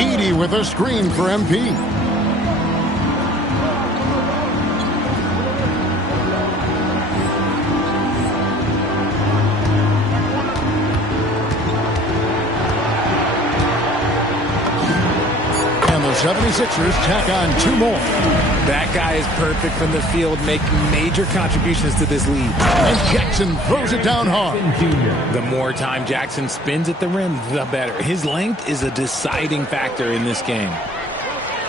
Edie with a screen for MP. And the 76ers tack on 2 more. That guy is perfect from the field, making major contributions to this lead. And Jackson throws it down hard. The more time Jackson spins at the rim, the better. His length is a deciding factor in this game.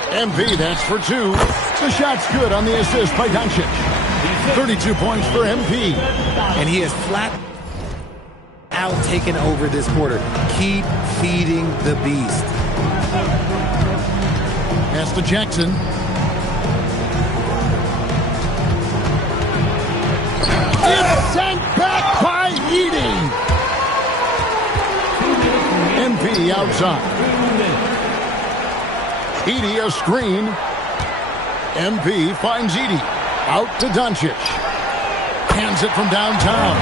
MP, that's for 2. The shot's good on the assist by Doncic. 32 points for MP. And he has flat out taken over this quarter. Keep feeding the beast. Pass to Jackson. It's sent back by Edie. MP outside. Edie a screen. MP finds Edie. Out to Doncic. Hands it from downtown.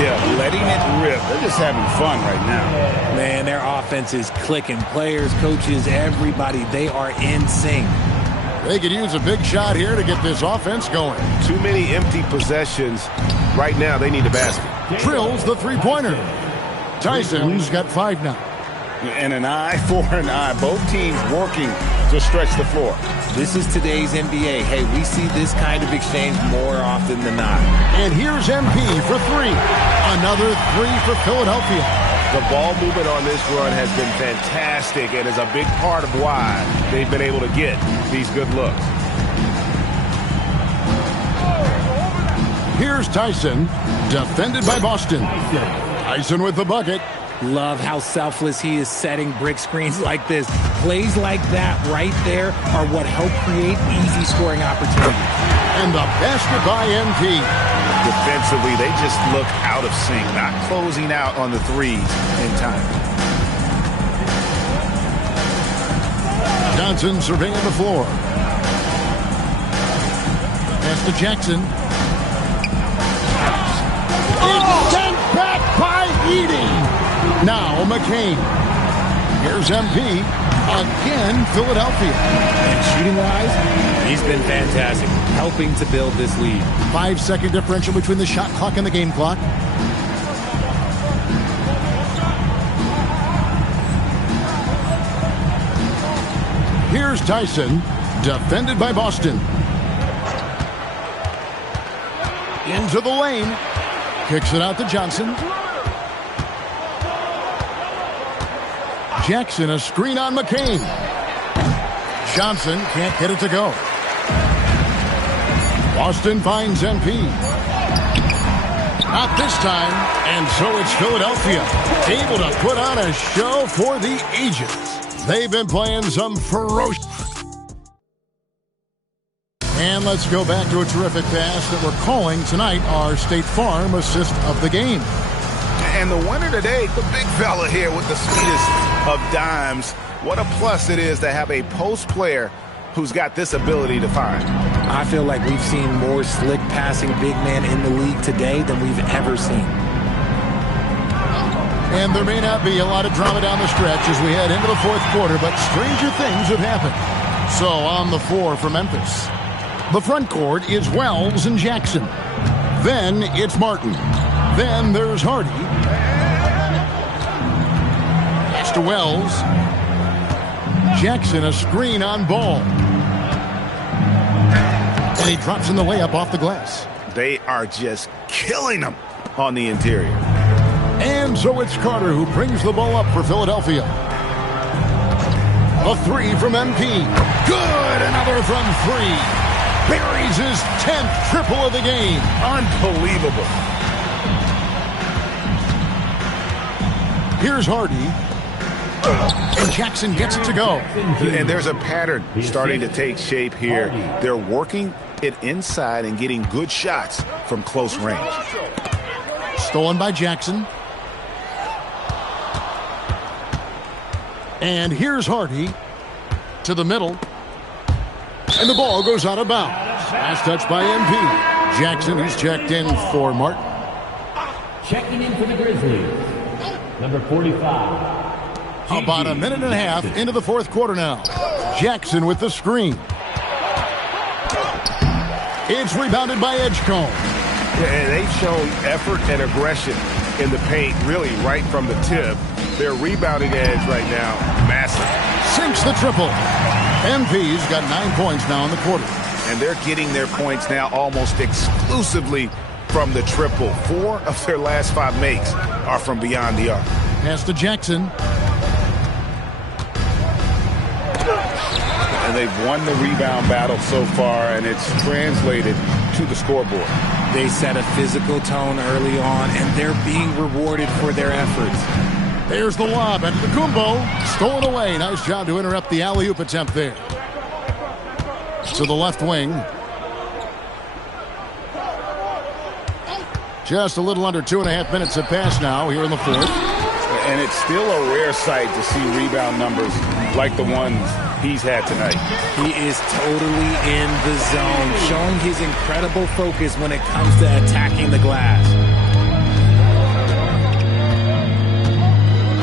Yeah, letting it rip. They're just having fun right now. Man, their offense is clicking. Players, coaches, everybody, they are in sync. They could use a big shot here to get this offense going. Too many empty possessions. Right now, they need a basket. Drills the three-pointer. Tyson's got 5 now. And an eye for an eye. Both teams working to stretch the floor. This is today's NBA. Hey, we see this kind of exchange more often than not. And here's MP for 3. Another 3 for Philadelphia. The ball movement on this run has been fantastic and is a big part of why they've been able to get these good looks. Here's Tyson, defended by Boston. Tyson with the bucket. Love how selfless he is setting brick screens like this. Plays like that right there are what help create easy scoring opportunities. And the basket by MP. Defensively, they just look out of sync, not closing out on the threes in time. Johnson surveying the floor. Pass to Jackson. It's sent back by Edie. Now McCain. Here's MP. Again, Philadelphia. And shooting-wise, he's been fantastic, helping to build this lead. 5-second differential between the shot clock and the game clock. Here's Tyson, defended by Boston. Into the lane. Kicks it out to Johnson. Jackson, a screen on McCain. Johnson can't get it to go. Boston finds MP. Not this time, and so it's Philadelphia, able to put on a show for the ages. They've been playing some ferocious. And let's go back to a terrific pass that we're calling tonight our State Farm assist of the game. And the winner today, the big fella here with the sweetest of dimes. What a plus it is to have a post player who's got this ability to find. I feel like we've seen more slick passing big man in the league today than we've ever seen. And there may not be a lot of drama down the stretch as we head into the 4th quarter, but stranger things have happened. So on the floor for Memphis, the front court is Wells and Jackson. Then it's Martin. Then there's Hardy. Pass to Wells. Jackson, a screen on Ball. And he drops in the layup off the glass. They are just killing them on the interior. And so it's Carter who brings the ball up for Philadelphia. A 3 from MP. Good! Another from 3. Buries his 10th triple of the game. Unbelievable. Here's Hardy. And Jackson gets it to go. And there's a pattern starting to take shape here. They're working it inside and getting good shots from close range. Stolen by Jackson. And here's Hardy to the middle. And the ball goes out of bounds. Last touch by MP. Jackson, who's checked in for Martin. Checking in for the Grizzlies, number 45. About a minute and a half into the fourth quarter now. Jackson with the screen. It's rebounded by Edgecombe. Yeah, they've shown effort and aggression in the paint, really right from the tip. Their rebounding edge right now, massive. Sinks the triple. MP's got 9 points now in the quarter. And they're getting their points now almost exclusively from the triple. 4 of their last 5 makes are from beyond the arc. Pass to Jackson. And they've won the rebound battle so far, and it's translated to the scoreboard. They set a physical tone early on, and they're being rewarded for their efforts. There's the lob at the Kumbo. Stolen away. Nice job to interrupt the alley-oop attempt there. To the left wing. Just a little under 2.5 minutes have passed now here in the fourth. And it's still a rare sight to see rebound numbers like the ones he's had tonight. He is totally in the zone, showing his incredible focus when it comes to attacking the glass.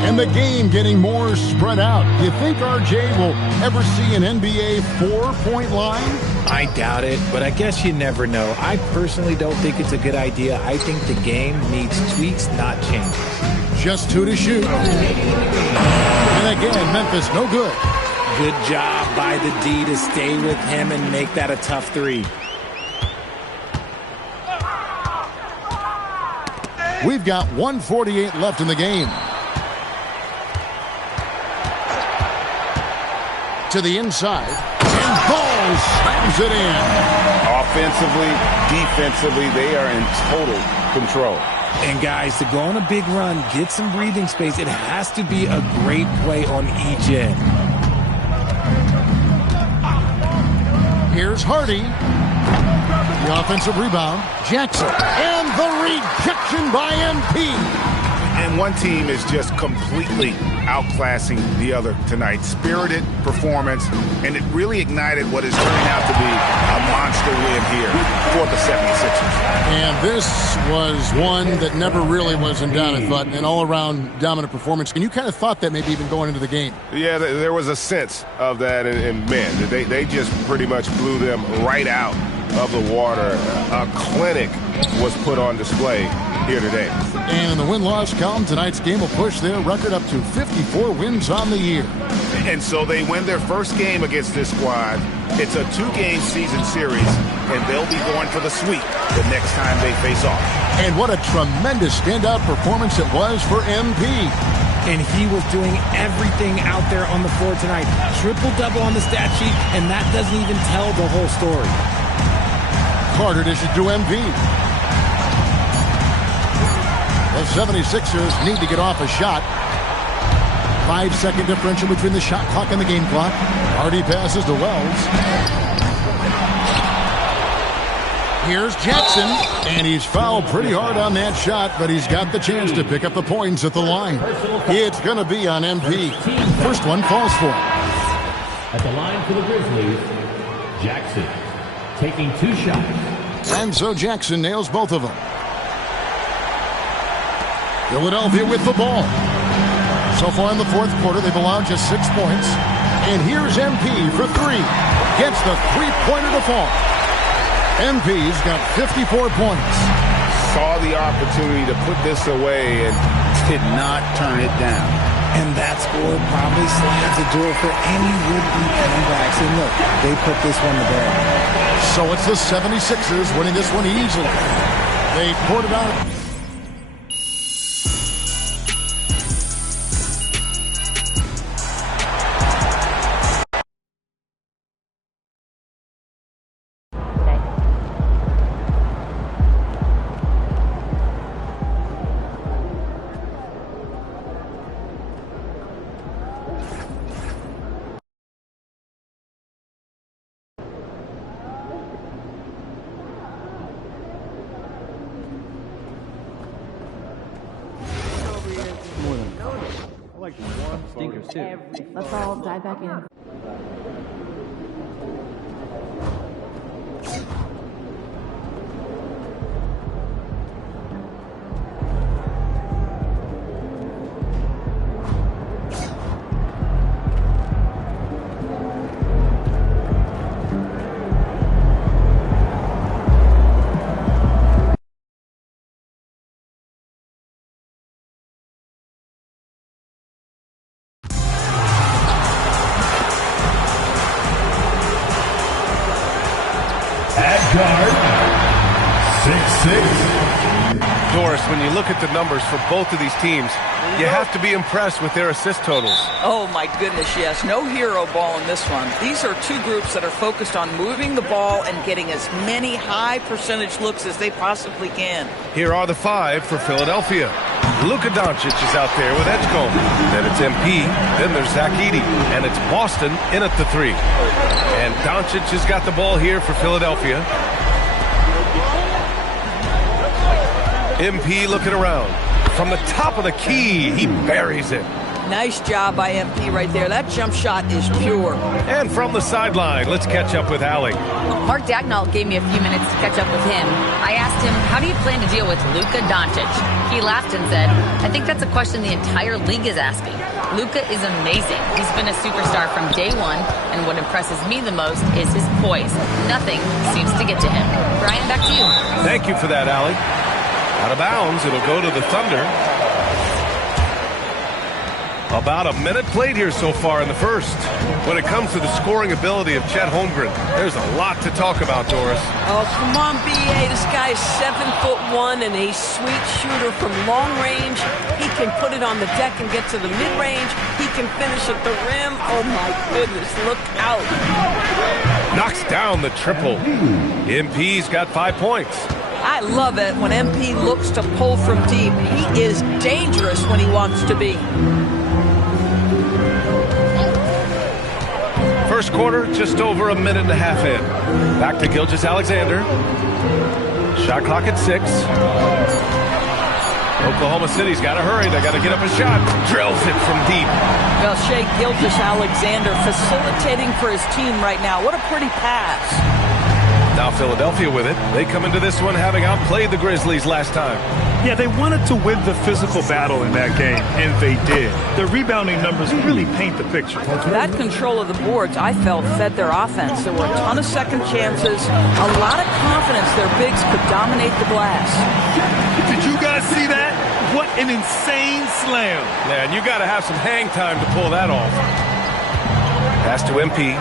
And the game getting more spread out. Do you think RJ will ever see an NBA 4-point line? I doubt it, but I guess you never know. I personally don't think it's a good idea. I think the game needs tweaks, not changes. Just 2 to shoot. And again, Memphis no good. Good job by the D to stay with him and make that a tough 3. We've got 1:48 left in the game. To the inside, and Ball slams it in. Offensively, defensively, they are in total control. And guys, to go on a big run, get some breathing space, it has to be a great play on each end. Here's Hardy. The offensive rebound, Jackson. And the rejection by MP. And one team is just completely outclassing the other tonight. Spirited performance, and it really ignited what is turning out to be a monster win here for the 76ers. And this was one that never really was in doubt, I thought, an all-around dominant performance. And you kind of thought that maybe even going into the game. Yeah, there was a sense of that, and man, they just pretty much blew them right out of the water. A clinic was put on display here today. And in the win-loss column, tonight's game will push their record up to 54 wins on the year. And so they win their first game against this squad. It's a 2-game season series, and they'll be going for the sweep the next time they face off. And what a tremendous standout performance it was for MP. And he was doing everything out there on the floor tonight. Triple-double on the stat sheet, and that doesn't even tell the whole story. Carter dishes to MP. The 76ers need to get off a shot. 5-second differential between the shot clock and the game clock. Hardy passes to Wells. Here's Jackson, and he's fouled pretty hard on that shot, but he's got the chance to pick up the points at the line. It's going to be on MP. First one falls for him. At the line for the Grizzlies, Jackson taking 2 shots. And so Jackson nails both of them. Philadelphia with the ball. So far in the fourth quarter, they've allowed just 6 points. And here's MP for 3. Gets the three-pointer to fall. MP's got 54 points. Saw the opportunity to put this away and did not turn it down. And that score probably slams the door for any would-be comebacks. And look, they put this one to bed. So it's the 76ers winning this one easily. They poured it out. Let's all dive back in. you look at the numbers for both of these teams, you have to be impressed with their assist totals. Oh, my goodness, yes. No hero ball in this one. These are two groups that are focused on moving the ball and getting as many high percentage looks as they possibly can. Here are the 5 for Philadelphia. Luka Doncic is out there with Edgecombe. Then it's MP. Then there's Zach Edey. And it's Boston in at the 3. And Doncic has got the ball here for Philadelphia. MP looking around. From the top of the key, he buries it. Nice job by MP right there. That jump shot is pure. And from the sideline, let's catch up with Allie. Mark Dagnall gave me a few minutes to catch up with him. I asked him, how do you plan to deal with Luka Doncic? He laughed and said, I think that's a question the entire league is asking. Luka is amazing. He's been a superstar from day one, and what impresses me the most is his poise. Nothing seems to get to him. Brian, back to you. Thank you for that, Allie. Out of bounds, it'll go to the Thunder. About a minute played here so far in the first. When it comes to the scoring ability of Chet Holmgren, there's a lot to talk about, Doris. Oh, come on, B.A. This guy's 7'1" and a sweet shooter from long range. He can put it on the deck and get to the mid-range. He can finish at the rim. Oh, my goodness, look out. Knocks down the triple. MP's got 5 points. I love it when MP looks to pull from deep. He is dangerous when he wants to be. First quarter, just over a minute and a half in. Back to Gilgeous-Alexander. Shot clock at 6. Oklahoma City's got to hurry. They got to get up a shot. Drills it from deep. Well, Shea Gilgeous-Alexander facilitating for his team right now. What a pretty pass. Now Philadelphia with it. They come into this one having outplayed the Grizzlies last time. Yeah, they wanted to win the physical battle in that game, and they did. Their rebounding numbers really paint the picture. That control of the boards, I felt, fed their offense. There were a ton of second chances, a lot of confidence their bigs could dominate the glass. Did you guys see that? What an insane slam. Man, you got to have some hang time to pull that off. Pass to MP.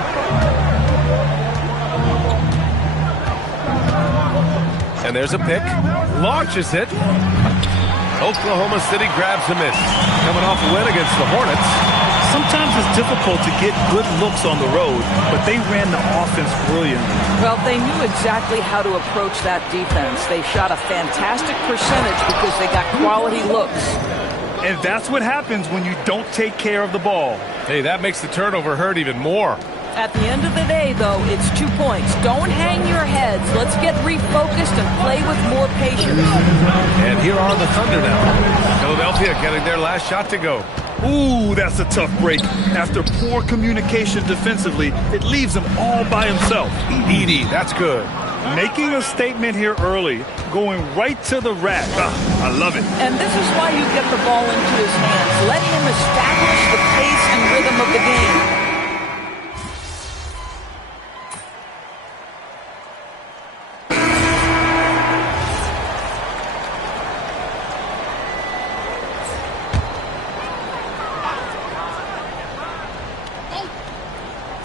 And there's a pick. Launches it. Oklahoma City grabs a miss. Coming off a win against the Hornets. Sometimes it's difficult to get good looks on the road, but they ran the offense brilliantly. Well, they knew exactly how to approach that defense. They shot a fantastic percentage because they got quality looks. And that's what happens when you don't take care of the ball. Hey, that makes the turnover hurt even more. At the end of the day, though, it's 2 points. Don't hang your heads. Let's get refocused and play with more patience. And here are the Thunder now. Philadelphia getting their last shot to go. Ooh, that's a tough break. After poor communication defensively, it leaves him all by himself. Edey, that's good. Making a statement here early, going right to the rack. I love it. And this is why you get the ball into his hands. Let him establish the pace and rhythm of the game.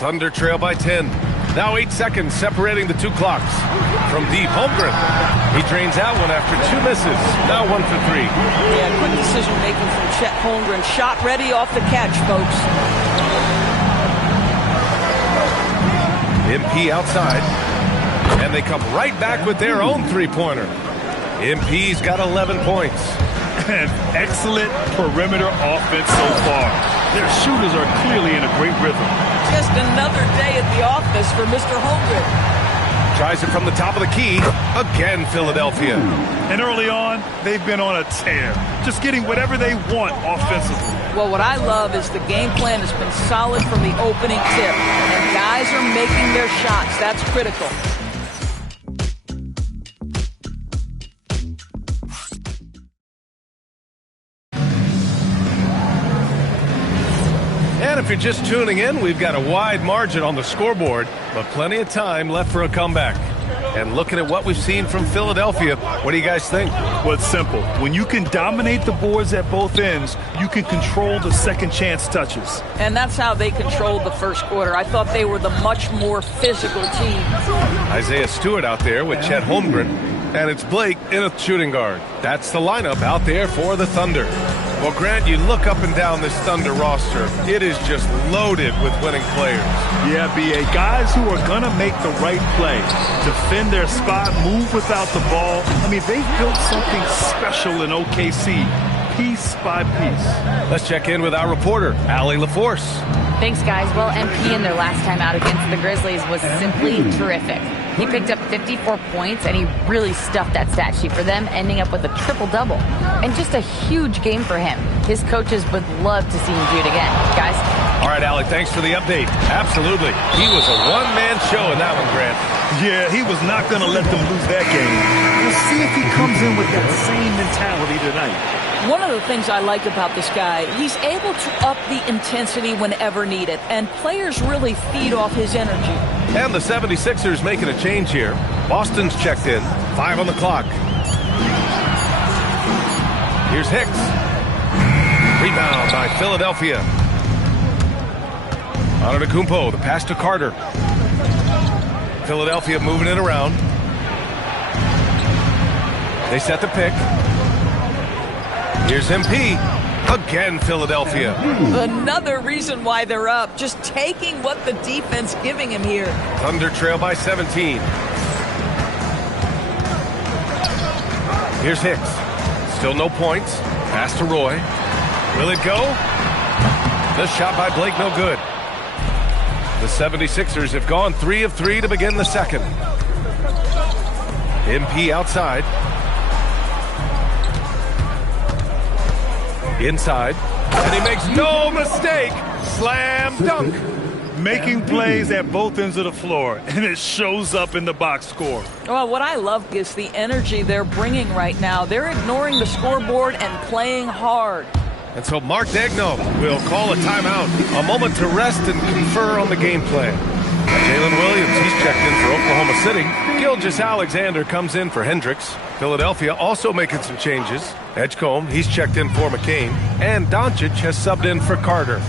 Thunder trail by 10. Now 8 seconds separating the 2 clocks. From deep, Holmgren. He drains out one after 2 misses. Now 1 for 3. Yeah, quick decision making from Chet Holmgren. Shot ready off the catch, folks. MP outside. And they come right back with their own 3-pointer. MP's got 11 points. An excellent perimeter offense so far. Their shooters are clearly in a great rhythm. Just another day at the office for Mr. Holmgren. Tries it from the top of the key. Again, Philadelphia. And early on, they've been on a tear. Just getting whatever they want offensively. Well, what I love is the game plan has been solid from the opening tip. And guys are making their shots. That's critical. And if you're just tuning in, we've got a wide margin on the scoreboard, but plenty of time left for a comeback. And looking at what we've seen from Philadelphia, what do you guys think? Well, it's simple. When you can dominate the boards at both ends, you can control the second chance touches. And that's how they controlled the first quarter. I thought they were the much more physical team. Isaiah Stewart out there with Chet Holmgren. and it's Blake in a shooting guard. That's the lineup out there for the Thunder. Well, Grant, you look up and down this Thunder roster. It is just loaded with winning players. Yeah, B.A. Guys who are going to make the right play, defend their spot, move without the ball. I mean, they've built something special in OKC, piece by piece. Let's check in with our reporter, Allie LaForce. Thanks, guys. Well, MP in their last time out against the Grizzlies was simply terrific. He picked up 54 points, and he really stuffed that stat sheet for them, ending up with a triple-double. And just a huge game for him. His coaches would love to see him do it again. Guys? All right, Alec, thanks for the update. Absolutely. He was a one-man show in that one, Grant. Yeah, he was not going to let them lose that game. We'll see if he comes in with that same mentality tonight. One of the things I like about this guy, he's able to up the intensity whenever needed, and players really feed off his energy. And the 76ers making a change here. Boston's checked in. 5 on the clock. Here's Hicks. Rebound by Philadelphia. Antetokounmpo, the pass to Carter. Philadelphia moving it around. They set the pick. Here's MP. Again, Philadelphia. Another reason why they're up. Just taking what the defense giving him here. Thunder trail by 17. Here's Hicks. Still no points. Pass to Roy. Will it go? The shot by Blake, no good. The 76ers have gone 3 of 3 to begin the second. MP outside. Inside. And he makes no mistake. Slam dunk. Making plays at both ends of the floor, and it shows up in the box score. Well, what I love is the energy they're bringing right now. They're ignoring the scoreboard and playing hard. And so Mark Daigneault will call a timeout. A moment to rest and confer on the game plan. Jalen Williams, he's checked in for Oklahoma City. Gilgeous-Alexander comes in for Hendricks. Philadelphia also making some changes. Edgecombe, he's checked in for McCain. And Doncic has subbed in for Carter.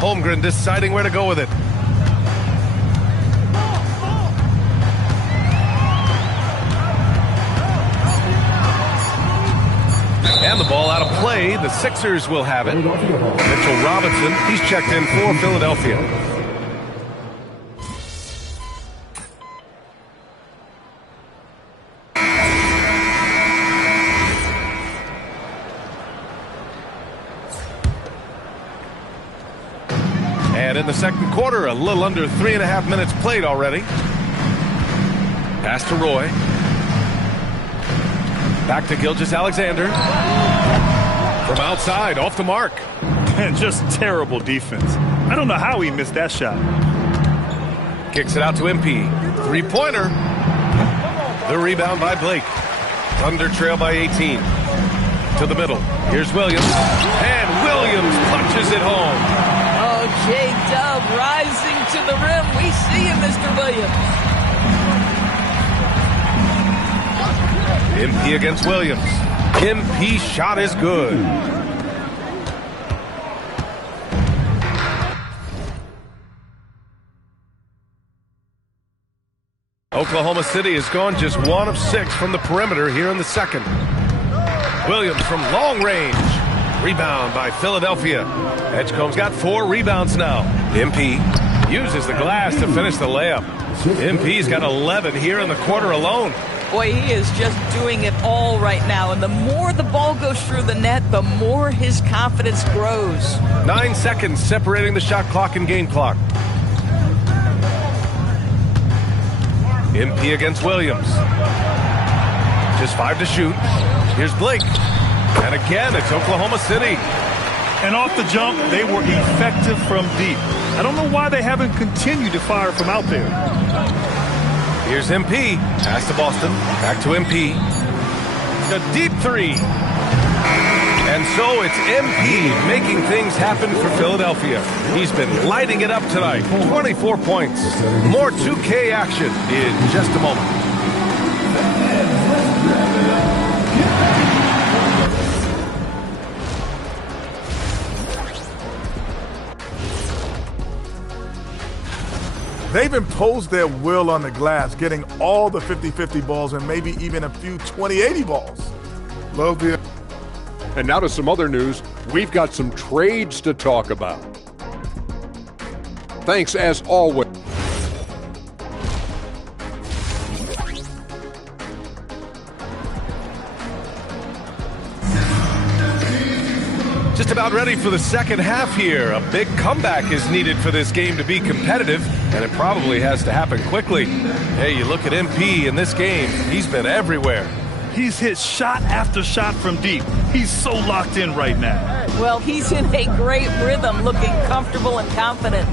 Holmgren deciding where to go with it. And the ball out of play. The Sixers will have it. Mitchell Robinson, he's checked in for Philadelphia. And in the second quarter, a little under 3.5 minutes played already. Pass to Roy. Back to Gilgeous-Alexander. From outside, off the mark. And just terrible defense. I don't know how he missed that shot. Kicks it out to MP. Three-pointer. The rebound by Blake. Thunder trail by 18. To the middle. Here's Williams. And Williams punches it home. Oh, J-Dub rising to the rim. We see him, Mr. Williams. MP against Williams. MP shot is good. Oklahoma City has gone just 1 of 6 from the perimeter here in the second. Williams from long range. Rebound by Philadelphia. Edgecombe's got 4 rebounds now. MP uses the glass to finish the layup. MP's got 11 here in the quarter alone. Boy, he is just doing it all right now. And the more the ball goes through the net, the more his confidence grows. 9 seconds separating the shot clock and game clock. MP against Williams. Just 5 to shoot. Here's Blake. And again, it's Oklahoma City. And off the jump, they were effective from deep. I don't know why they haven't continued to fire from out there. Here's MP. Pass to Boston. Back to MP. The deep 3. And so it's MP making things happen for Philadelphia. He's been lighting it up tonight. 24 points. More 2K action in just a moment. They've imposed their will on the glass, getting all the 50-50 balls and maybe even a few 20-80 balls. Love the... And now to some other news. We've got some trades to talk about. Thanks as always. Just about ready for the second half here. A big comeback is needed for this game to be competitive, and it probably has to happen quickly. Hey, you look at MP in this game, he's been everywhere. He's hit shot after shot from deep. He's so locked in right now. Well, he's in a great rhythm, looking comfortable and confident.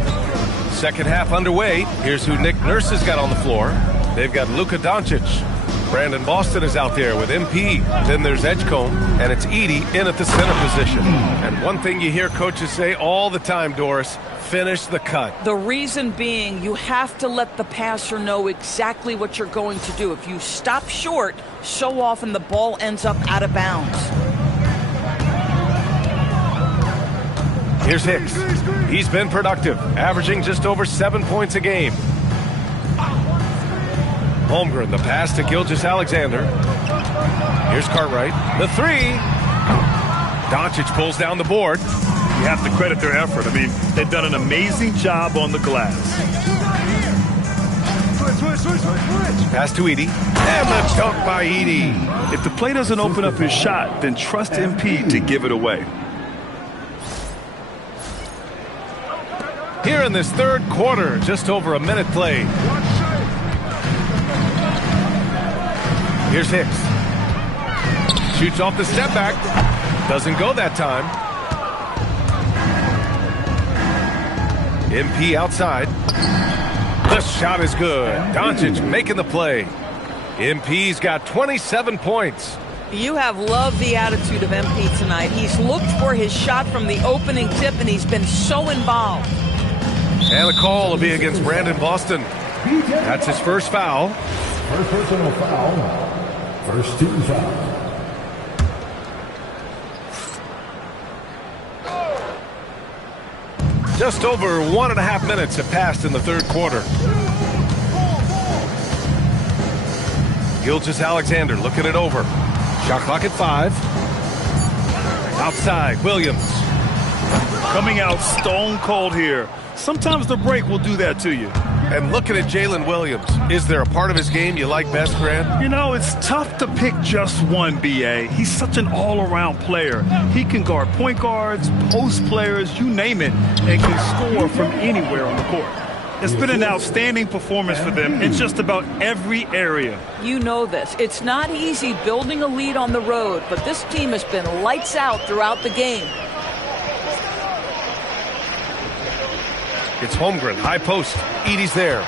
Second half underway. Here's who Nick Nurse has got on the floor. They've got Luka Doncic. Brandon Boston is out there with MP. Then there's Edgecombe, and it's Edey in at the center position. And one thing you hear coaches say all the time, Doris, finish the cut. The reason being, you have to let the passer know exactly what you're going to do. If you stop short, so often the ball ends up out of bounds. Here's Hicks. He's been productive, averaging just over 7 points a game. Holmgren, the pass to Gilgeous-Alexander. Here's Cartwright. The three. Doncic pulls down the board. You have to credit their effort. I mean, they've done an amazing job on the glass. Pass to Edey. And the dunk by Edey. If the play doesn't open up his shot, then trust MP to give it away. Here in this third quarter, just over a minute played. Here's Hicks. Shoots off the step back. Doesn't go that time. MP outside. The shot is good. Doncic making the play. MP's got 27 points. You have loved the attitude of MP tonight. He's looked for his shot from the opening tip, and he's been so involved. And the call will be against Brandon Boston. That's his first foul. First personal foul. First team foul. Just over 1.5 minutes have passed in the third quarter. Gilgeous-Alexander looking it over. Shot clock at 5. Outside, Williams. Coming out stone cold here. Sometimes the break will do that to you. And looking at Jalen Williams, is there a part of his game you like best, Grant? You know, it's tough to pick just one, B.A. He's such an all-around player. He can guard point guards, post players, you name it, and can score from anywhere on the court. It's been an outstanding performance for them in just about every area. You know this. It's not easy building a lead on the road, but this team has been lights out throughout the game. It's Holmgren, high post. Edey's there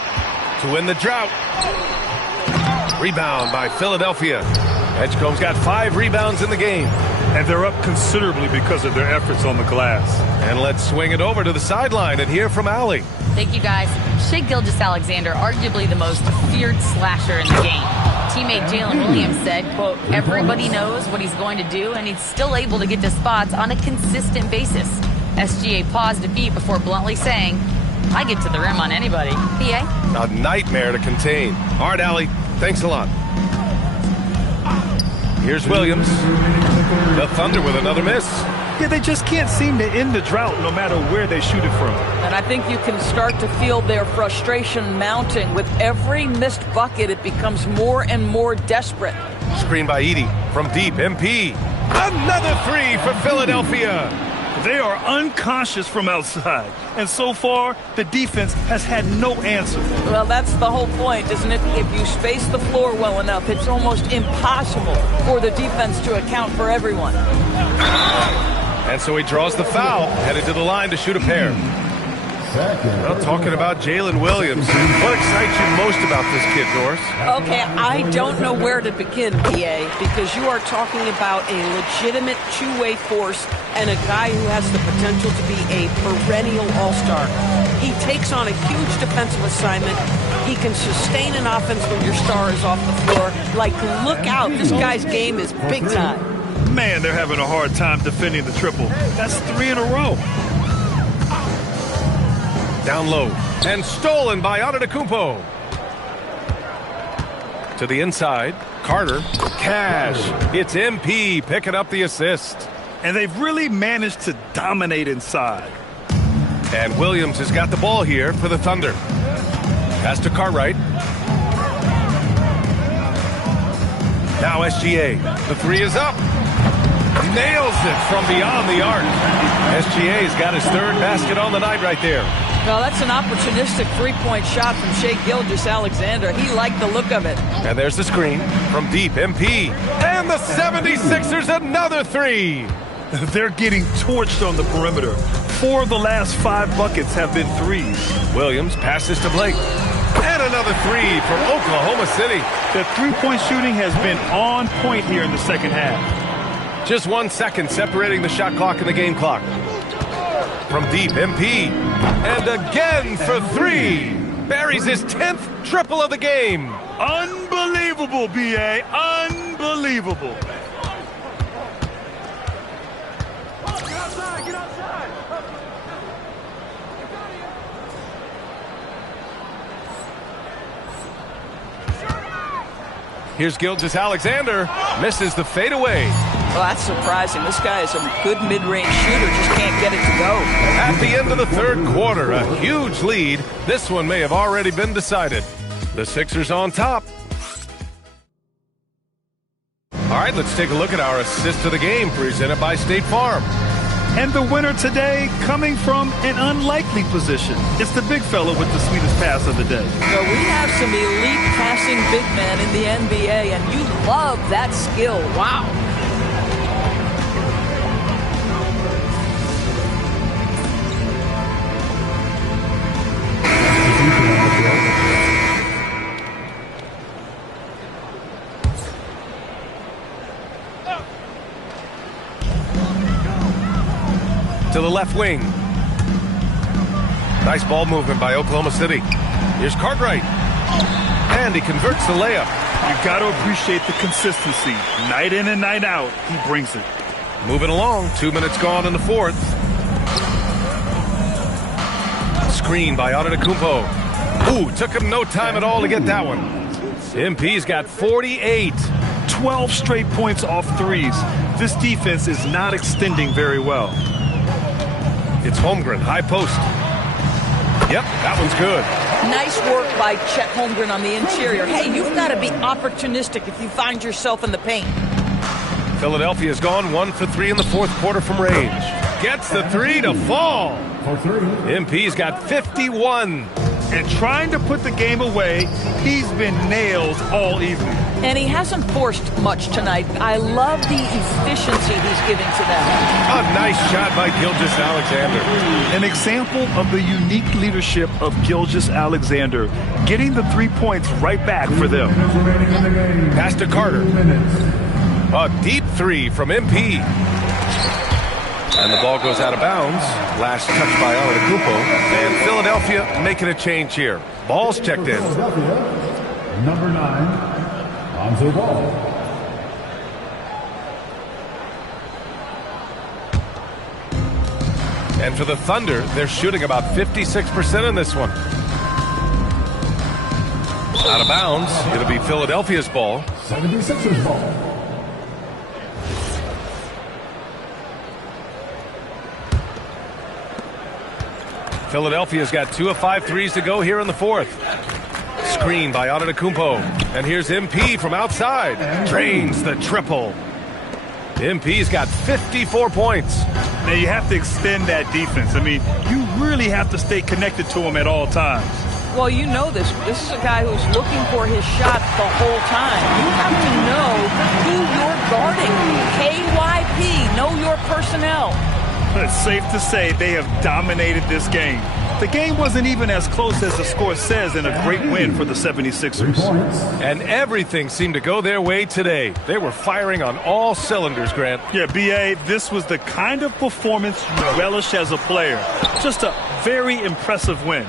to win the drought. Rebound by Philadelphia. Edgecombe's got 5 rebounds in the game. And they're up considerably because of their efforts on the glass. And let's swing it over to the sideline and hear from Allie. Thank you, guys. Shai Gilgeous-Alexander, arguably the most feared slasher in the game. Teammate Jalen Williams said, quote, everybody knows what he's going to do, and he's still able to get to spots on a consistent basis. SGA paused a beat before bluntly saying, I get to the rim on anybody. PA? A nightmare to contain. All right, Allie. Thanks a lot. Here's Williams. The Thunder with another miss. Yeah, they just can't seem to end the drought no matter where they shoot it from. And I think you can start to feel their frustration mounting. With every missed bucket, it becomes more and more desperate. Screen by Edey from deep. MP. Another 3 for Philadelphia. They are unconscious from outside, and so far, the defense has had no answer. Well, that's the whole point, isn't it? If you space the floor well enough, it's almost impossible for the defense to account for everyone. And so he draws the foul, headed to the line to shoot a pair. Well, talking about Jalen Williams, what excites you most about this kid, Doris? Okay, I don't know where to begin, PA, because you are talking about a legitimate two-way force and a guy who has the potential to be a perennial all-star. He takes on a huge defensive assignment. He can sustain an offense when your star is off the floor. Like, look out, this guy's game is big time. Man, they're having a hard time defending the triple. That's 3 in a row. Down low. And stolen by Antetokounmpo. To the inside. Carter. Cash. It's MP picking up the assist. And they've really managed to dominate inside. And Williams has got the ball here for the Thunder. Pass to Cartwright. Now SGA. The three is up. Nails it from beyond the arc. SGA's got his third basket on the night right there. Well, that's an opportunistic three-point shot from Shai Gilgeous-Alexander. He liked the look of it. And there's the screen from deep. MP. And the 76ers another three. They're getting torched on the perimeter. 4 of the last 5 buckets have been threes. Williams passes to Blake. And another three from Oklahoma City. The three-point shooting has been on point here in the second half. Just 1 second separating the shot clock and the game clock. From deep, MP. And again for three. Buries his 10th triple of the game. Unbelievable, B.A. Unbelievable. Here's Gilgeous-Alexander. Misses the fadeaway. Well, that's surprising. This guy is a good mid-range shooter, just can't get it to go. At the end of the third quarter, a huge lead. This one may have already been decided. The Sixers on top. All right, let's take a look at our assist of the game presented by State Farm. And the winner today coming from an unlikely position. It's the big fella with the sweetest pass of the day. Well, we have some elite passing big men in the NBA, and you love that skill. Wow. To the left wing. Nice ball movement by Oklahoma City. Here's Cartwright. And he converts the layup. You've got to appreciate the consistency. Night in and night out, he brings it. Moving along. 2 minutes gone in the fourth. Screen by Antetokounmpo. Ooh, took him no time at all to get that one. MP's got 48. 12 straight points off threes. This defense is not extending very well. It's Holmgren, high post. Yep, that one's good. Nice work by Chet Holmgren on the interior. Hey, you've got to be opportunistic if you find yourself in the paint. Philadelphia's gone 1 for 3 in the fourth quarter from range. Gets the three to fall. MP's got 51. And trying to put the game away, he's been nails all evening. And he hasn't forced much tonight. I love the efficiency he's giving to them. A nice shot by Gilgeous-Alexander. An example of the unique leadership of Gilgeous-Alexander, getting the 3 points right back for them. Pass to Carter. A deep three from MP. And the ball goes out of bounds. Last touch by Antetokounmpo. And Philadelphia making a change here. Ball's checked in. Number 9. Onto ball. And for the Thunder, they're shooting about 56% in this one. Out of bounds. It'll be Philadelphia's ball. 76ers ball. Philadelphia's got 2 of 5 threes to go here in the fourth. Screen by Antetokounmpo. And here's MP from outside. Drains the triple. MP's got 54 points. Now you have to extend that defense. I mean, you really have to stay connected to him at all times. Well, you know this. This is a guy who's looking for his shot the whole time. You have to know who you're guarding. KYP, know your personnel. It's safe to say they have dominated this game. The game wasn't even as close as the score says in a great win for the 76ers. And everything seemed to go their way today. They were firing on all cylinders, Grant. Yeah, B.A., this was the kind of performance you relish as a player. Just a very impressive win.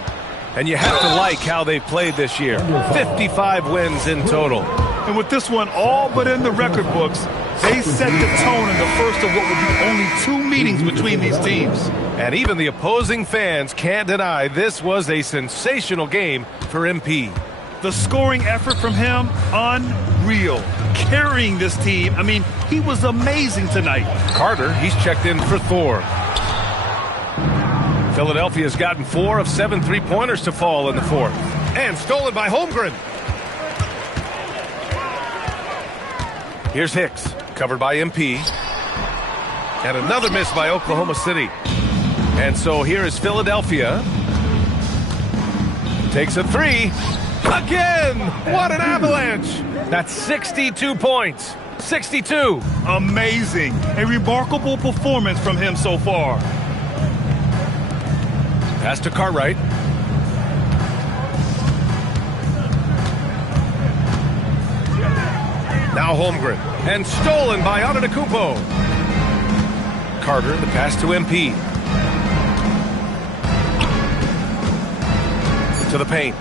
And you have to like how they played this year. 55 wins in total. And with this one all but in the record books, They set the tone in the first of what will be only 2 meetings between these teams. And even the opposing fans can't deny this was a sensational game for MP. The scoring effort from him, unreal. Carrying this team, I mean, he was amazing tonight. Carter, he's checked in for Thor. Philadelphia's gotten 4 of 7 3-pointers to fall in the fourth. And stolen by Holmgren. Here's Hicks, covered by MP. And another miss by Oklahoma City. And so here is Philadelphia. Takes a 3. Again! What an avalanche! That's 62 points. 62. Amazing. A remarkable performance from him so far. Pass to Cartwright. Now Holmgren. And stolen by Antetokounmpo. Carter, the pass to MP. To the paint.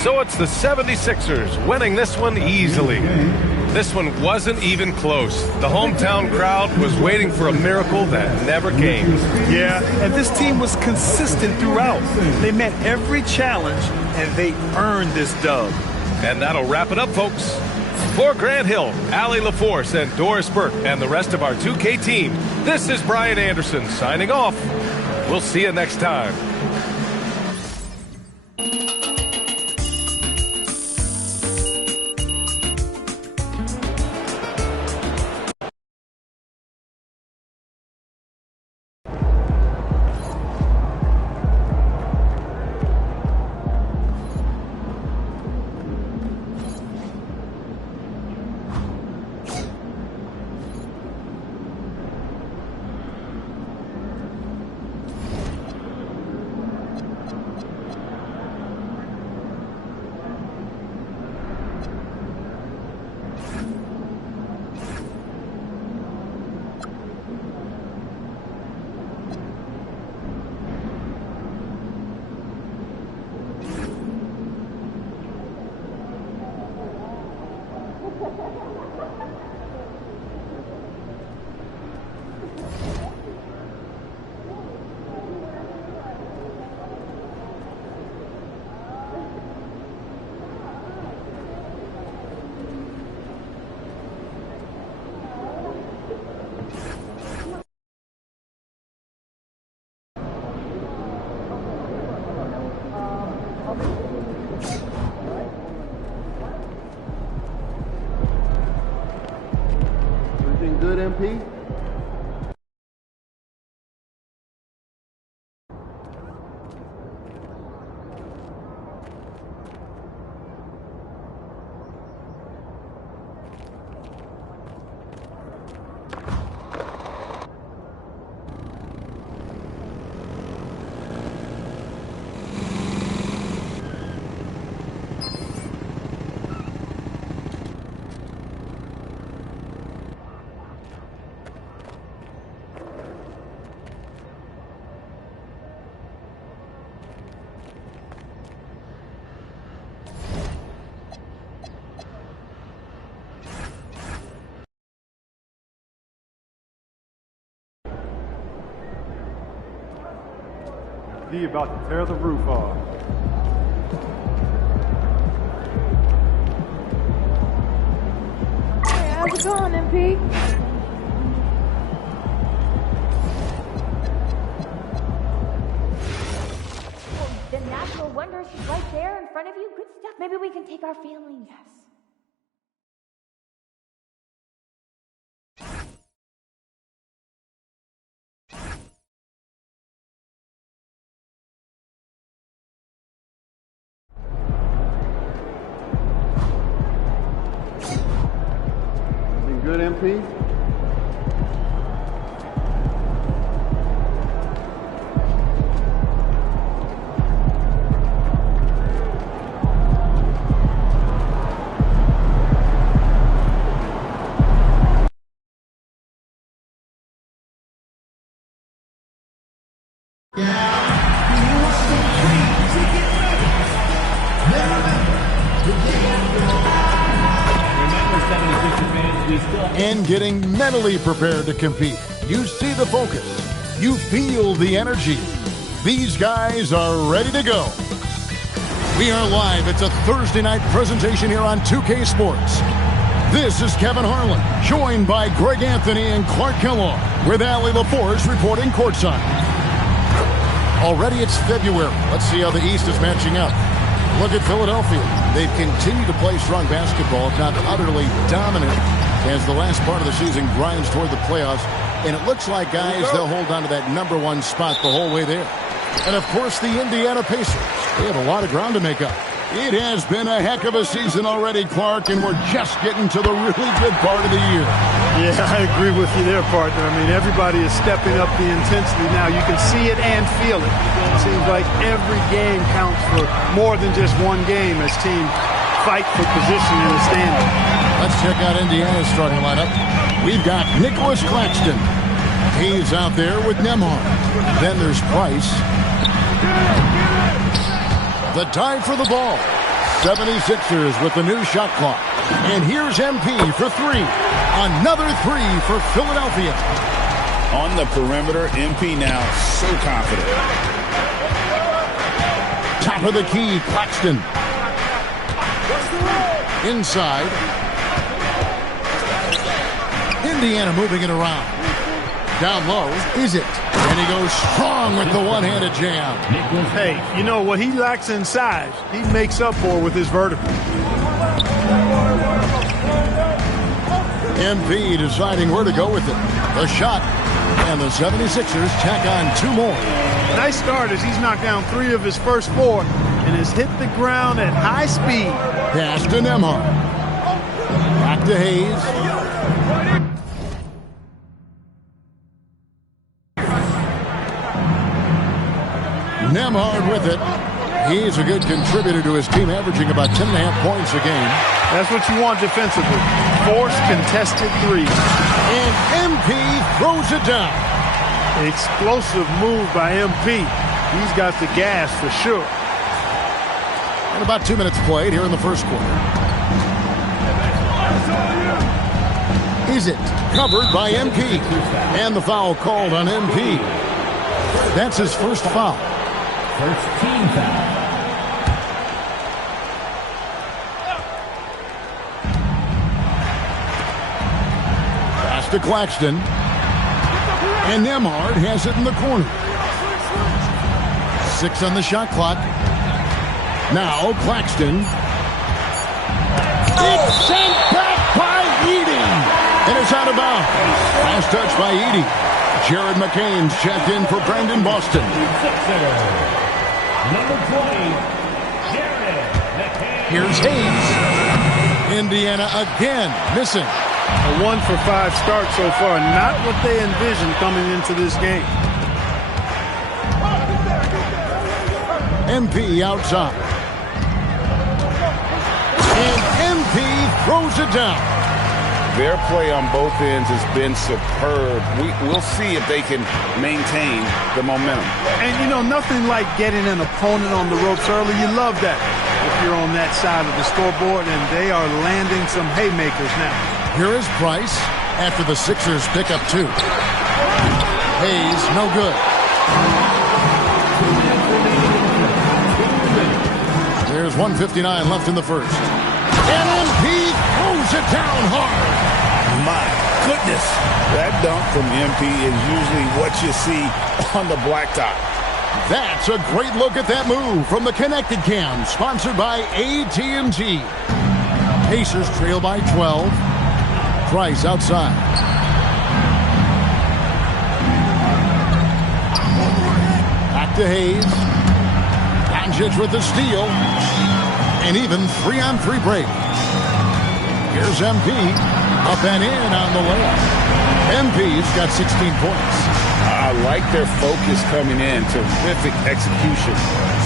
So it's the 76ers winning this one easily. This one wasn't even close. The hometown crowd was waiting for a miracle that never came. Yeah, and this team was consistent throughout. They met every challenge, and they earned this dub. And that'll wrap it up, folks. For Grant Hill, Allie LaForce, and Doris Burke, and the rest of our 2K team, this is Brian Anderson signing off. We'll see you next time. Good, MP? D about to tear the roof off. Hey, how's it going, MP? The natural wonders is right there in front of you. Good stuff. Maybe we can take our family. Yes. Good, MP? Now, he wants to please to get ready. Then remember, and getting mentally prepared to compete. You see the focus. You feel the energy. These guys are ready to go. We are live. It's a Thursday night presentation here on 2K Sports. This is Kevin Harlan, joined by Greg Anthony and Clark Kellogg, with Allie LaForge reporting courtside. Already it's February. Let's see how the East is matching up. Look at Philadelphia. They've continued to play strong basketball, if not utterly dominant, as the last part of the season grinds toward the playoffs. And it looks like, guys, they'll hold on to that #1 spot the whole way there. And, of course, the Indiana Pacers. They have a lot of ground to make up. It has been a heck of a season already, Clark, and we're just getting to the really good part of the year. Yeah, I agree with you there, partner. I mean, everybody is stepping up the intensity now. You can see it and feel it. It seems like every game counts for more than just one game as teams fight for position in the standing. Let's check out Indiana's starting lineup. We've got Nicholas Claxton. He's out there with Nembhard. Then there's Price. The dive for the ball. 76ers with the new shot clock. And here's MP for three. Another three for Philadelphia. On the perimeter, MP now so confident. Top of the key, Claxton. Inside. Indiana moving it around. Down low, is it? And he goes strong with the one-handed jam. Hey, you know what he lacks in size, he makes up for with his vertical. MP deciding where to go with it. The shot. And the 76ers tack on two more. Nice start as he's knocked down 3 of his first 4 and has hit the ground at high speed. Pass to Nembhard. Back to Hayes. Nembhard with it. He's a good contributor to his team, averaging about 10.5 points a game. That's what you want defensively. Force contested threes. And MP throws it down. Explosive move by MP. He's got the gas for sure. And about 2 minutes played here in the first quarter. Is it covered by MP? And the foul called on MP. That's his first foul. First team foul. Pass to Claxton. And Nembhard has it in the corner. 6 on the shot clock. Now Claxton. It's sent back by Edey. And it's out of bounds. Last touch by Edey. Jared McCain's checked in for Brandon Boston. Number 20, Jared McCain. Here's Hayes. Indiana again missing. A 1 for 5 start so far. Not what they envisioned coming into this game. MP outside. And MP throws it down. Their play on both ends has been superb. We'll see if they can maintain the momentum. And, you know, nothing like getting an opponent on the ropes early. You love that if you're on that side of the scoreboard, and they are landing some haymakers now. Here is Price after the Sixers pick up 2. Hayes, no good. There's 1:59 left in the first. And MP throws it down hard. My goodness. That dunk from MP is usually what you see on the blacktop. That's a great look at that move from the Connected Cam, sponsored by AT&T. Pacers trail by 12. Price outside. Back to Hayes. Doncic with the steal. And even 3-on-3 break. Here's MP. Up and in on the layup. MP's got 16 points. I like their focus coming in. Terrific execution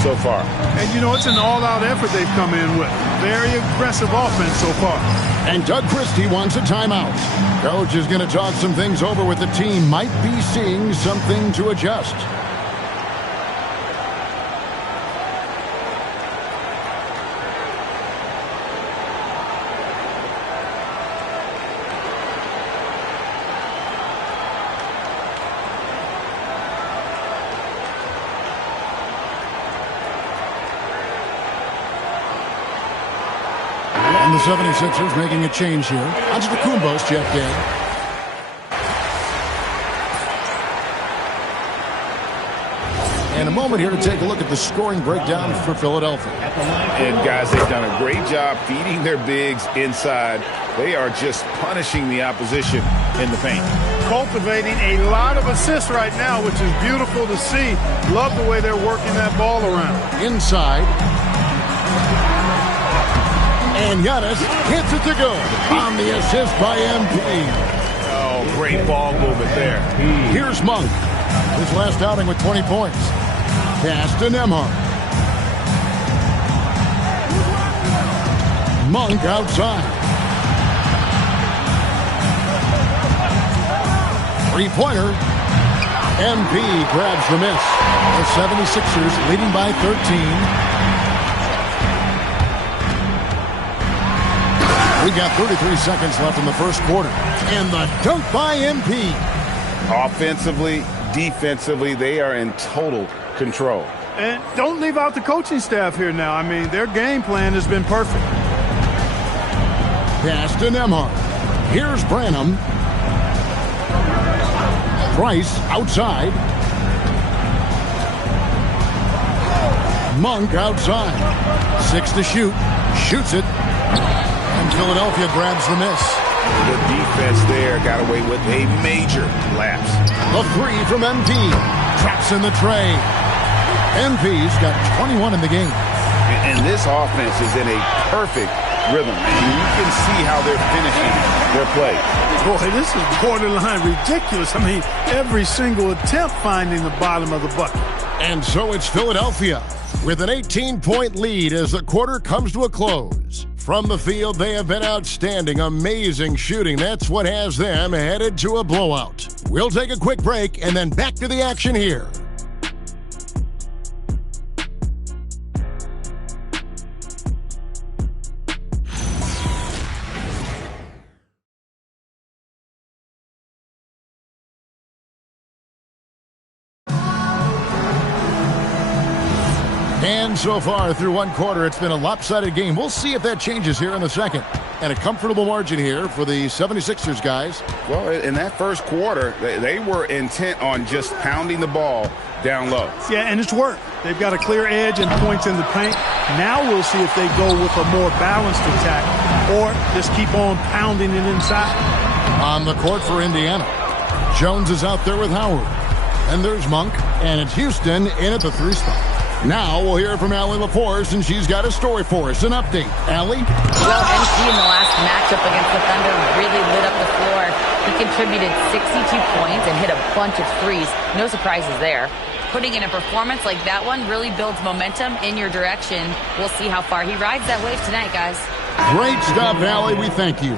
so far. And, you know, it's an all-out effort they've come in with. Very aggressive offense so far. And Doug Christie wants a timeout. Coach is going to talk some things over with the team. Might be seeing something to adjust. And the 76ers making a change here. Antetokounmpo's checked in. And a moment here to take a look at the scoring breakdown for Philadelphia. And guys, they've done a great job feeding their bigs inside. They are just punishing the opposition in the paint. Cultivating a lot of assists right now, which is beautiful to see. Love the way they're working that ball around. Inside. And Giannis hits it to go on the assist by MP. Oh, great ball movement there. Here's Monk. His last outing with 20 points. Pass to Nembhard. Monk outside. Three-pointer. MP grabs the miss. The 76ers leading by 13. We got 33 seconds left in the first quarter. And the dunk by MP. Offensively, defensively, they are in total control. And don't leave out the coaching staff here now. I mean, their game plan has been perfect. Pass to Nembhard. Here's Branham. Price outside. Monk outside. 6 to shoot. Shoots it. And Philadelphia grabs the miss. The defense there got away with a major lapse. The three from MP. Traps in the tray. MP's got 21 in the game. And this offense is in a perfect rhythm. And you can see how they're finishing their play. Boy, this is borderline ridiculous. I mean, every single attempt finding the bottom of the bucket. And so it's Philadelphia with an 18-point lead as the quarter comes to a close. From the field, they have been outstanding, amazing shooting. That's what has them headed to a blowout. We'll take a quick break and then back to the action here. And so far through one quarter, it's been a lopsided game. We'll see if that changes here in the second. And a comfortable margin here for the 76ers guys. Well, in that first quarter, they were intent on just pounding the ball down low. Yeah, and it's worked. They've got a clear edge and points in the paint. Now we'll see if they go with a more balanced attack or just keep on pounding it inside. On the court for Indiana, Jones is out there with Howard. And there's Monk, and it's Houston in at the 3 spot. Now we'll hear from Allie LaForce, and she's got a story for us. An update. Allie? Well, NC in the last matchup against the Thunder really lit up the floor. He contributed 62 points and hit a bunch of threes. No surprises there. Putting in a performance like that one really builds momentum in your direction. We'll see how far he rides that wave tonight, guys. Great stuff, Allie. We thank you.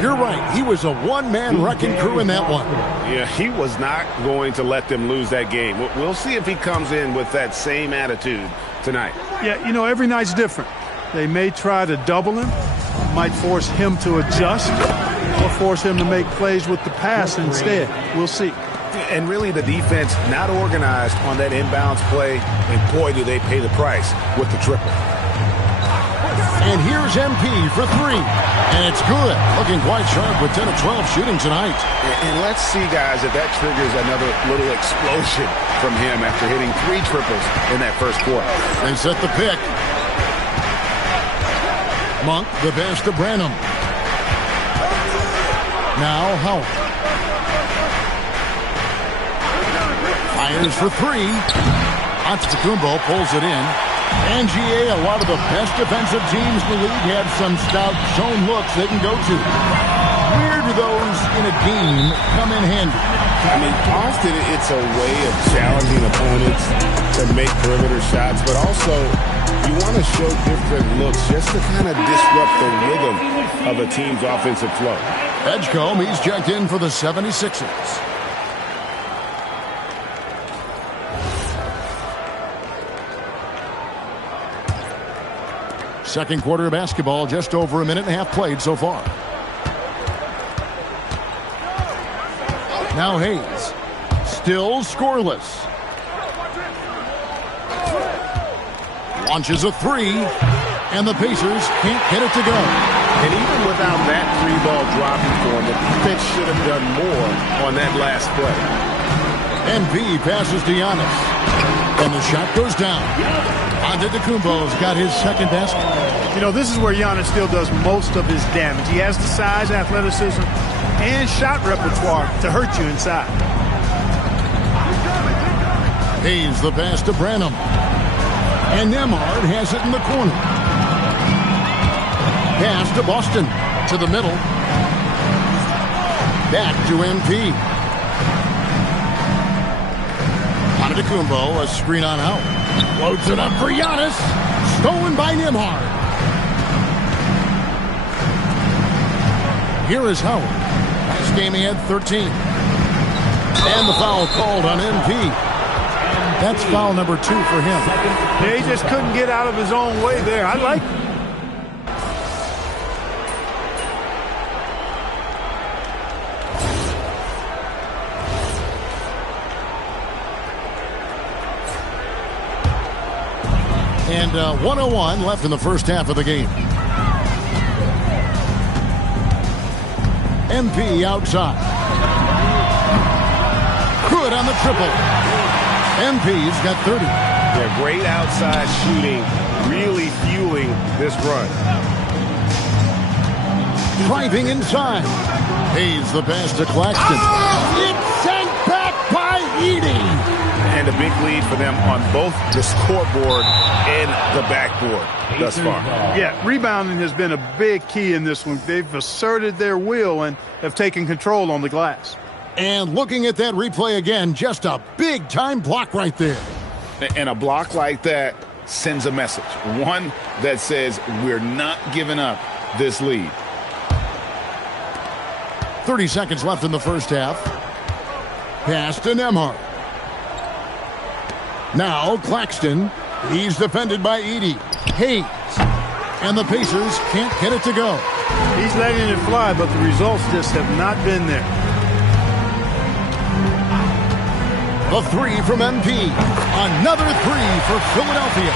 You're right. He was a one-man wrecking crew in that one. Yeah, he was not going to let them lose that game. We'll see if he comes in with that same attitude tonight. Yeah, you know, every night's different. They may try to double him, might force him to adjust, or force him to make plays with the pass instead. We'll see. And really the defense not organized on that inbounds play, and boy, do they pay the price with the triple. And here's MP for 3. And it's good. Looking quite sharp with 10 of 12 shooting tonight. And let's see, guys, if that triggers another little explosion from him after hitting 3 triples in that first quarter. They set the pick. Monk, the pass to Branham. Now Howard. Fires for 3. Antetokounmpo pulls it in. And GA, a lot of the best defensive teams in the league have some stout zone looks they can go to. Where do those in a game come in handy? I mean, often it's a way of challenging opponents to make perimeter shots, but also you want to show different looks just to kind of disrupt the rhythm of a team's offensive flow. Edgecombe, he's checked in for the 76ers. Second quarter of basketball, just over a minute and a half played so far. Now Hayes, still scoreless. Launches a 3. And the Pacers can't get it to go. And even without that 3-ball dropping for him, the defense should have done more on that last play. MP passes to Giannis. And the shot goes down. Antetokounmpo's got his second basket. You know, this is where Giannis still does most of his damage. He has the size, athleticism, and shot repertoire to hurt you inside. Hayes the pass to Branham. And Nembhard has it in the corner. Pass to Boston. To the middle. Back to MP. Antetokounmpo, a screen on out. Loads it up for Giannis. Stolen by Nembhard. Here is Howard. Last game he had 13. And the foul called on MP. That's foul number 2 for him. Yeah, he just couldn't get out of his own way there. I like it. And 1:01 left in the first half of the game. MP outside. Good on the triple. MP's got 30. Yeah, great outside shooting, really fueling this run. Driving inside. Hayes the pass to Claxton. It's sent back by Edey. And a big lead for them on both the scoreboard and the backboard thus far. Yeah, rebounding has been a big key in this one. They've asserted their will and have taken control on the glass. And looking at that replay again, just a big-time block right there. And a block like that sends a message. One that says we're not giving up this lead. 30 seconds left in the first half. Pass to Nembhard. Now Claxton. He's defended by Edey. Hayes. And the Pacers can't get it to go. He's letting it fly, but the results just have not been there. The 3 from MP. Another 3 for Philadelphia.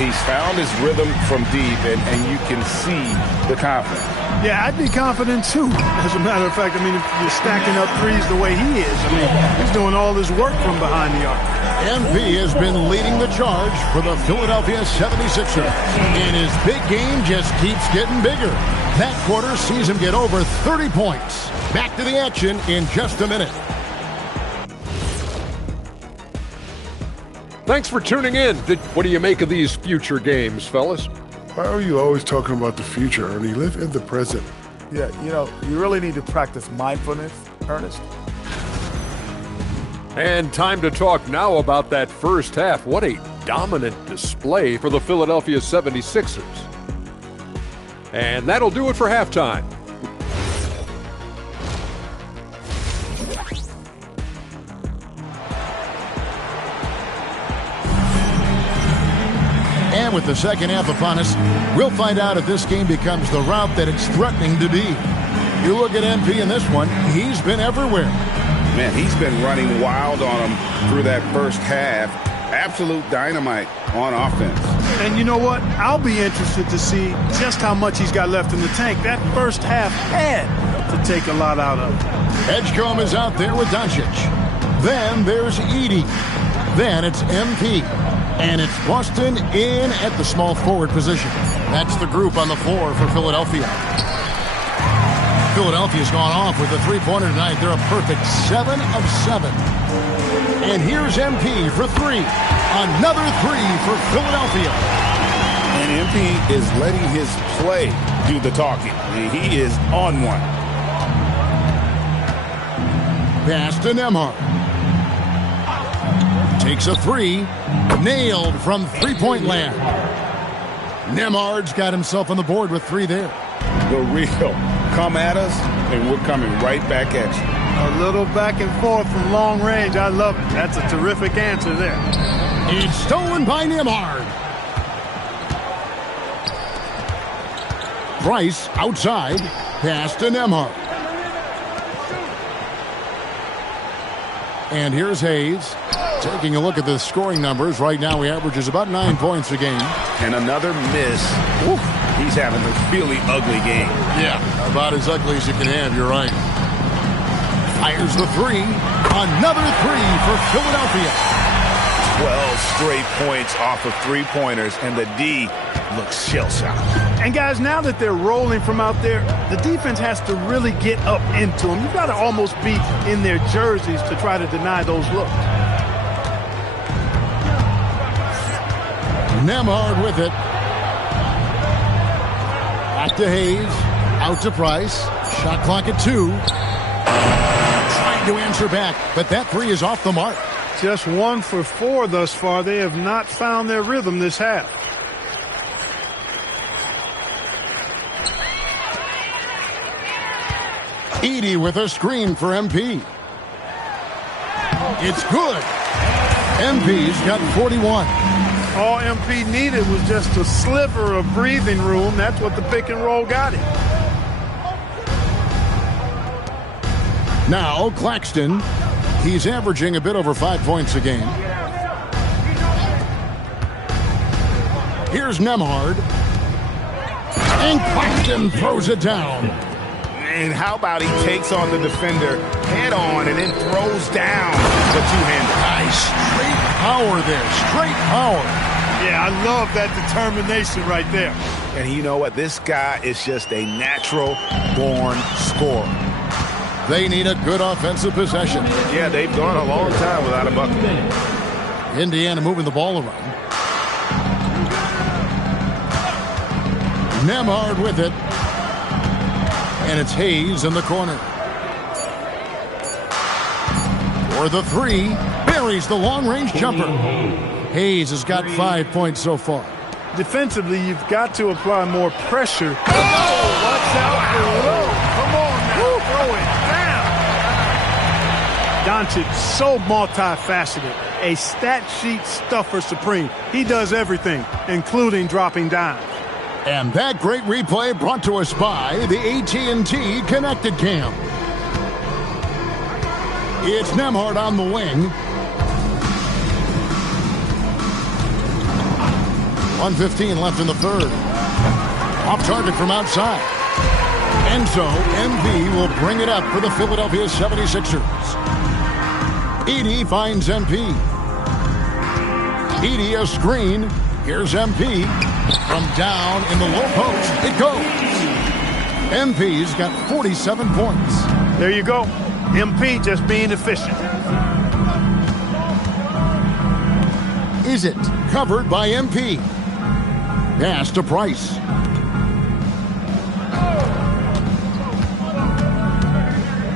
He's found his rhythm from deep, and you can see the confidence. Yeah, I'd be confident too. As a matter of fact, I mean, if you're stacking up threes the way he is, I mean, he's doing all his work from behind the arc. MP has been leading the charge for the Philadelphia 76ers. And his big game just keeps getting bigger. That quarter sees him get over 30 points. Back to the action in just a minute. Thanks for tuning in. What do you make of these future games, fellas? Why are you always talking about the future, Ernie? Live in the present. Yeah, you know, you really need to practice mindfulness, Ernest. And time to talk now about that first half. What a dominant display for the Philadelphia 76ers. And that'll do it for halftime. And with the second half upon us, we'll find out if this game becomes the route that it's threatening to be. You look at MP in this one, he's been everywhere. Man, he's been running wild on him through that first half. Absolute dynamite on offense. And you know what? I'll be interested to see just how much he's got left in the tank. That first half had to take a lot out of him. Edgecombe is out there with Doncic. Then there's Edey. Then it's MP. And it's Boston in at the small forward position. That's the group on the floor for Philadelphia. Philadelphia's gone off with a three-pointer tonight. They're a perfect 7 of 7. And here's MP for 3. Another 3 for Philadelphia. And MP is letting his play do the talking. He is on one. Pass to Nembhard. Takes a 3. Nailed from three-point land. Nembhard's got himself on the board with 3 there. The real come at us, and we're coming right back at you. A little back and forth from long range. I love it. That's a terrific answer there. It's stolen by Nembhard. Price outside. Pass to Nembhard. And here's Hayes. Taking a look at the scoring numbers, right now he averages about 9 points a game. And another miss. Oof, he's having a really ugly game. Yeah, about as ugly as you can have, you're right. Fires the three. Another three for Philadelphia. 12 straight points off of three-pointers, and the D looks shell-shocked. And guys, now that they're rolling from out there, the defense has to really get up into them. You've got to almost be in their jerseys to try to deny those looks. Nembhard with it. Back to Hayes. Out to Price. Shot clock at 2. Trying to answer back, but that three is off the mark. Just 1 for 4 thus far. They have not found their rhythm this half. Edey with a screen for MP. It's good. MP's got 41. All MP needed was just a sliver of breathing room. That's what the pick and roll got him. Now Claxton. He's averaging a bit over 5 points a game. Here's Nembhard. And Claxton throws it down. And how about he takes on the defender head on and then throws down the two-hander. Nice straight power there. Straight power. Yeah, I love that determination right there. And you know what? This guy is just a natural-born scorer. They need a good offensive possession. Yeah, they've gone a long time without a bucket. Indiana moving the ball around. Nembhard with it. And it's Hayes in the corner. For the three. Buries the long-range jumper. Hayes has got 5 points so far. Defensively, you've got to apply more pressure. Oh, watch out below. Come on now. Throw it down. Doncic, so multifaceted. A stat sheet stuffer supreme. He does everything, including dropping dimes. And that great replay brought to us by the AT&T Connected Cam. It's Nembhard on the wing. 1:15 left in the third. Off target from outside. And so MP will bring it up for the Philadelphia 76ers. Edey finds MP. Edey a screen. Here's MP. From down in the low post, it goes. MP's got 47 points. There you go. MP just being efficient. Is it covered by MP? Pass to Price.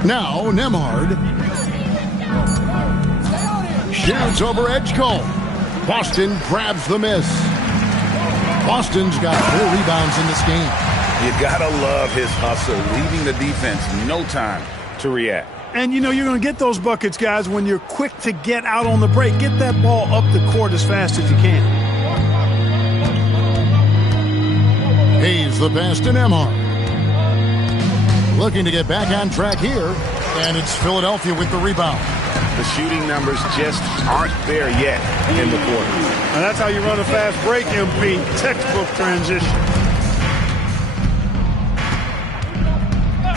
Now Nembhard. Shoots over Edgecombe. Boston grabs the miss. Boston's got 4 rebounds in this game. You gotta love his hustle, leaving the defense no time to react. And you know you're going to get those buckets, guys, when you're quick to get out on the break. Get that ball up the court as fast as you can. Hayes the pass to Nembhard. Looking to get back on track here, and it's Philadelphia with the rebound. The shooting numbers just aren't there yet in the quarter. And that's how you run a fast break, MP. Textbook transition.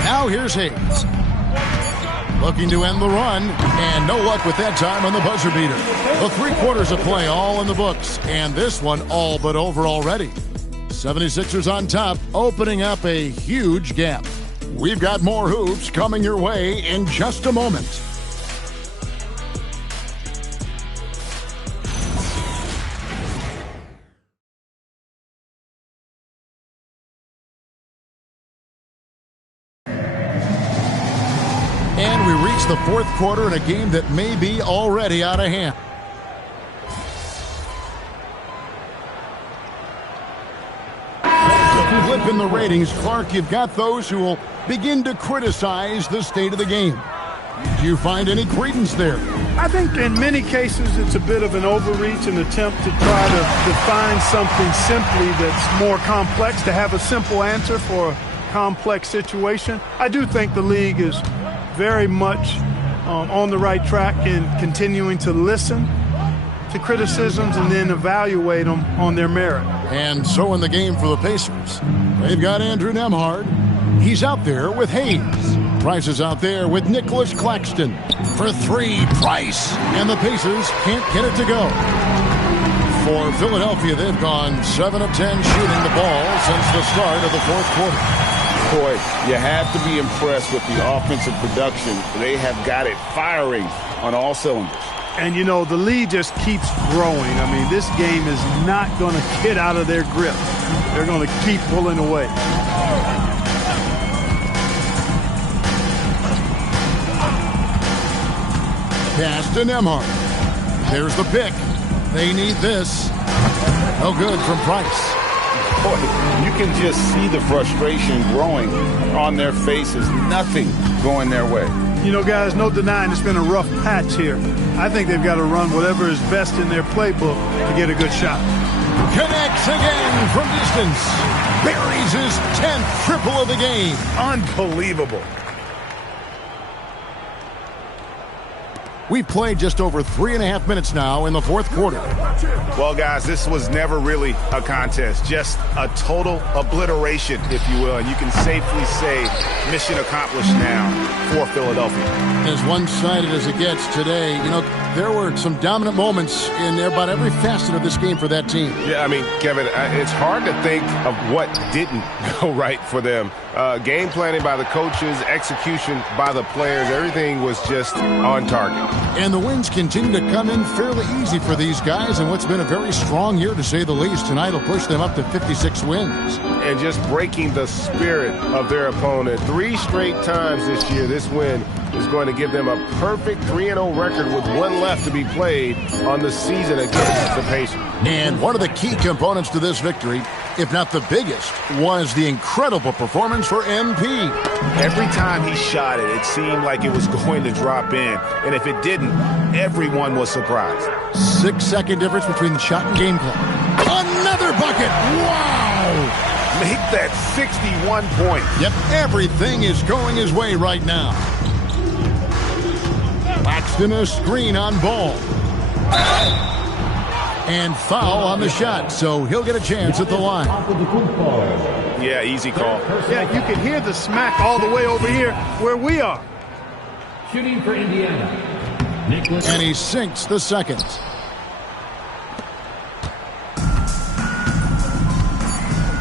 Now here's Hayes. Looking to end the run, and no luck with that time on the buzzer beater. The 3 quarters of play all in the books, and this one all but over already. 76ers on top, opening up a huge gap. We've got more hoops coming your way in just a moment. And we reach the 4th quarter in a game that may be already out of hand. Flip in the ratings, Clark, you've got those who will begin to criticize the state of the game. Do you find any credence there? I think in many cases it's a bit of an overreach, an attempt to try to define something simply that's more complex, to have a simple answer for a complex situation. I do think the league is very much on the right track in continuing to listen to criticisms and then evaluate them on their merit. And so in the game for the Pacers, they've got Andrew Nembhard. He's out there with Hayes. Price is out there with Nicholas Claxton. For three, Price. And the Pacers can't get it to go. For Philadelphia, they've gone 7 of 10 shooting the ball since the start of the fourth quarter. Boy, you have to be impressed with the offensive production. They have got it firing on all cylinders. And, you know, the lead just keeps growing. I mean, this game is not going to get out of their grip. They're going to keep pulling away. Pass to Nembhard. There's the pick. They need this. No good from Price. Boy, you can just see the frustration growing on their faces. Nothing going their way. You know, guys, no denying it's been a rough patch here. I think they've got to run whatever is best in their playbook to get a good shot. Connects again from distance. Buries his 10th triple of the game. Unbelievable. We've played just over 3.5 minutes now in the fourth quarter. Well, guys, this was never really a contest, just a total obliteration, if you will. And you can safely say mission accomplished now for Philadelphia. As one-sided as it gets today, you know, there were some dominant moments in about every facet of this game for that team. Yeah, I mean, Kevin, it's hard to think of what didn't go right for them. Game planning by the coaches, execution by the players, everything was just on target. And the wins continue to come in fairly easy for these guys, and what's been a very strong year, to say the least. Tonight will push them up to 56 wins. And just breaking the spirit of their opponent. 3 straight times this year, this win is going to give them a perfect 3-0 record with one left to be played on the season against the Pacers. And one of the key components to this victory, if not the biggest, was the incredible performance for MP. Every time he shot it, it seemed like it was going to drop in. And if it didn't, everyone was surprised. 6-second difference between the shot and game clock. Another bucket! Wow! Make that 61 points. Yep, everything is going his way right now. Claxton a screen on Ball. And foul on the shot, so he'll get a chance at the line. Yeah, easy call. Yeah, you can hear the smack all the way over here where we are. Shooting for Indiana. And he sinks the second.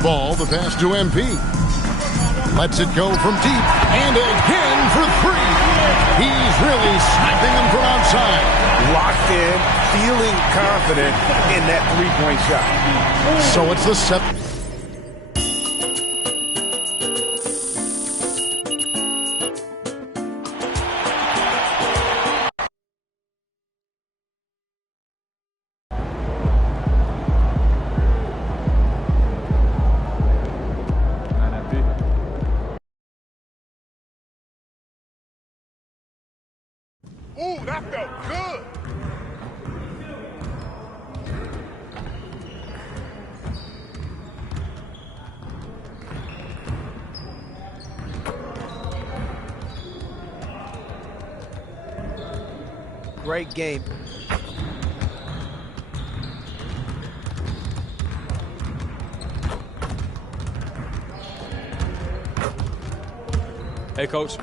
Ball, the pass to MP. Lets it go from deep, and again for 3. He's really sniping them from outside. Locked in, feeling confident in that three-point shot. So it's the 7th. Ooh, that felt good. Great game. Hey, Coach.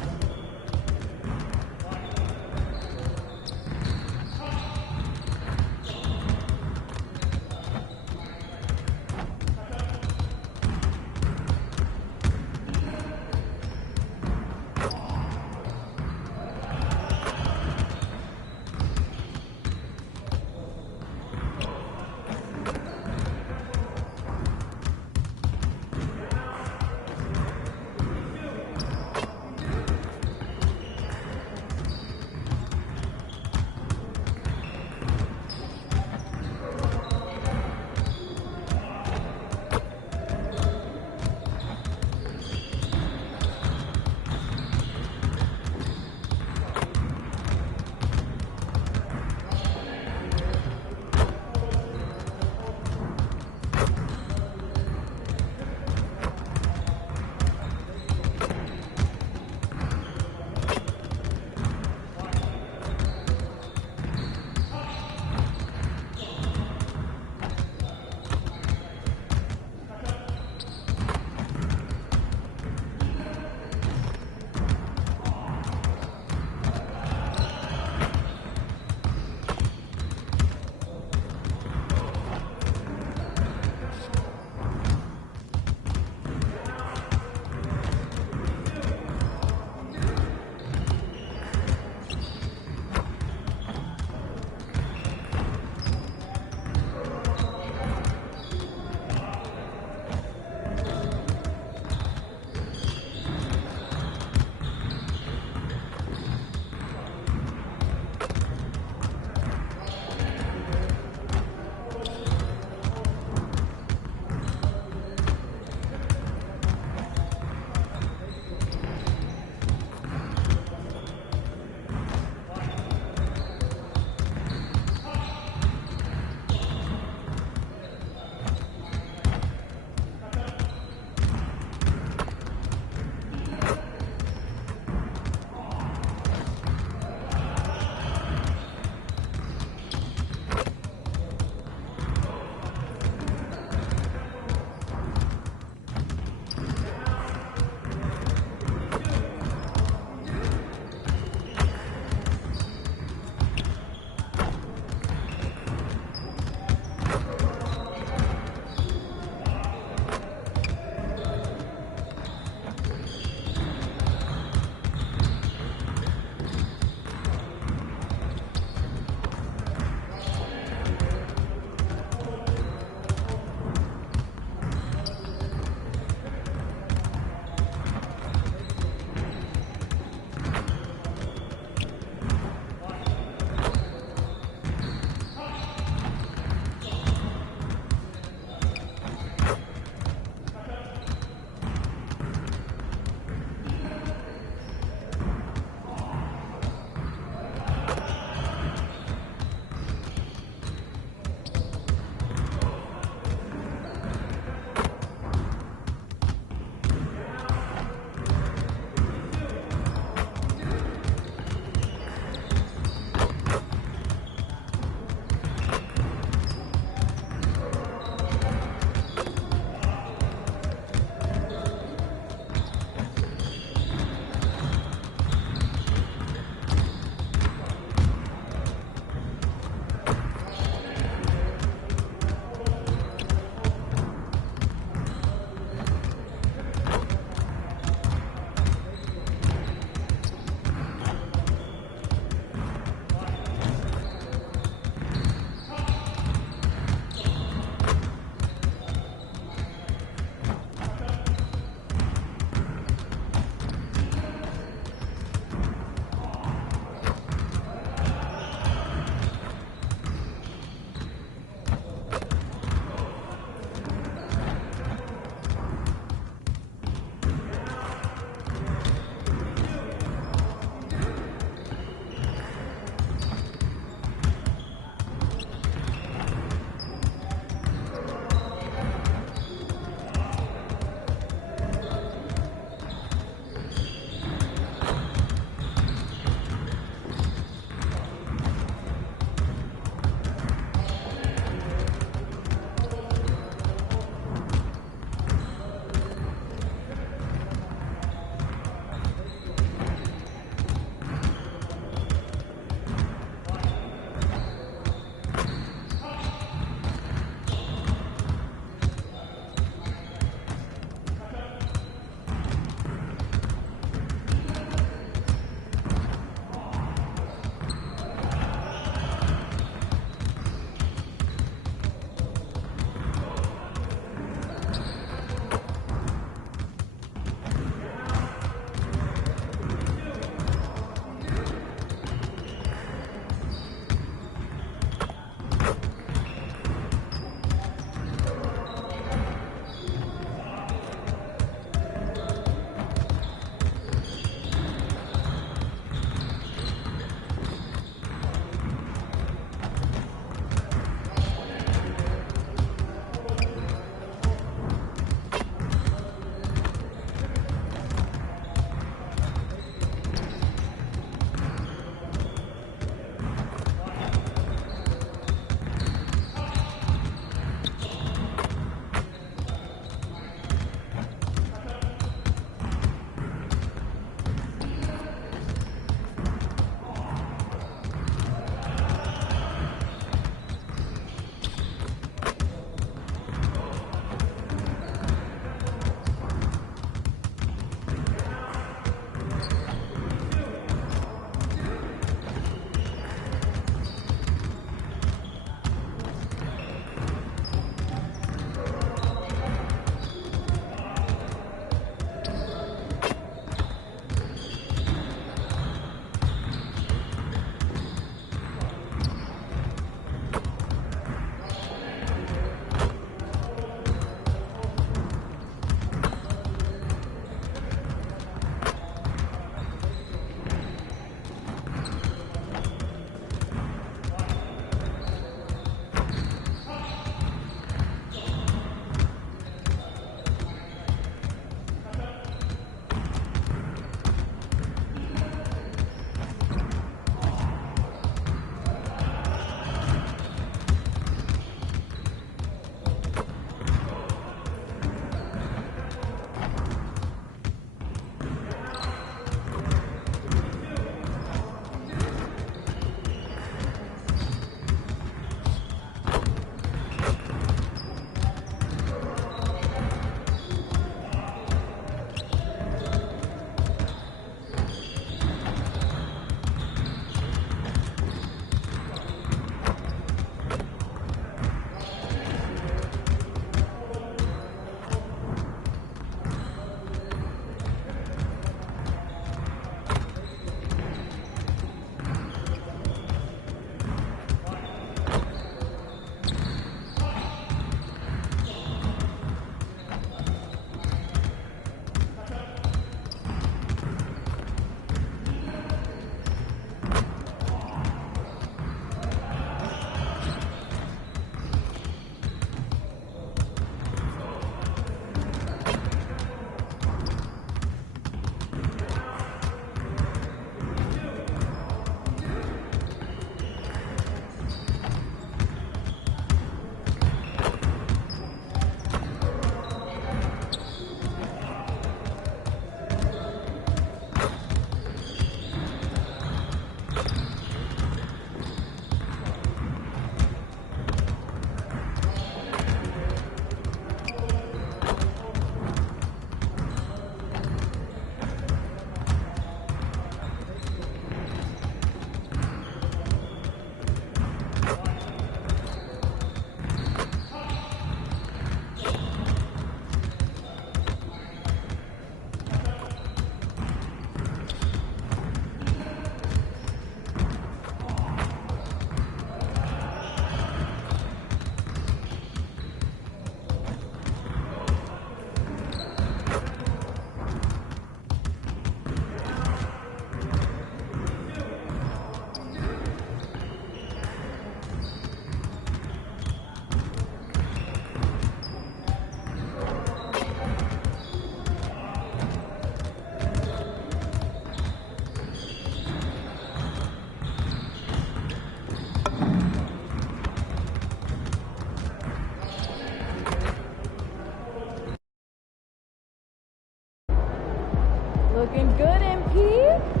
Looking good, MP.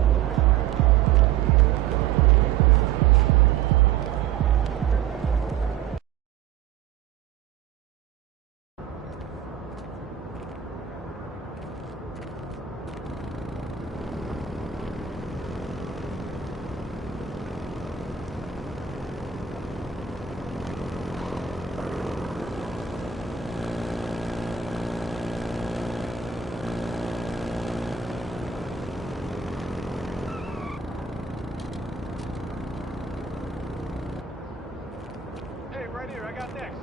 Right here, I got next.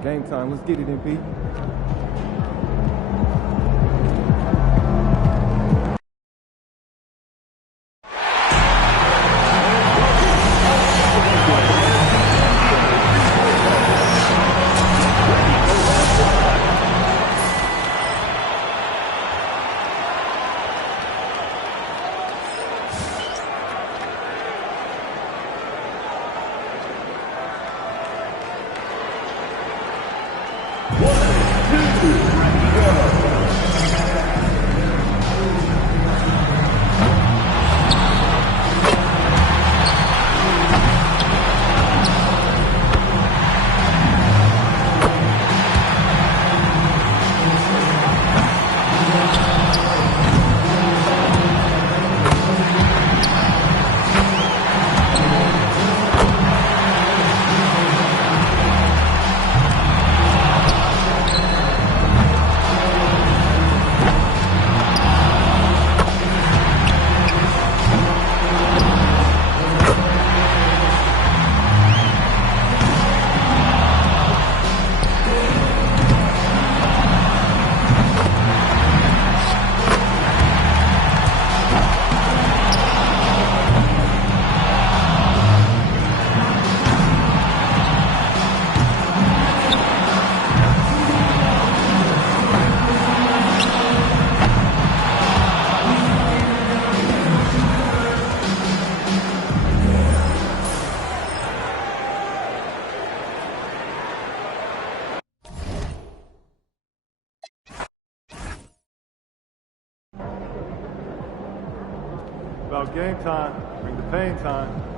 Game time. Let's get it, MP. About game time, bring the pain time.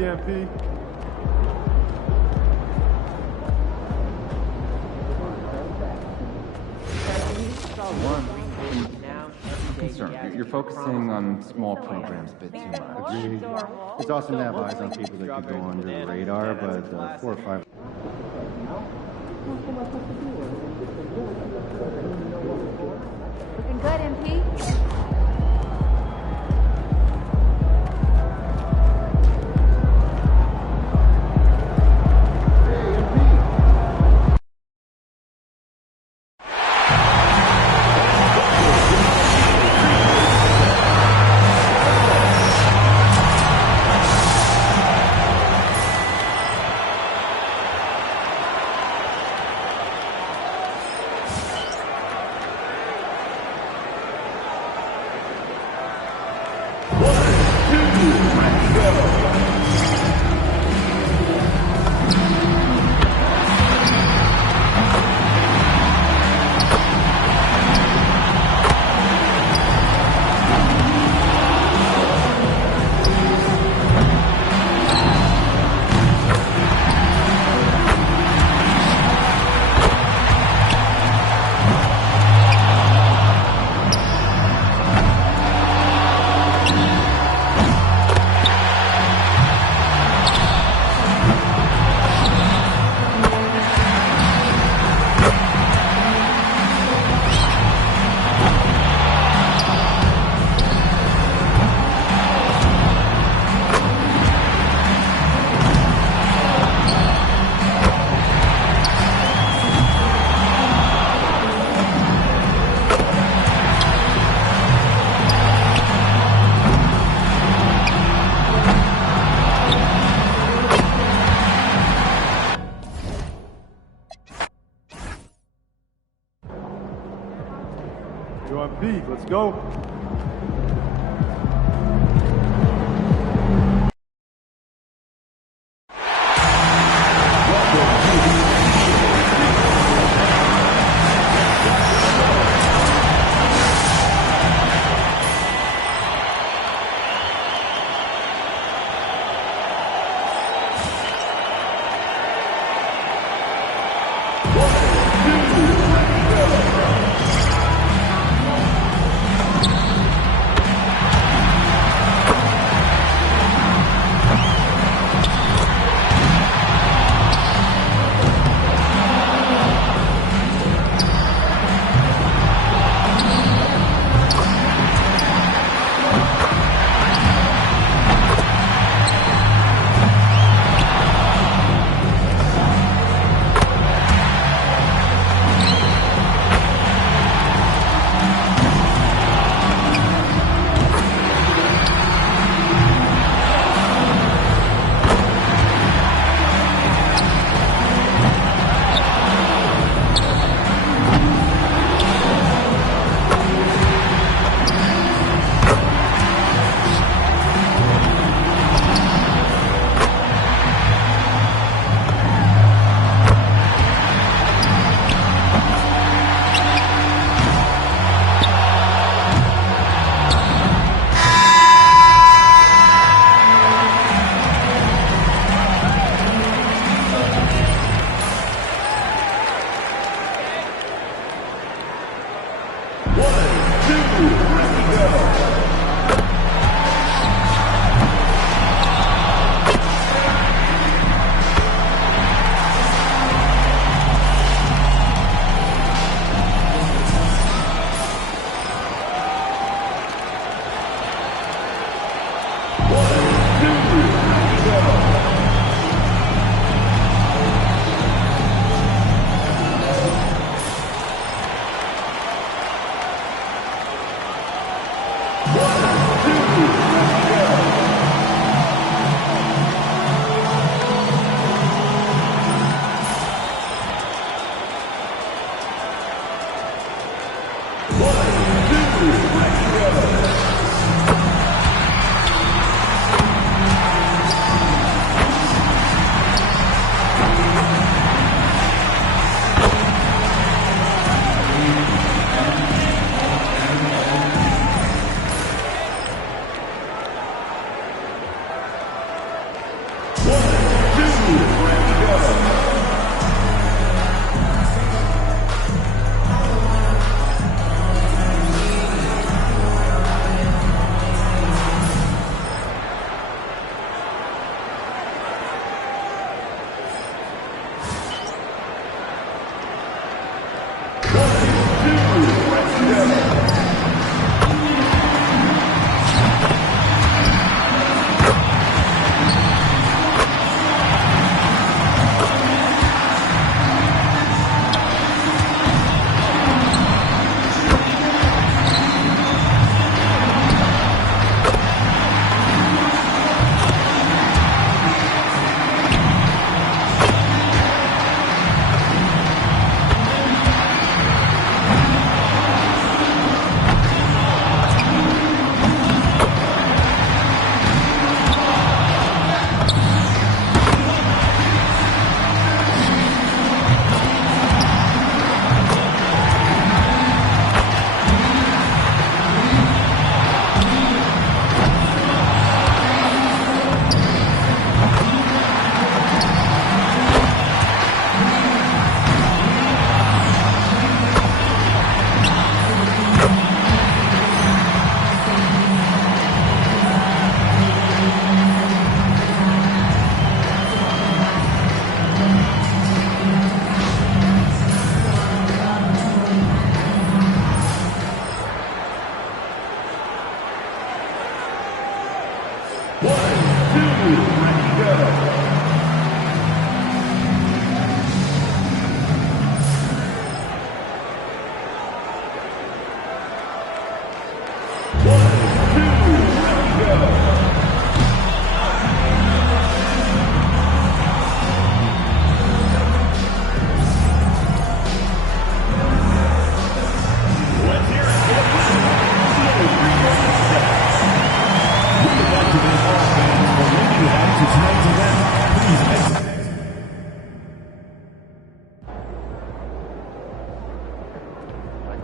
ready, MP. Concern. You're focusing on small programs a bit too much. Agreed. It's awesome to have eyes on people that could go under the radar, but 4 or 5. Looking good, MP. You're on B. Let's go.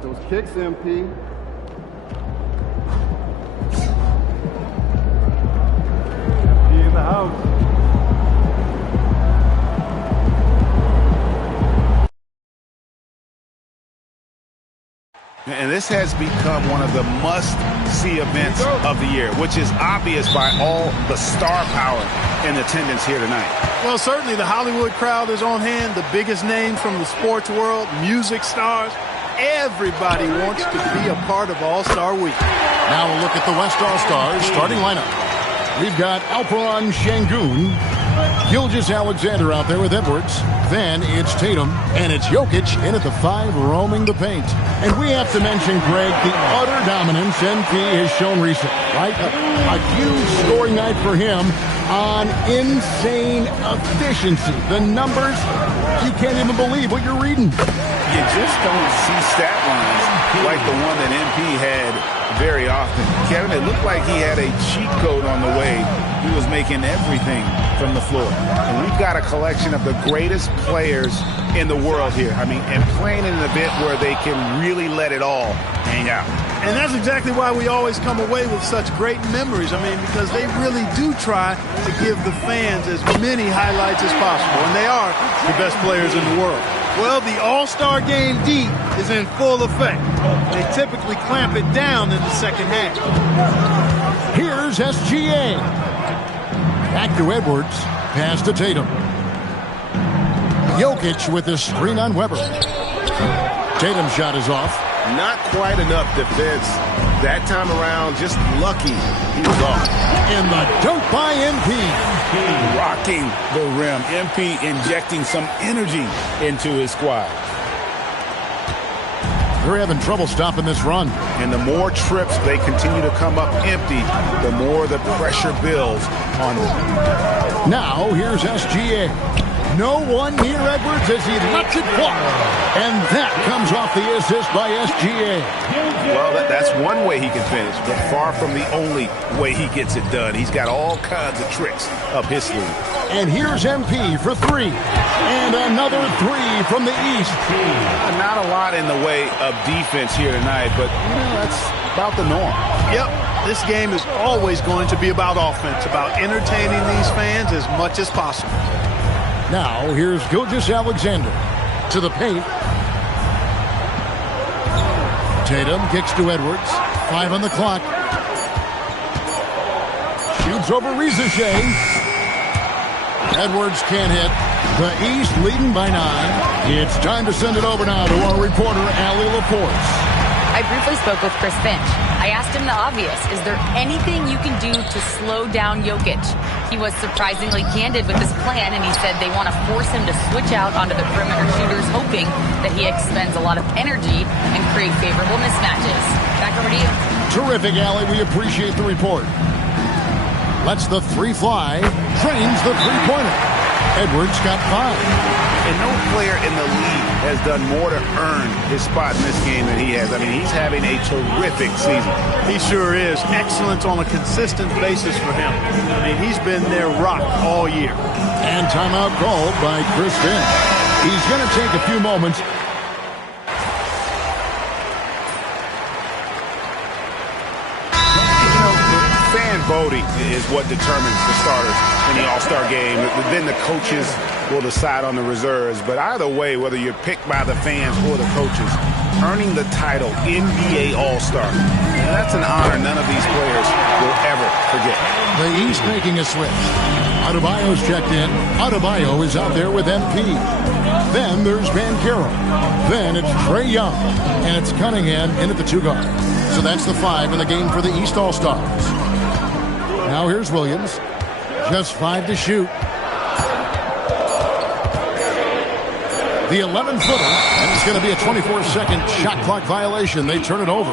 those kicks, MP. MP in the house. And this has become one of the must-see events of the year, which is obvious by all the star power in attendance here tonight. Well, certainly the Hollywood crowd is on hand, the biggest names from the sports world, music stars. Everybody wants to be a part of All-Star Week. Now we'll look at the West All-Stars starting lineup. We've got Alperon Şengün, Gilgeous-Alexander out there with Edwards. Then it's Tatum, and it's Jokic in at the 5 roaming the paint. And we have to mention, Greg, the utter dominance MP has shown recently, right? A huge scoring night for him on insane efficiency. The numbers, you can't even believe what you're reading. You just don't see stat lines like the one that MP had very often. Kevin, it looked like he had a cheat code on the way. He was making everything from the floor. And we've got a collection of the greatest players in the world here. I mean, and playing in an event where they can really let it all hang out. And that's exactly why we always come away with such great memories. I mean, because they really do try to give the fans as many highlights as possible. And they are the best players in the world. Well, the All-Star Game D is in full effect. They typically clamp it down in the second half. Here's SGA. Back to Edwards. Pass to Tatum. Jokic with the screen on Weber. Tatum's shot is off. Not quite enough defense that time around. Just lucky he was off. And the dunk by MP. Rocking the rim. MP injecting some energy into his squad. They're having trouble stopping this run. And the more trips they continue to come up empty, the more the pressure builds on them. Now here's SGA. No one near Edwards as he lets it fly. And that comes off the assist by SGA. Well, that's one way he can finish, but far from the only way he gets it done. He's got all kinds of tricks up his sleeve. And here's MP for 3. And another 3 from the East. Not a lot in the way of defense here tonight, but that's about the norm. Yep, this game is always going to be about offense, about entertaining these fans as much as possible. Now, here's Gilgeous-Alexander to the paint. Tatum kicks to Edwards. 5 on the clock. Shoots over Rizachet. Edwards can't hit. The East leading by 9. It's time to send it over now to our reporter, Allie LaForce. I briefly spoke with Chris Finch. I asked him the obvious. Is there anything you can do to slow down Jokic? He was surprisingly candid with his plan, and he said they want to force him to switch out onto the perimeter shooters, hoping that he expends a lot of energy and create favorable mismatches. Back over to you. Terrific, Allie. We appreciate the report. Lets the 3 fly. Trains the 3-pointer. Edwards got 5. And no player in the league has done more to earn his spot in this game than he has. I mean, he's having a terrific season. He sure is. Excellence on a consistent basis for him. I mean, he's been their rock all year. And timeout called by Chris Finch. He's going to take a few moments. Fan voting is what determines the starters in the All-Star game. Then the coaches will decide on the reserves. But either way, whether you're picked by the fans or the coaches, earning the title NBA All-Star, that's an honor none of these players will ever forget. The East making a switch. Adebayo's checked in. Adebayo is out there with MP. Then there's Banchero. Then it's Trae Young. And it's Cunningham in at the 2 guard. So that's the 5 in the game for the East All-Stars. Now here's Williams. Just 5 to shoot. The 11-footer, and it's going to be a 24-second shot clock violation. They turn it over.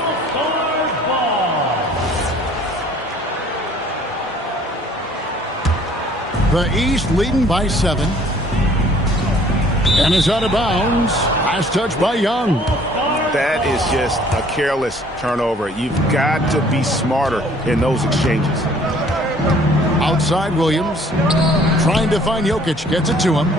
The East leading by 7. And is out of bounds. Last touch by Young. That is just a careless turnover. You've got to be smarter in those exchanges. Outside Williams. Trying to find Jokic. Gets it to him.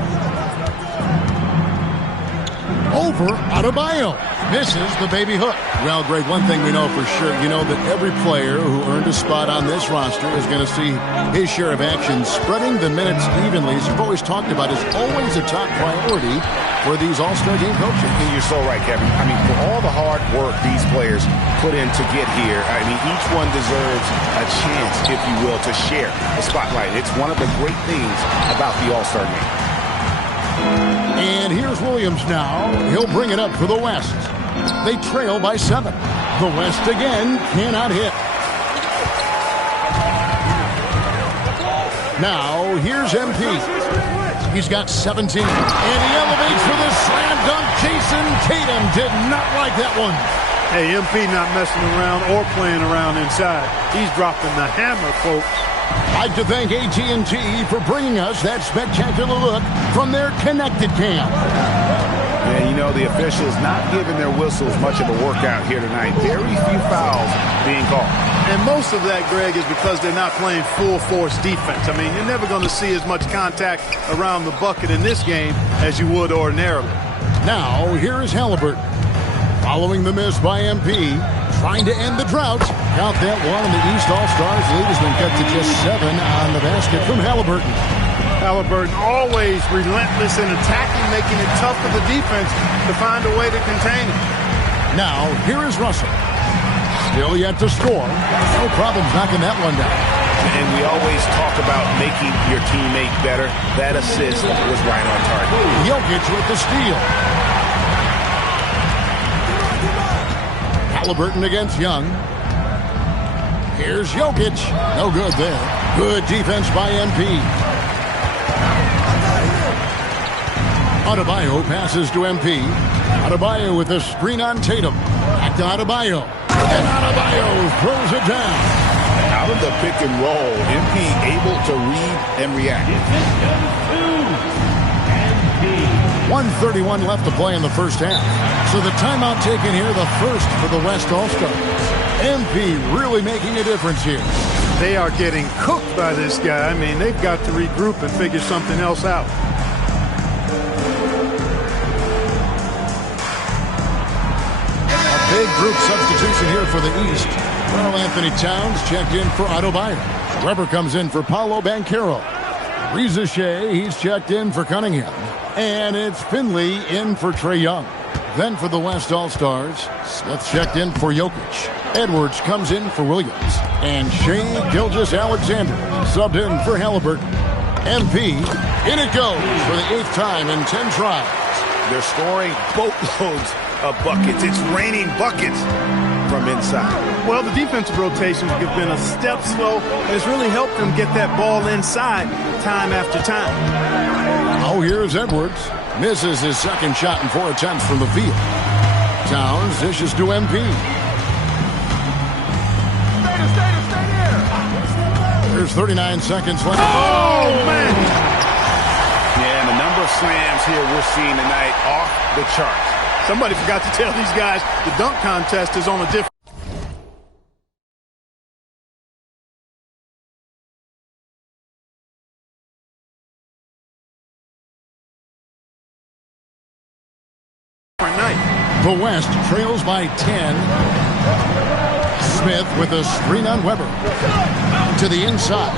over Adebayo. Misses the baby hook. Well, Greg, one thing we know for sure, you know that every player who earned a spot on this roster is going to see his share of action. Spreading the minutes evenly, as you've always talked about, is always a top priority for these All-Star game coaches. And you're so right, Kevin. I mean, for all the hard work these players put in to get here, I mean, each one deserves a chance, if you will, to share the spotlight. It's one of the great things about the All-Star game. And here's Williams now. He'll bring it up for the West. They trail by 7. The West again cannot hit. Now, here's MP. He's got 17. And he elevates for the slam dunk. Jason Tatum did not like that one. Hey, MP not messing around or playing around inside. He's dropping the hammer, folks. I'd like to thank AT&T for bringing us that spectacular look from their connected cam. And you know, the officials not giving their whistles much of a workout here tonight. Very few fouls being called. And most of that, Greg, is because they're not playing full-force defense. I mean, you're never going to see as much contact around the bucket in this game as you would ordinarily. Now, here is Halliburton. Following the miss by MP, trying to end the drought. Count that one, and the East All-Stars lead has been cut to just 7 on the basket from Halliburton. Halliburton always relentless in attacking, making it tough for the defense to find a way to contain him. Now, here is Russell. Still yet to score. No problems knocking that one down. And we always talk about making your teammate better. That assist was right on target. Jokic with the steal. Halliburton against Young. Here's Jokic. No good there. Good defense by MP. Adebayo passes to MP. Adebayo with a screen on Tatum. Back to Adebayo. And Adebayo throws it down. Out of the pick and roll, MP able to read and react. 1:31 left to play in the first half. So the timeout taken here, the first for the West All-Stars. MP really making a difference here. They are getting cooked by this guy. I mean, they've got to regroup and figure something else out. A big group substitution here for the East. Carl Anthony Towns checked in for Adebayo. Weber comes in for Paolo Banchero. Reza Shea, he's checked in for Cunningham. And it's Finley in for Trae Young. Then for the West All-Stars, Smith checked in for Jokic. Edwards comes in for Williams. And Shea Gilgeous-Alexander subbed in for Halliburton. MP, in it goes for the 8th time in 10 tries. They're scoring boatloads of buckets. It's raining buckets from inside. Well, the defensive rotations have been a step slow, and it's really helped them get that ball inside time after time. Oh, here's Edwards. Misses his second shot in 4 attempts from the field. Towns dishes to MP. There's 39 seconds left. Oh, man! Yeah, and the number of slams here we're seeing tonight off the charts. Somebody forgot to tell these guys the dunk contest is on a different... The West trails by 10. Smith with a screen on Weber. To the inside.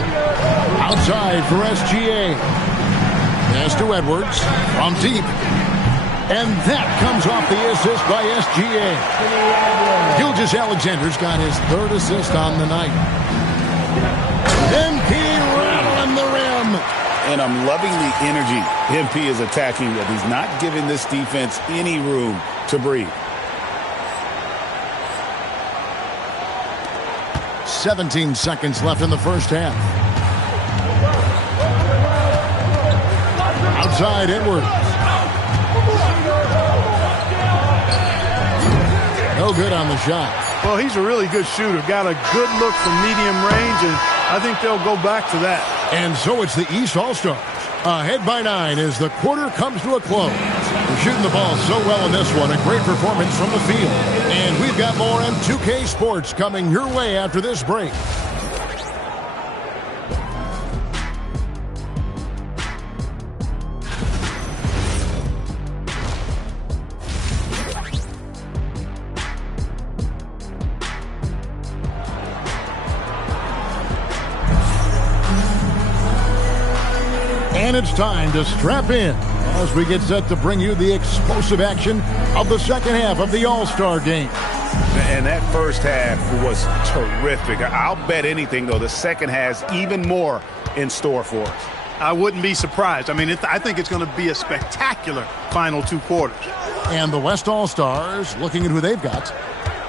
Outside for SGA. Pass to Edwards from deep. And that comes off the assist by SGA. Gilgeous-Alexander's got his 3rd assist on the night. MP rattling the rim. And I'm loving the energy MP is attacking with. He's not giving this defense any room to breathe. 17 seconds left in the first half. Outside Edwards. No good on the shot. Well, he's a really good shooter. Got a good look from medium range, and I think they'll go back to that. And so it's the East All-Stars. Ahead by 9 as the quarter comes to a close. They're shooting the ball so well in this one. A great performance from the field. And we've got more M2K Sports coming your way after this break. it's time to strap in as we get set to bring you the explosive action of the second half of the All-Star game. And that first half was terrific. I'll bet anything, though, the second has even more in store for us. I wouldn't be surprised. I mean, I think it's going to be a spectacular final 2 quarters. And the West All-Stars, looking at who they've got.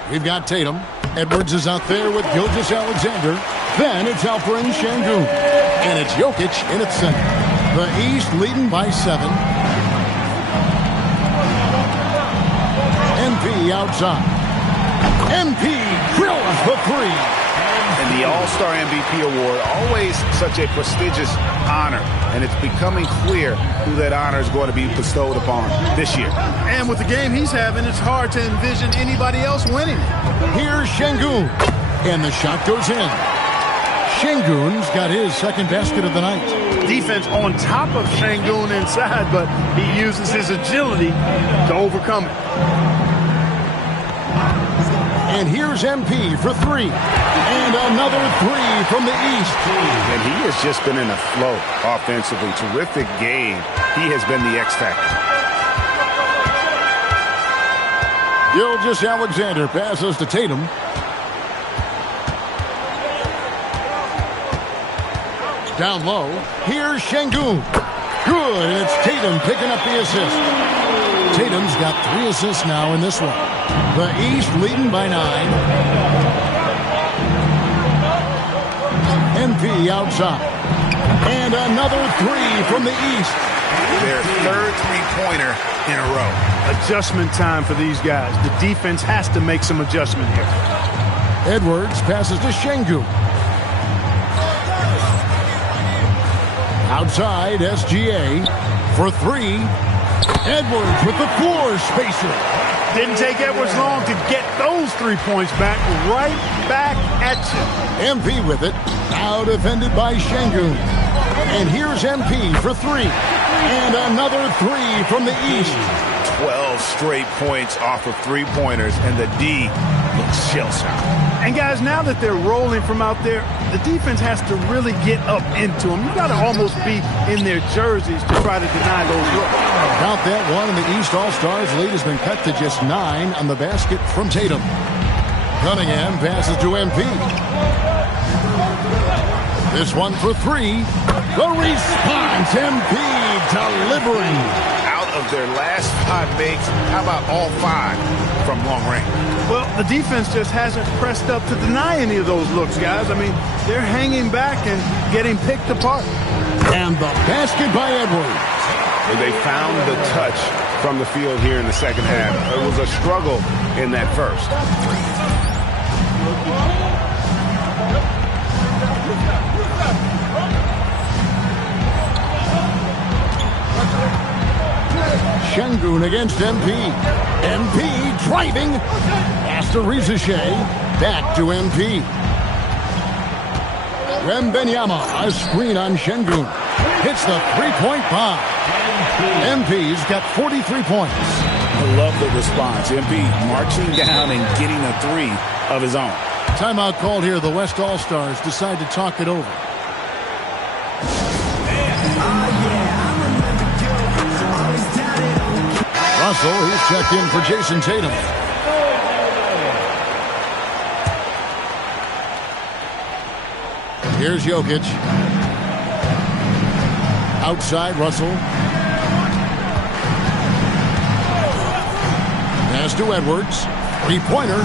We've got Tatum. Edwards is out there with Gilgeous-Alexander. Then it's Alperen Şengün. And it's Jokic in its center. The East leading by 7. MP outside. MP drills the 3. And the All-Star MVP award, always such a prestigious honor. And it's becoming clear who that honor is going to be bestowed upon this year. And with the game he's having, it's hard to envision anybody else winning it. Here's Şengün. And the shot goes in. Şengün's got his second basket of the night. Defense on top of Şengün inside, but he uses his agility to overcome it. And here's MP for 3. And another 3 from the East. And he has just been in a flow offensively. Terrific game. He has been the X factor. Gilgeous-Alexander passes to Tatum. Down low. Here's Şengün. Good. And it's Tatum picking up the assist. Tatum's got 3 assists now in this one. The East leading by 9. MP outside. And another 3 from the East. Their third three-pointer in a row. Adjustment time for these guys. The defense has to make some adjustment here. Edwards passes to Şengün. Outside, SGA for 3. Edwards with the floor spacer. Didn't take Edwards long to get those 3 points back. Right back at you. MP with it. Now defended by Şengün. And here's MP for 3. And another 3 from the East. 12 straight points off of three-pointers, and the D looks shell-shocked. And guys, now that they're rolling from out there, the defense has to really get up into them. You got to almost be in their jerseys to try to deny those looks. Count that one, and the East All-Stars lead has been cut to just 9 on the basket from Tatum. Cunningham passes to MP. This one for 3. The response, MP delivering. Out of their last 5 makes, how about all 5 from long range? Well, the defense just hasn't pressed up to deny any of those looks, guys. I mean, they're hanging back and getting picked apart. And the basket by Edwards. And they found the touch from the field here in the second half. It was a struggle in that first. Şengün against MP. MP driving. Pass to Rizichet. Back to MP. Wembanyama, a screen on Şengün. Hits the three-point bomb. MP's got 43 points. I love the response. MP marching down and getting a 3 of his own. Timeout called here. The West All-Stars decide to talk it over. Russell, he's checked in for Jason Tatum. Here's Jokic. Outside, Russell. Pass to Edwards. Three-pointer.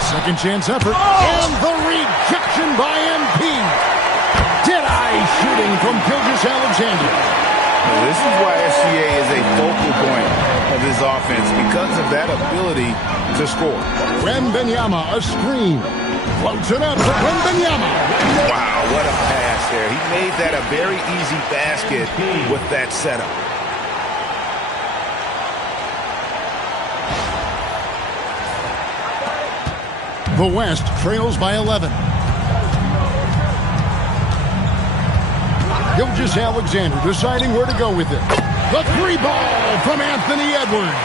Second chance effort. And the rejection by MP. Dead-eye shooting from Gilgeous-Alexander. This is why SGA is a focal point of this offense, because of that ability to score. Wembanyama, a screen. Floats it up for Wembanyama. Wow, what a pass there. He made that a very easy basket with that setup. The West trails by 11. Gilgeous-Alexander deciding where to go with it. The 3 ball from Anthony Edwards.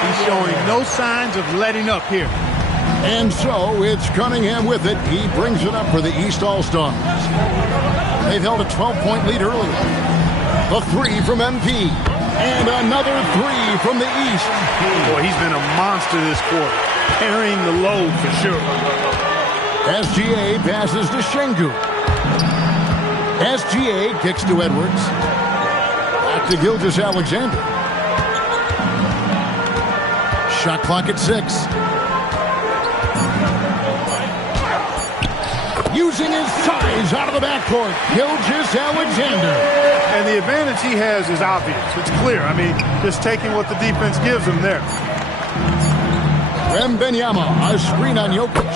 He's showing no signs of letting up here. And so it's Cunningham with it. He brings it up for the East All-Stars. They've held a 12-point lead earlier. The three from MP. And another three from the East. Boy, he's been a monster this quarter. Carrying the load for sure. SGA passes to Şengün. SGA kicks to Edwards. Back to Gilgeous-Alexander. Shot clock at 6. Using his size out of the backcourt, Gilgeous-Alexander. And the advantage he has is obvious. It's clear. I mean, just taking what the defense gives him there. Wembanyama, a screen on Jokic.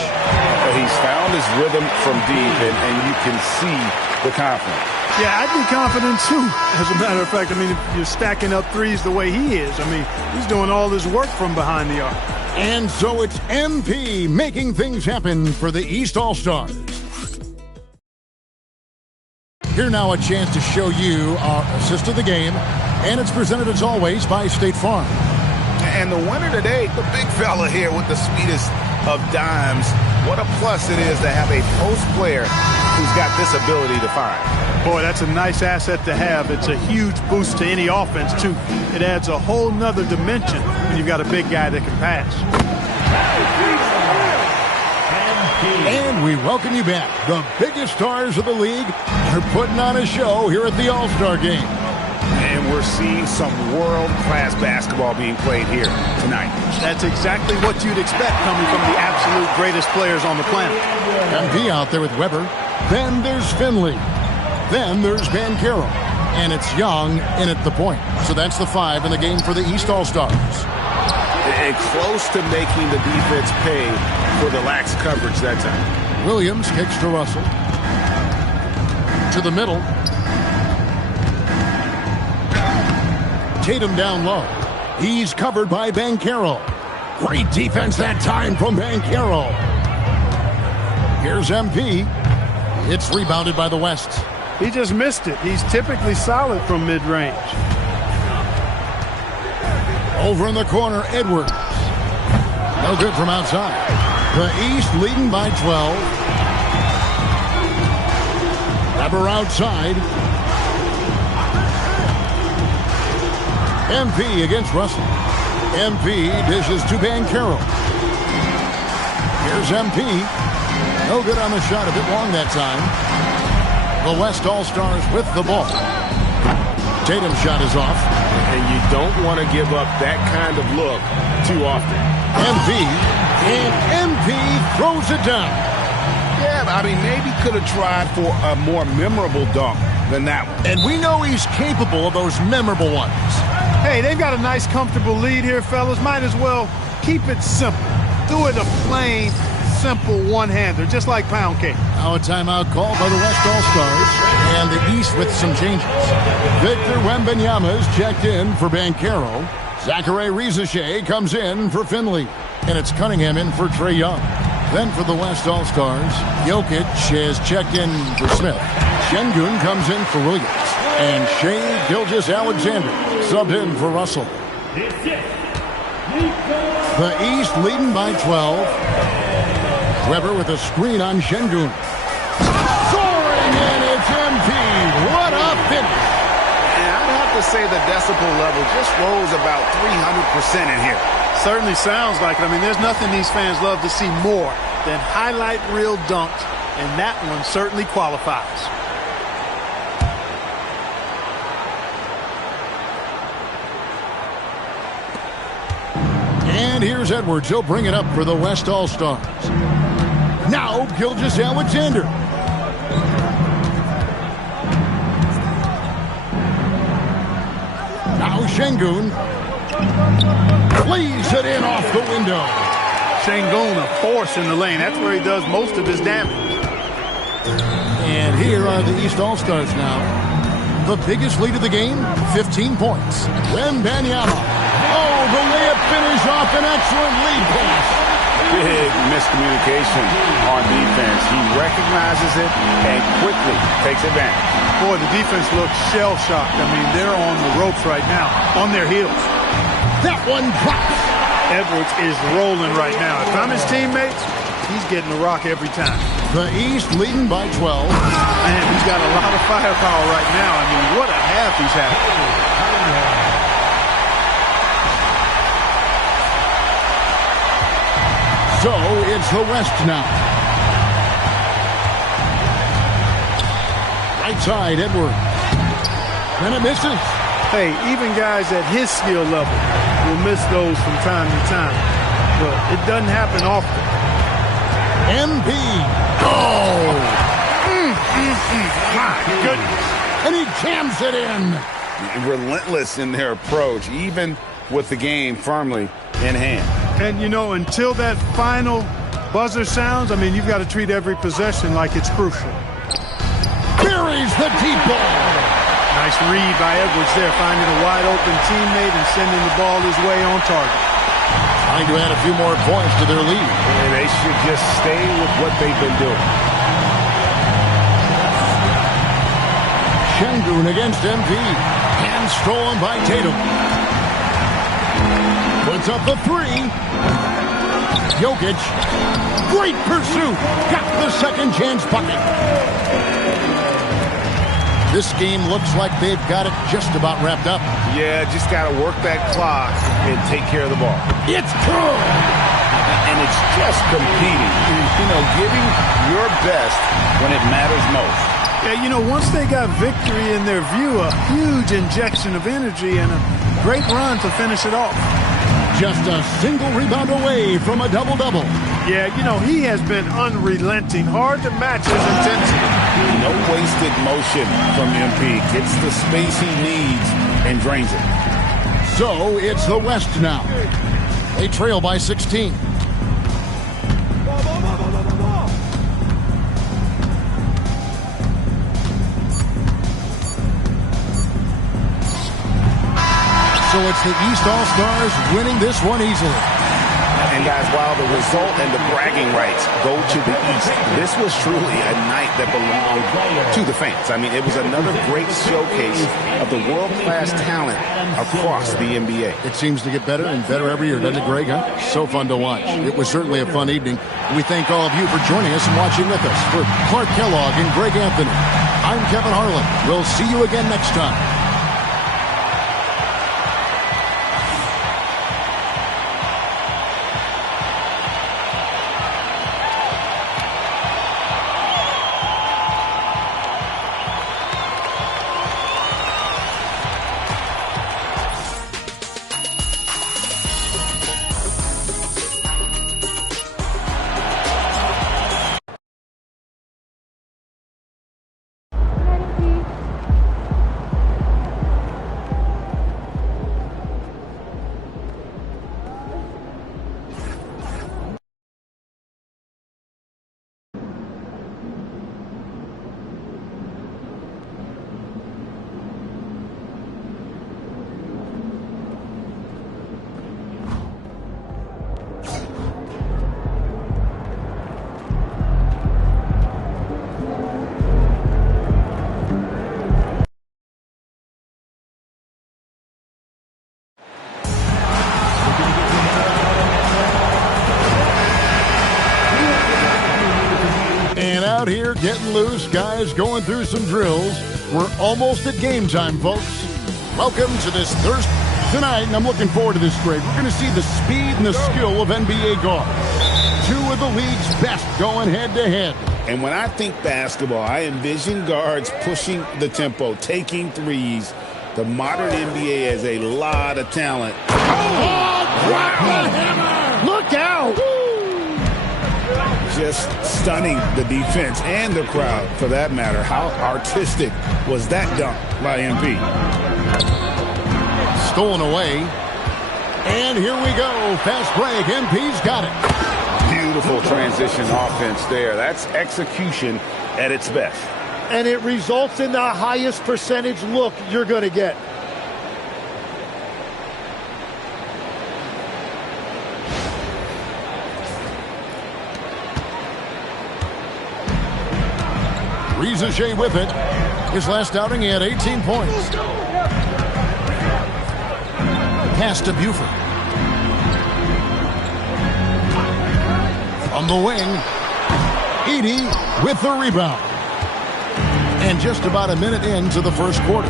He's found his rhythm from deep, and you can see the confidence. Yeah, I'd be confident too, as a matter of fact. I mean, if you're stacking up threes the way he is, I mean, he's doing all this work from behind the arc. And so it's MP making things happen for the East All-Stars. Here now a chance to show you our assist of the game, and it's presented as always by State Farm. And the winner today, the big fella here with the sweetest of dimes. What a plus it is to have a post player who's got this ability to find. Boy, that's a nice asset to have. It's a huge boost to any offense, too. It adds a whole nother dimension when you've got a big guy that can pass. And we welcome you back. The biggest stars of the league are putting on a show here at the All-Star Game. And we're seeing some world-class basketball being played here tonight. That's exactly what you'd expect coming from the absolute greatest players on the planet. MP out there with Weber. Then there's Finley. Then there's Banchero. And it's Young in at the point. So that's the 5 in the game for the East All-Stars. And close to making the defense pay for the lax coverage that time. Williams kicks to Russell. To the middle. Tatum down low. He's covered by Banchero. Great defense that time from Banchero. Here's MP. It's rebounded by the West. He just missed it. He's typically solid from mid-range. Over in the corner, Edwards. No good from outside. The East leading by 12. Weber outside. MP against Russell. MP dishes to Banchero. Here's MP. No good on the shot, a bit long that time. The West All-Stars with the ball. Tatum's shot is off. And you don't want to give up that kind of look too often. MP, and MP throws it down. Yeah, I mean, maybe could have tried for a more memorable dunk than that one. And we know he's capable of those memorable ones. Hey, they've got a nice, comfortable lead here, fellas. Might as well keep it simple. Do it a plain, simple one-hander, just like pound cake. Now a timeout called by the West All-Stars, and the East with some changes. Victor Wembanyama is checked in for Banchero. Zachary Rizachet comes in for Finley. And it's Cunningham in for Trae Young. Then for the West All-Stars, Jokic is checked in for Smith. Şengün comes in for Williams. And Shai Gilgeous-Alexander subbed in for Russell. The East leading by 12. Weber with a screen on Şengün. Soaring in, it's MP. What a finish. And I'd have to say the decibel level just rose about 300% in here. Certainly sounds like it. I mean, there's nothing these fans love to see more than highlight reel dunks, and that one certainly qualifies. And here's Edwards. He'll bring it up for the West All-Stars. Now, Gilgeous-Alexander. Now Şengün. Plays it in off the window. Şengün, a force in the lane. That's where he does most of his damage. And here are the East All-Stars now. The biggest lead of the game, 15 points. Wembanyama. Oh, the layup finish off an excellent lead pass. Big miscommunication on defense. He recognizes it and quickly takes advantage. Boy, the defense looks shell-shocked. I mean, they're on the ropes right now, on their heels. That one drops. Edwards is rolling right now. If I'm his teammates, he's getting the rock every time. The East leading by 12. Man, he's got a lot of firepower right now. I mean, what a half he's having. So it's the West now. Right side, Edwards. And it misses. Hey, even guys at his skill level will miss those from time to time. But it doesn't happen often. MP. Oh! My goodness. And he jams it in. Relentless in their approach, even with the game firmly in hand. And, you know, until that final buzzer sounds, I mean, you've got to treat every possession like it's crucial. Buries the deep ball. Nice read by Edwards there, finding a wide-open teammate and sending the ball his way on target. Trying to add a few more points to their lead. And they should just stay with what they've been doing. Şengün against MP. Hand stolen by Tatum. Puts up the three. Jokic. Great pursuit. Got the second chance bucket. This game looks like they've got it just about wrapped up. Yeah, just got to work that clock and take care of the ball. It's good. And it's just competing. You know, giving your best when it matters most. Yeah, you know, once they got victory in their view, a huge injection of energy and a great run to finish it off. Just a single rebound away from a double-double. Yeah, you know, he has been unrelenting. Hard to match his intensity. No wasted motion from MP. Gets the space he needs and drains it. So it's the West now. They trail by 16. So it's the East All-Stars winning this one easily. And guys, while the result and the bragging rights go to the East, this was truly a night that belonged to the fans. I mean, it was another great showcase of the world-class talent across the NBA. It seems to get better and better every year, doesn't it, Greg? Huh? So fun to watch. It was certainly a fun evening. We thank all of you for joining us and watching with us. For Clark Kellogg and Greg Anthony, I'm Kevin Harlan. We'll see you again next time. Out here getting loose, guys going through some drills. We're almost at game time, folks. Welcome to this Thursday tonight, and I'm looking forward to this, Greg. We're going to see the speed and the skill of NBA guards. Two of the league's best going head-to-head. And when I think basketball, I envision guards pushing the tempo, taking threes. The modern NBA has a lot of talent. Oh, grab the hammer! Look out! Just stunning the defense and the crowd, for that matter. How artistic was that dunk by MP? Stolen away. And here we go. Fast break. MP's got it. Beautiful transition offense there. That's execution at its best. And it results in the highest percentage look you're going to get. Rizachet with it. His last outing, he had 18 points. Pass to Buford. From the wing. Edey with the rebound. And just about a minute into the first quarter.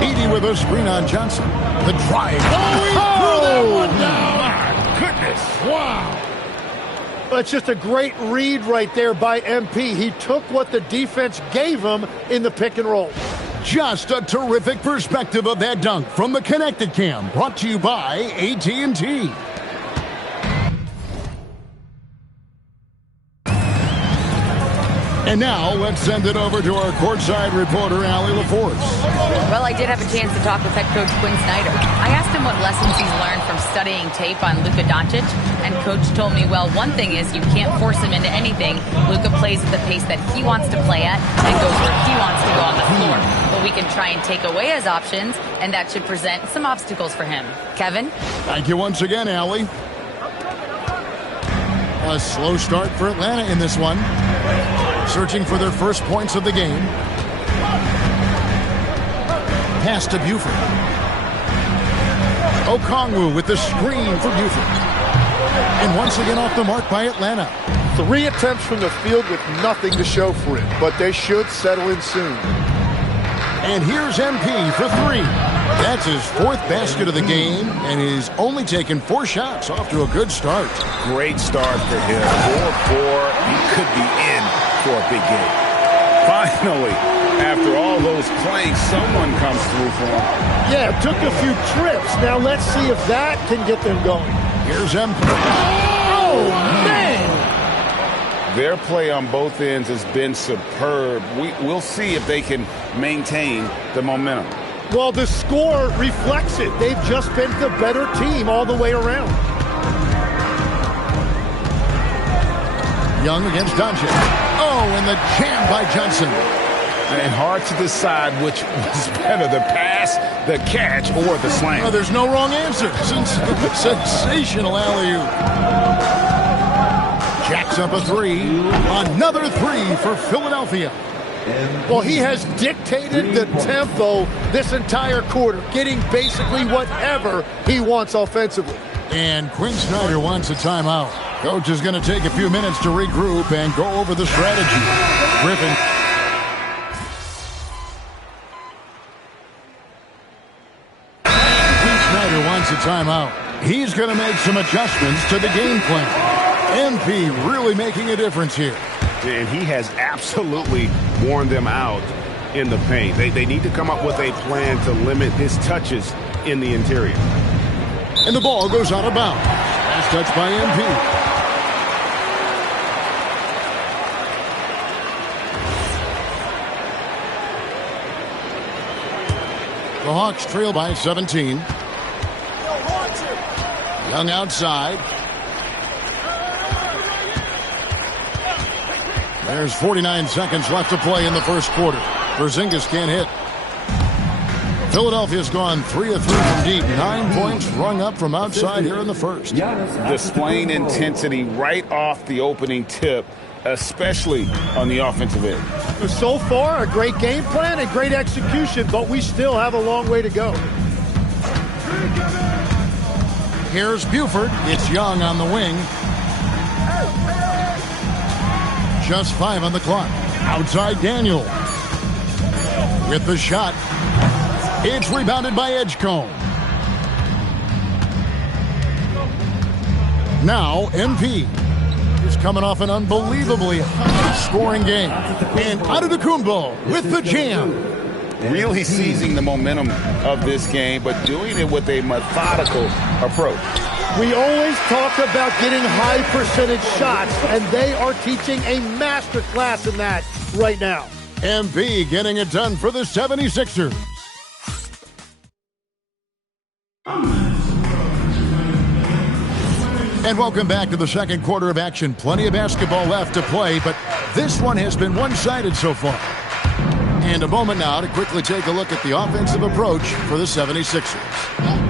Edey with a screen on Johnson. The drive. Oh, he threw that one down. My goodness. Wow. That's just a great read right there by MP. He took what the defense gave him in the pick and roll. Just a terrific perspective of that dunk from the Connected Cam. Brought to you by AT&T. And now, let's send it over to our courtside reporter, Allie LaForce. Well, I did have a chance to talk with head coach Quinn Snyder. I asked him what lessons he's learned from studying tape on Luka Doncic, and coach told me, well, one thing is you can't force him into anything. Luka plays at the pace that he wants to play at and goes where he wants to go on the floor. But we can try and take away his options, and that should present some obstacles for him. Kevin? Thank you once again, Allie. A slow start for Atlanta in this one. Searching for their first points of the game. Pass to Buford. Okongwu with the screen for Buford. And once again off the mark by Atlanta. 3 attempts from the field with nothing to show for it, but they should settle in soon. And here's MP for 3. That's his 4th basket of the game, and he's only taken 4 shots. Off to a good start. Great start for him. 4-4. He could be in for a big game. Finally, after all those planks, someone comes through for him. Yeah, it took a few trips. Now let's see if that can get them going. Here's MP. Oh, man! Their play on both ends has been superb. We'll see if they can maintain the momentum. Well, the score reflects it. They've just been the better team all the way around. Young against Doncic. Oh, and the jam by Johnson. And hard to decide which was better, the pass, the catch, or the slam. Oh, there's no wrong answer. Sensational alley-oop. Jacks up a 3. Another 3 for Philadelphia. Well, he has dictated the tempo this entire quarter, getting basically whatever he wants offensively. And Quinn Snyder wants a timeout. Coach is going to take a few minutes to regroup and go over the strategy. Griffin. Quinn Snyder wants a timeout. He's going to make some adjustments to the game plan. MP really making a difference here. And he has absolutely worn them out in the paint. They need to come up with a plan to limit his touches in the interior. And the ball goes out of bounds. Last touch by MP. The Hawks trail by 17. Young outside. There's 49 seconds left to play in the first quarter. Porzingis can't hit. Philadelphia's gone 3 of 3 from deep. 9 points rung up from outside here in the first. Displaying intensity right off the opening tip, especially on the offensive end. So far, a great game plan and great execution, but we still have a long way to go. Here's Buford. It's Young on the wing. Just 5 on the clock. Outside Daniel. With the shot. It's rebounded by Edgecombe. Now MP is coming off an unbelievably high-scoring game. And Antetokounmpo with the jam. Really seizing the momentum of this game, but doing it with a methodical approach. We always talk about getting high percentage shots, and they are teaching a master class in that right now. MP getting it done for the 76ers. And welcome back to the second quarter of action. Plenty of basketball left to play, but this one has been one-sided so far. And a moment now to quickly take a look at the offensive approach for the 76ers.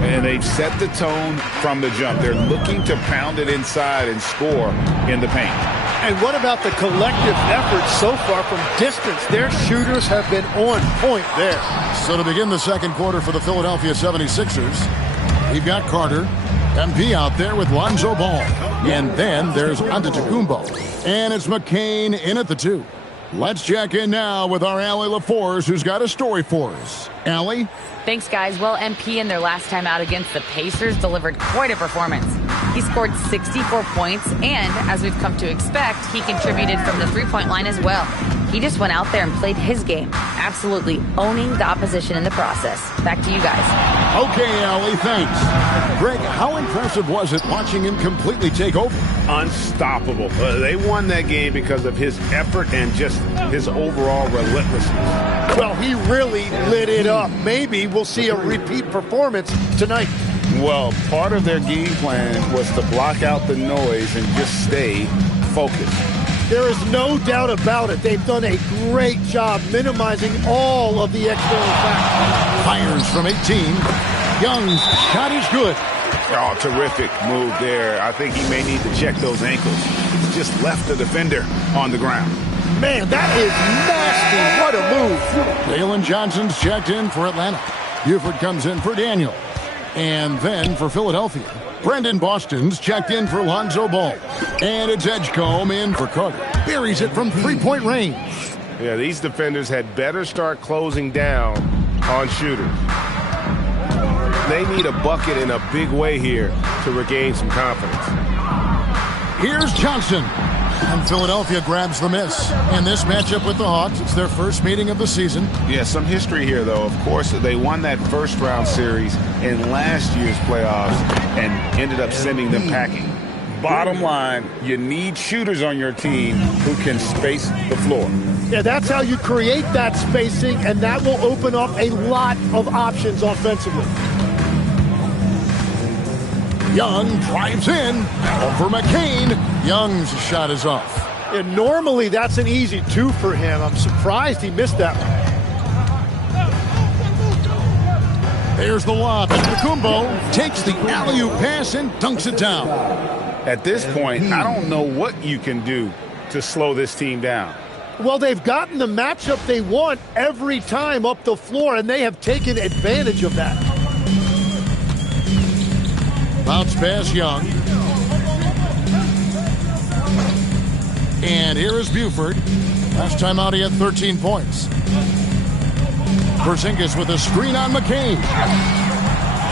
And they've set the tone from the jump. They're looking to pound it inside and score in the paint. And what about the collective effort so far from distance? Their shooters have been on point there. So to begin the second quarter for the Philadelphia 76ers, we've got Carter, MP out there with Lonzo Ball. And then there's Antetokounmpo. And it's McCain in at the 2. Let's check in now with our Allie LaForce, who's got a story for us. Allie? Thanks, guys. Well, MP in their last time out against the Pacers delivered quite a performance. He scored 64 points, and as we've come to expect, he contributed from the three-point line as well. He just went out there and played his game, absolutely owning the opposition in the process. Back to you guys. Okay, Allie, thanks. Greg, how impressive was it watching him completely take over? Unstoppable. They won that game because of his effort and just his overall relentlessness. Well, he really lit it up. Maybe we'll see a repeat performance tonight. Well, part of their game plan was to block out the noise and just stay focused. There is no doubt about it. They've done a great job minimizing all of the external factors. Fires from 18. Young's shot is good. Oh, terrific move there. I think he may need to check those ankles. He's just left the defender on the ground. Man, that is nasty. What a move. Jalen Johnson's checked in for Atlanta. Buford comes in for Daniel. And then for Philadelphia, Brendan Boston's checked in for Lonzo Ball. And it's Edgecombe in for Carter. Buries it from three-point range. Yeah, these defenders had better start closing down on shooters. They need a bucket in a big way here to regain some confidence. Here's Johnson. And Philadelphia grabs the miss. In this matchup with the Hawks, it's their first meeting of the season. Yeah, some history here, though. Of course, they won that first-round series in last year's playoffs and ended up sending them packing. Bottom line, you need shooters on your team who can space the floor. Yeah, that's how you create that spacing, and that will open up a lot of options offensively. Young drives in. Over McCain. Young's shot is off. And normally that's an easy 2 for him. I'm surprised he missed that one. There's the lob. Antetokounmpo takes the alley-oop pass and dunks it down. At this point, I don't know what you can do to slow this team down. Well, they've gotten the matchup they want every time up the floor, and they have taken advantage of that. Bounce pass, Young. And here is Buford. Last time out, he had 13 points. Porzingis with a screen on McCain.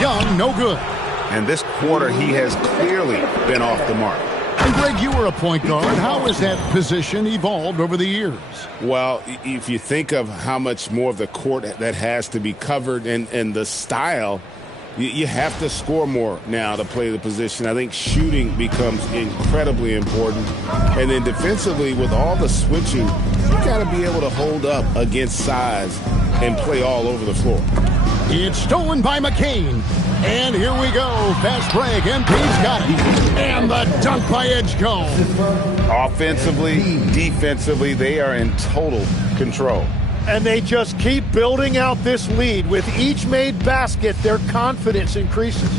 Young, no good. And this quarter, he has clearly been off the mark. And Greg, you were a point guard. How has that position evolved over the years? Well, if you think of how much more of the court that has to be covered and the style, you have to score more now to play the position. I think shooting becomes incredibly important. And then defensively, with all the switching, you got to be able to hold up against size and play all over the floor. It's stolen by McCain. And here we go. Fast break. MP's got it. And the dunk by Edgecombe. Offensively, defensively, they are in total control. And they just keep building out this lead. With each made basket, their confidence increases.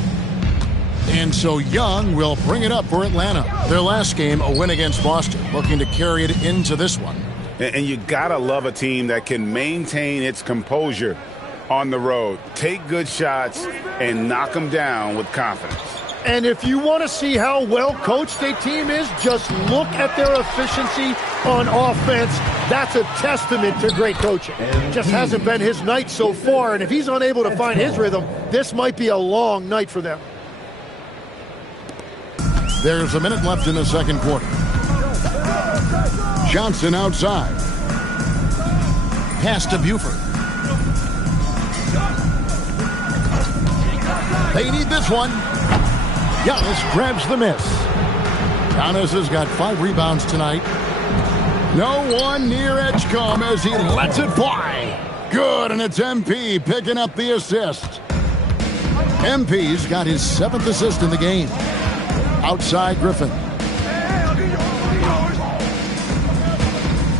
And so Young will bring it up for Atlanta. Their last game, a win against Boston, looking to carry it into this one. And you gotta love a team that can maintain its composure on the road. Take good shots and knock them down with confidence. And if you want to see how well coached a team is, just look at their efficiency on offense. That's a testament to great coaching. Just hasn't been his night so far, and if he's unable to find his rhythm, this might be a long night for them. There's a minute left in the second quarter. Johnson outside. Pass to Buford. They need this one. Giannis grabs the miss. Giannis has got 5 rebounds tonight. No one near Edgecombe as he lets it fly. Good, and it's MP picking up the assist. MP's got his 7th assist in the game. Outside Griffin.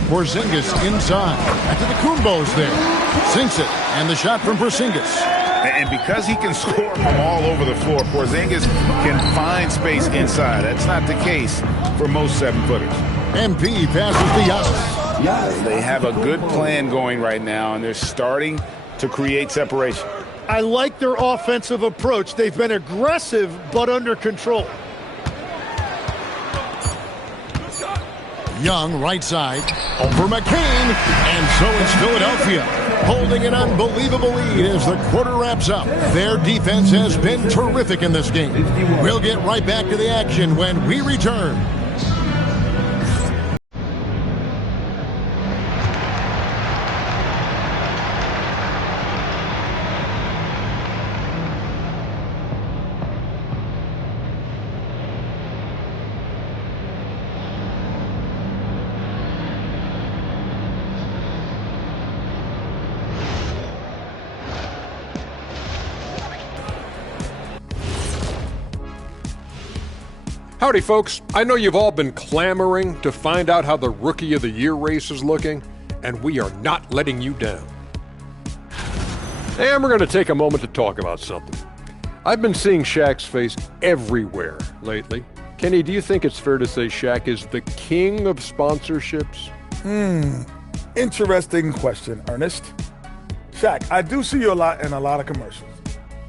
Porzingis inside. Antetokounmpo's there. Sinks it, and the shot from Porzingis. And because he can score from all over the floor, Porzingis can find space inside. That's not the case for most 7-footers. MP passes to Giannis. They have a good plan going right now, and they're starting to create separation. I like their offensive approach. They've been aggressive, but under control. Young, right side, over McCain, and so is Philadelphia, holding an unbelievable lead as the quarter wraps up. Their defense has been terrific in this game. We'll get right back to the action when we return. Howdy, folks. I know you've all been clamoring to find out how the Rookie of the Year race is looking, and we are not letting you down. And we're going to take a moment to talk about something. I've been seeing Shaq's face everywhere lately. Kenny, do you think it's fair to say Shaq is the king of sponsorships? Interesting question, Ernest. Shaq, I do see you a lot in a lot of commercials,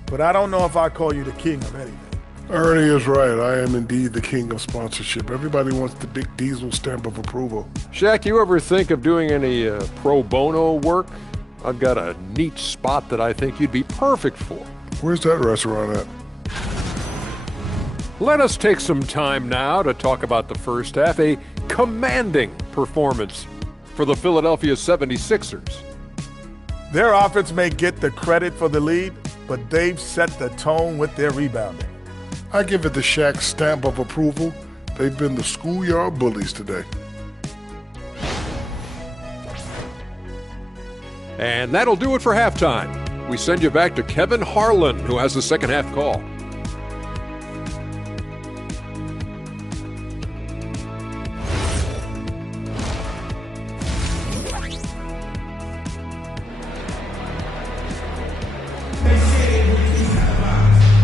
but I don't know if I call you the king of anything. Ernie is right. I am indeed the king of sponsorship. Everybody wants the big Diesel stamp of approval. Shaq, you ever think of doing any pro bono work? I've got a neat spot that I think you'd be perfect for. Where's that restaurant at? Let us take some time now to talk about the first half, a commanding performance for the Philadelphia 76ers. Their offense may get the credit for the lead, but they've set the tone with their rebounding. I give it the Shaq stamp of approval. They've been the schoolyard bullies today. And that'll do it for halftime. We send you back to Kevin Harlan, who has the second half call.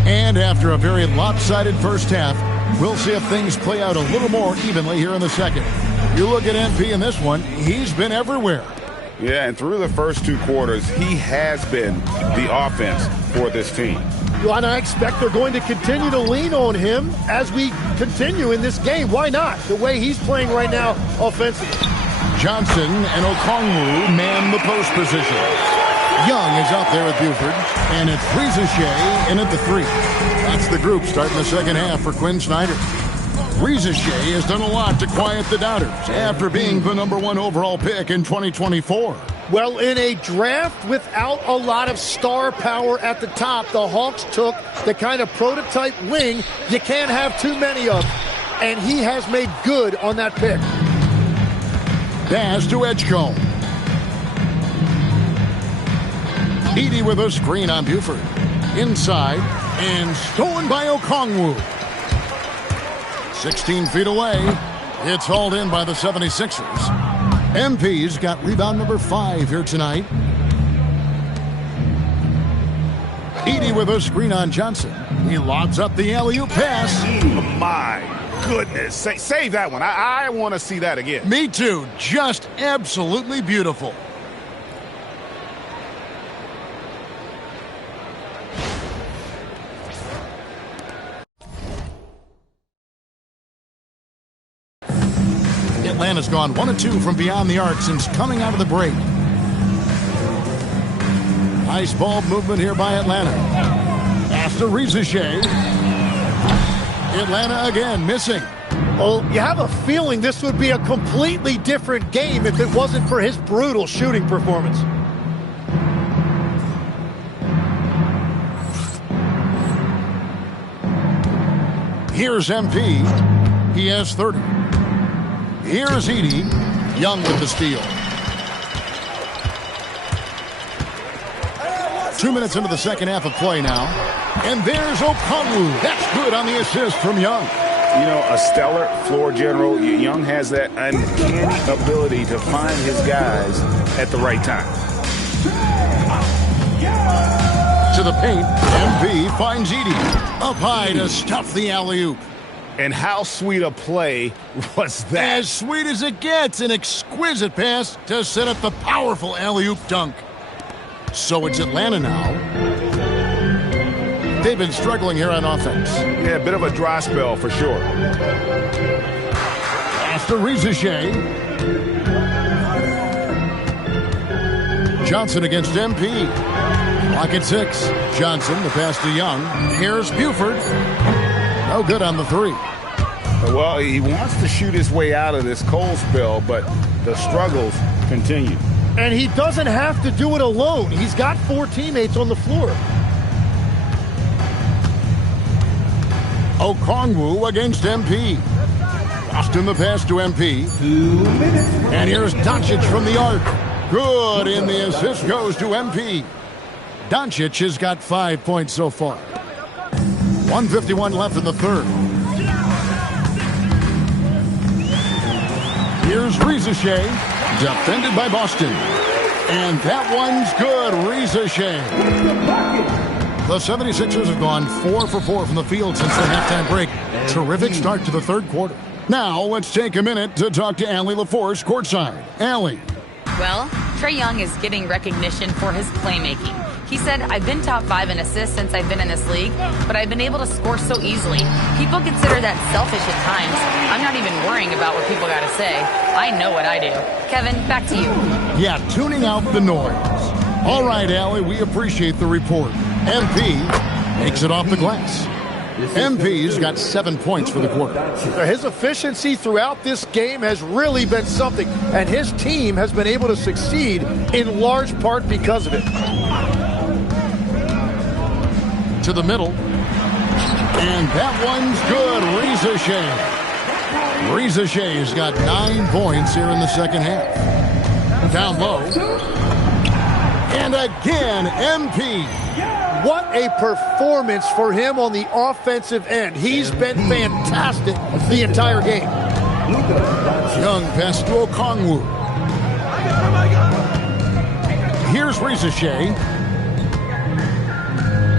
And after a very lopsided first half, we'll see if things play out a little more evenly here in the second. You look at MP in this one, he's been everywhere. Yeah, and through the first two quarters, he has been the offense for this team. Well, and I expect they're going to continue to lean on him as we continue in this game. Why not? The way he's playing right now offensively. Johnson and Okongwu man the post position. Young is out there at Buford, and it's Rizashea in at the three. That's the group starting the second half for Quinn Snyder. Rizashea has done a lot to quiet the doubters after being the #1 overall pick in 2024. Well, in a draft without a lot of star power at the top, the Hawks took the kind of prototype wing you can't have too many of, and he has made good on that pick. Pass to Edgecombe. Edey with a screen on Buford. Inside, and stolen by Okongwu. 16 feet away. It's hauled in by the 76ers. MP's got rebound number 5 here tonight. Edey with a screen on Johnson. He lobs up the alley-oop pass. Oh, my goodness. Save that one. I want to see that again. Me too. Just absolutely beautiful. Atlanta's gone 1 of 2 from beyond the arc since coming out of the break. Nice ball movement here by Atlanta. Pass to Rizashea. Atlanta again missing. Well, you have a feeling this would be a completely different game if it wasn't for his brutal shooting performance. Here's MP. He has 30. Here's Edey. Young with the steal. 2 minutes into the second half of play now. And there's Okongwu. That's good on the assist from Young. You know, a stellar floor general. Young has that uncanny ability to find his guys at the right time. To the paint. MV finds Edey. Up high to stuff the alley-oop. And how sweet a play was that? As sweet as it gets, an exquisite pass to set up the powerful alley-oop dunk. So it's Atlanta now. They've been struggling here on offense. Yeah, a bit of a dry spell for sure. Pass to Rizachet. Johnson against MP. Clock at 6. Johnson, the pass to Young. Here's Buford. No good on the 3. Well, he wants to shoot his way out of this cold spell, but the struggles continue. And he doesn't have to do it alone. He's got 4 teammates on the floor. Okongwu against MP. Boston the pass to MP. And here's Doncic from the arc. Good, and the assist goes to MP. Doncic has got 5 points so far. 1:51 left in the third. Here's Rizachet, defended by Boston. And that one's good, Rizachet. The 76ers have gone 4 for 4 from the field since the halftime break. Terrific start to the third quarter. Now, let's take a minute to talk to Allie LaForce courtside. Allie. Well, Trae Young is getting recognition for his playmaking. He said, I've been top 5 in assists since I've been in this league, but I've been able to score so easily. People consider that selfish at times. I'm not even worrying about what people got to say. I know what I do. Kevin, back to you. Yeah, tuning out the noise. All right, Allie, we appreciate the report. MP makes it off the glass. MP's got 7 points for the quarter. His efficiency throughout this game has really been something, and his team has been able to succeed in large part because of it. To the middle. And that one's good. Rizachet's got 9 points here in the second half. Down low. And again, MP. What a performance for him on the offensive end. He's been fantastic the entire game. Young pass to Okongwu. Here's Rizachet.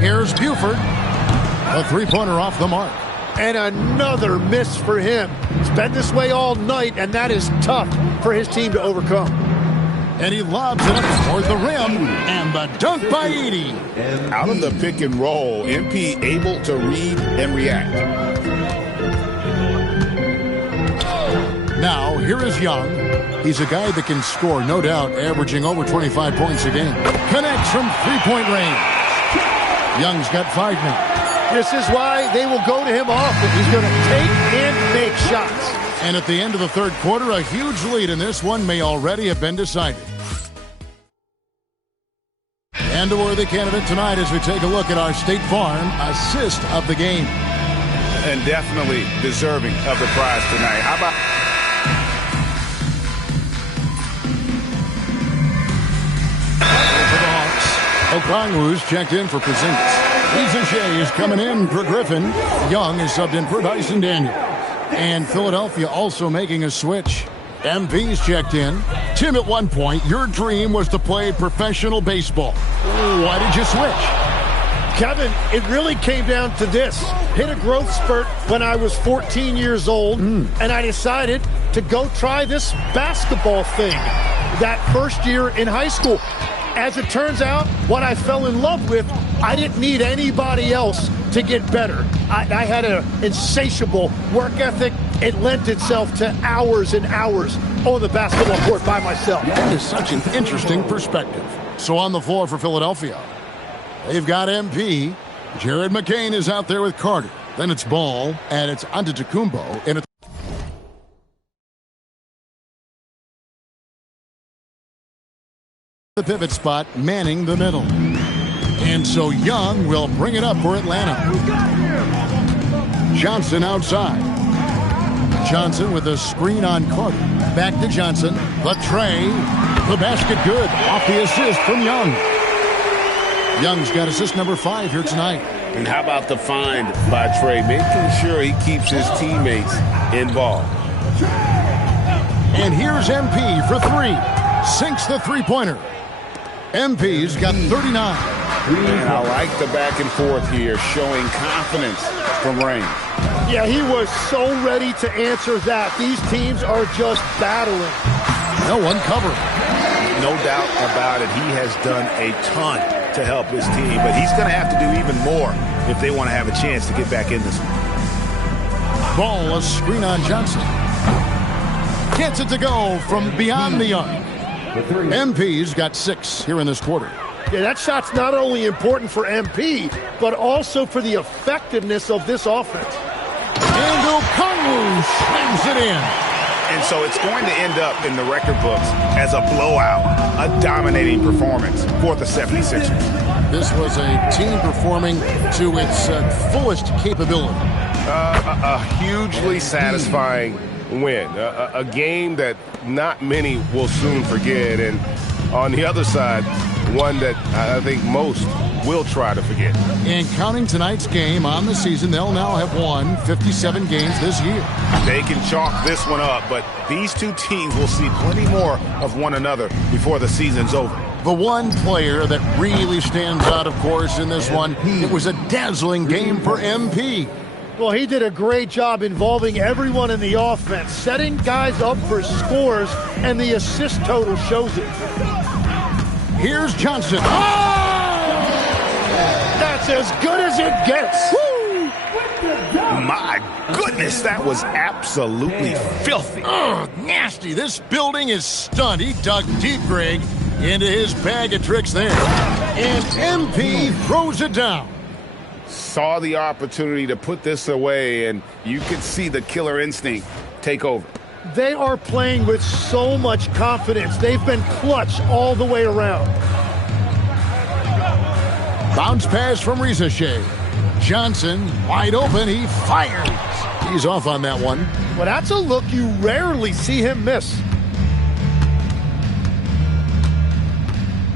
Here's Buford. A 3-pointer off the mark. And another miss for him. It's been this way all night, and that is tough for his team to overcome. And he lobs it up toward the rim, and the dunk by Edey. Out of the pick and roll, MP able to read and react. Now, here is Young. He's a guy that can score, no doubt, averaging over 25 points a game. Connects from 3-point range. Young's got 5 now. This is why they will go to him often. He's going to take and make shots. And at the end of the third quarter, a huge lead in this one may already have been decided. And a worthy candidate tonight as we take a look at our State Farm assist of the game. And definitely deserving of the prize tonight. How about... For the Hawks, Okongwu's checked in for Porzingis. Rizachet is coming in for Griffin. Young is subbed in for Dyson Daniel. And Philadelphia also making a switch. MP's checked in. Tim, at one point, your dream was to play professional baseball. Why did you switch? Kevin, it really came down to this. Hit a growth spurt when I was 14 years old, and I decided to go try this basketball thing that first year in high school. As it turns out, what I fell in love with, I didn't need anybody else to get better. I had an insatiable work ethic. It lent itself to hours and hours on the basketball court by myself. That is such an interesting perspective. So on the floor for Philadelphia, they've got MP. Jared McCain is out there with Carter. Then it's Ball, and it's Antetokounmpo. And it's the pivot spot, manning the middle. And so Young will bring it up for Atlanta. Johnson outside. Johnson with a screen on Carter. Back to Johnson. The tray. The basket good. Off the assist from Young. Young's got assist number 5 here tonight. And how about the find by Trae, making sure he keeps his teammates involved. And here's MP for 3. Sinks the three-pointer. MP's got 39. And I like the back and forth here, showing confidence from range. Yeah, he was so ready to answer that. These teams are just battling. No one covering. No doubt about it. He has done a ton to help his team, but he's going to have to do even more if they want to have a chance to get back in this one. Ball, a screen on Johnson. Gets it to go from beyond the arc. MP's got 6 here in this quarter. Yeah, that shot's not only important for MP, but also for the effectiveness of this offense. And Okongwu slams it in. And so it's going to end up in the record books as a blowout, a dominating performance for the 76ers. This was a team performing to its fullest capability. A hugely satisfying win. A game that not many will soon forget. And on the other side, one that I think most will try to forget. And counting tonight's game on the season, they'll now have won 57 games this year. They can chalk this one up, but these two teams will see plenty more of one another before the season's over. The one player that really stands out, of course, in this one, it was a dazzling game for MP. Well, he did a great job involving everyone in the offense, setting guys up for scores, and the assist total shows it. Here's Johnson. Oh! That's as good as it gets. Woo! My goodness, that was absolutely filthy. Oh, nasty. This building is stunned. He dug deep, Greg, into his bag of tricks there. And MP throws it down. Saw the opportunity to put this away, and you could see the killer instinct take over. They are playing with so much confidence. They've been clutch all the way around. Bounce pass from Rizachet. Johnson, wide open, he fires. He's off on that one. Well, that's a look you rarely see him miss.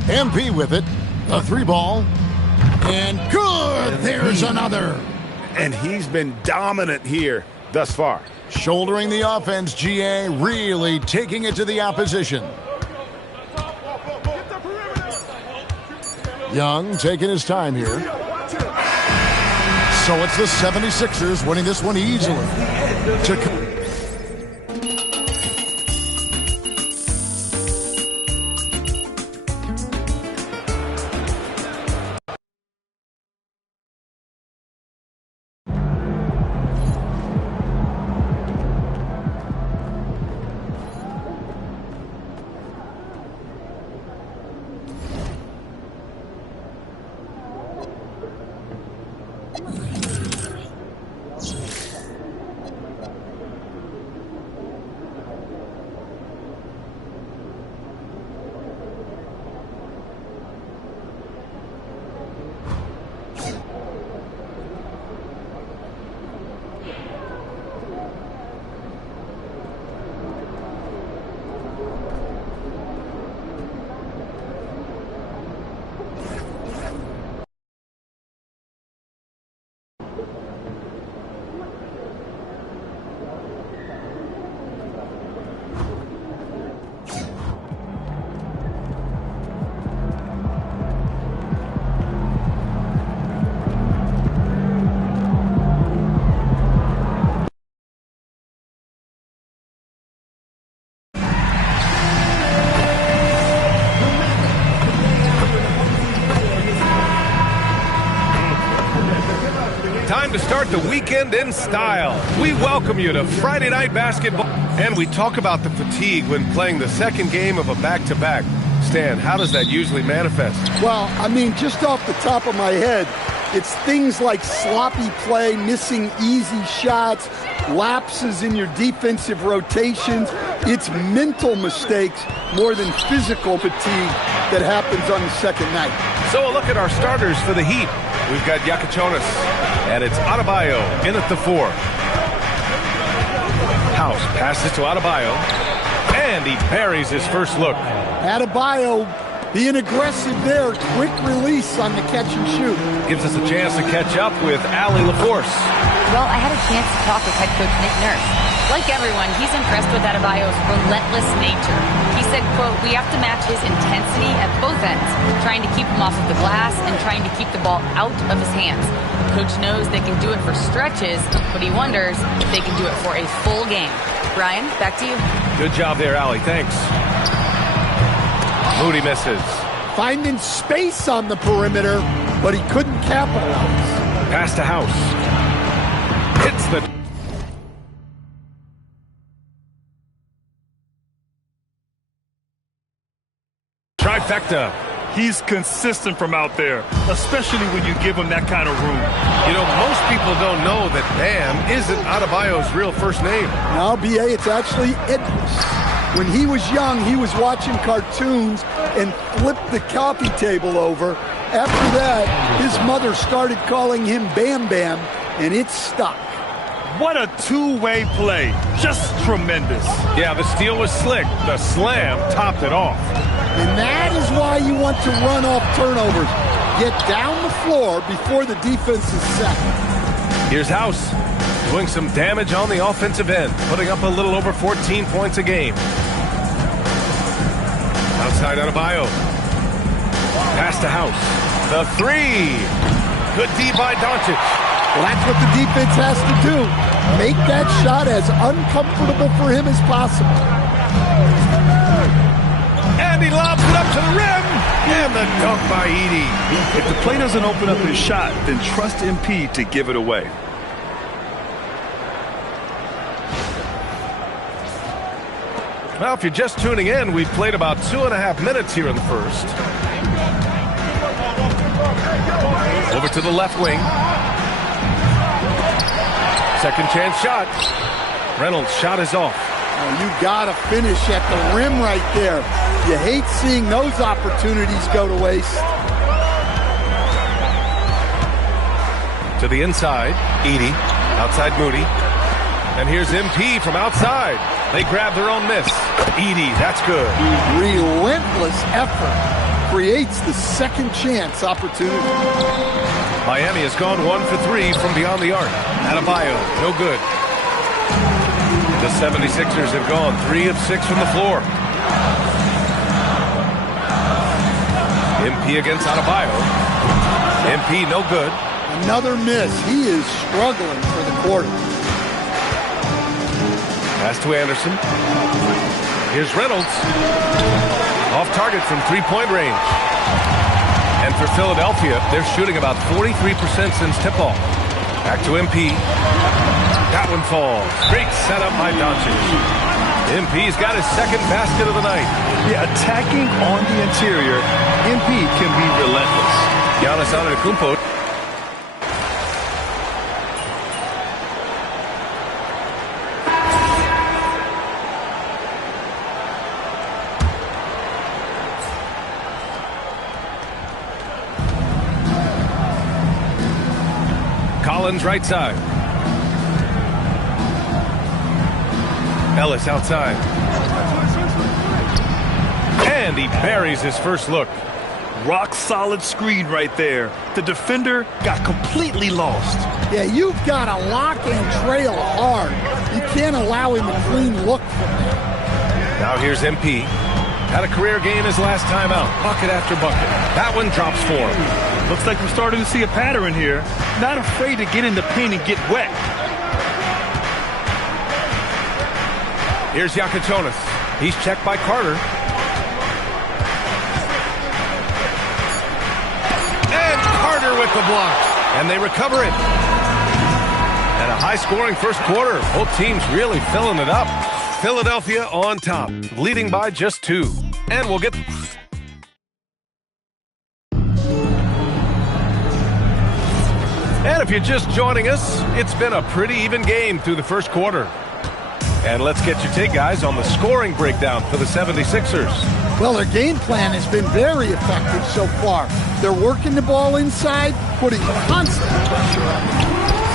MP with it. A 3-ball. And good! There's another. And he's been dominant here thus far. Shouldering the offense, GA, really taking it to the opposition. Young taking his time here. So it's the 76ers winning this one easily. Time to start the weekend in style. We welcome you to Friday Night Basketball. And we talk about the fatigue when playing the second game of a back-to-back. Stan, how does that usually manifest? Well, I mean, just off the top of my head, it's things like sloppy play, missing easy shots, lapses in your defensive rotations. It's mental mistakes more than physical fatigue that happens on the second night. So a look at our starters for the Heat. We've got Yakchonis, and it's Adebayo in at the 4. House passes to Adebayo, and he buries his first look. Adebayo being aggressive there, quick release on the catch and shoot. Gives us a chance to catch up with Allie LaForce. Well, I had a chance to talk with head coach Nick Nurse. Like everyone, he's impressed with Adebayo's relentless nature. He said, quote, "We have to match his intensity at both ends, trying to keep him off of the glass and trying to keep the ball out of his hands. Coach knows they can do it for stretches, but he wonders if they can do it for a full game." Brian, back to you. Good job there, Allie. Thanks. Moody misses. Finding space on the perimeter, but he couldn't capitalize. Pass to House. Hits the... trifecta. He's consistent from out there, especially when you give him that kind of room. You know, most people don't know that Bam isn't Adebayo's real first name. No, B.A., it's actually Edris. When he was young, he was watching cartoons and flipped the coffee table over. After that, his mother started calling him Bam Bam, and it stuck. What a two-way play. Just tremendous. Yeah, the steal was slick. The slam topped it off. And that is why you want to run off turnovers. Get down the floor before the defense is set. Here's House doing some damage on the offensive end, putting up a little over 14 points a game. Outside Adebayo. Pass to House. The three. Good D by Doncic. Well, that's what the defense has to do. Make that shot as uncomfortable for him as possible. And he lobs it up to the rim. And the dunk by Edey. If the play doesn't open up his shot, then trust MP to give it away. Well, if you're just tuning in, we've played about 2.5 minutes here in the first. Over to the left wing. Second chance shot. Reynolds' shot is off. You got to finish at the rim right there. You hate seeing those opportunities go to waste. To the inside, Edey. Outside Moody. And here's MP from outside. They grab their own miss. Edey, that's good. Relentless effort creates the second chance opportunity. Miami has gone 1 for 3 from beyond the arc. Adebayo, no good. The 76ers have gone 3 of 6 from the floor. MP against Adebayo. MP, no good. Another miss. He is struggling for the quarter. Pass to Anderson. Here's Reynolds. Off target from three-point range. And for Philadelphia, they're shooting about 43% since tip-off. Back to MP. That one falls. Great setup by Doncic. MP's got his second basket of the night. Yeah, attacking on the interior, MP can be relentless. Giannis Antetokounmpo. Collins right side. Ellis outside. And he buries his first look. Rock solid screen right there. The defender got completely lost. Yeah, you've got to lock and trail hard. You can't allow him a clean look from there. Now here's MP. Had a career game his last time out. Bucket after bucket. That one drops for him. Looks like we're starting to see a pattern here. Not afraid to get in the paint and get wet. Here's Yakitonis. He's checked by Carter. And Carter with the block. And they recover it. And a high-scoring first quarter. Both teams really filling it up. Philadelphia on top, leading by just 2. And we'll get... And if you're just joining us, it's been a pretty even game through the first quarter. And let's get your take, guys, on the scoring breakdown for the 76ers. Well, their game plan has been very effective so far. They're working the ball inside, putting constant pressure on the defense.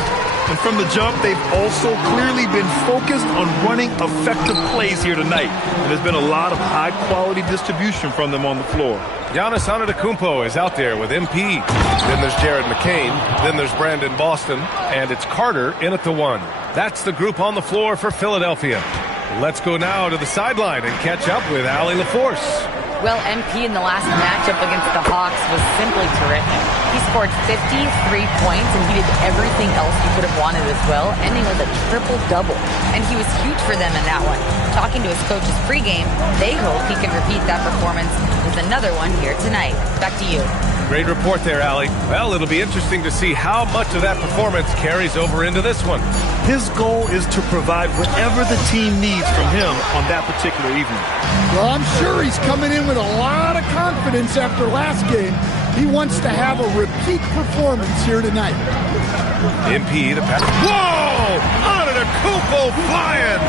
And from the jump, they've also clearly been focused on running effective plays here tonight. And there's been a lot of high-quality distribution from them on the floor. Giannis Antetokounmpo is out there with MP. Then there's Jared McCain. Then there's Brandon Boston. And it's Carter in at the 1. That's the group on the floor for Philadelphia. Let's go now to the sideline and catch up with Allie LaForce. Well, MP in the last matchup against the Hawks was simply terrific. He scored 53 points, and he did everything else he could have wanted as well, ending with a triple-double. And he was huge for them in that one. Talking to his coaches pregame, they hope he can repeat that performance with another one here tonight. Back to you. Great report there, Allie. Well, it'll be interesting to see how much of that performance carries over into this one. His goal is to provide whatever the team needs from him on that particular evening. Well, I'm sure he's coming in with a lot of confidence after last game. He wants to have a repeat performance here tonight. MP, the pass. Whoa! Antetokounmpo flying!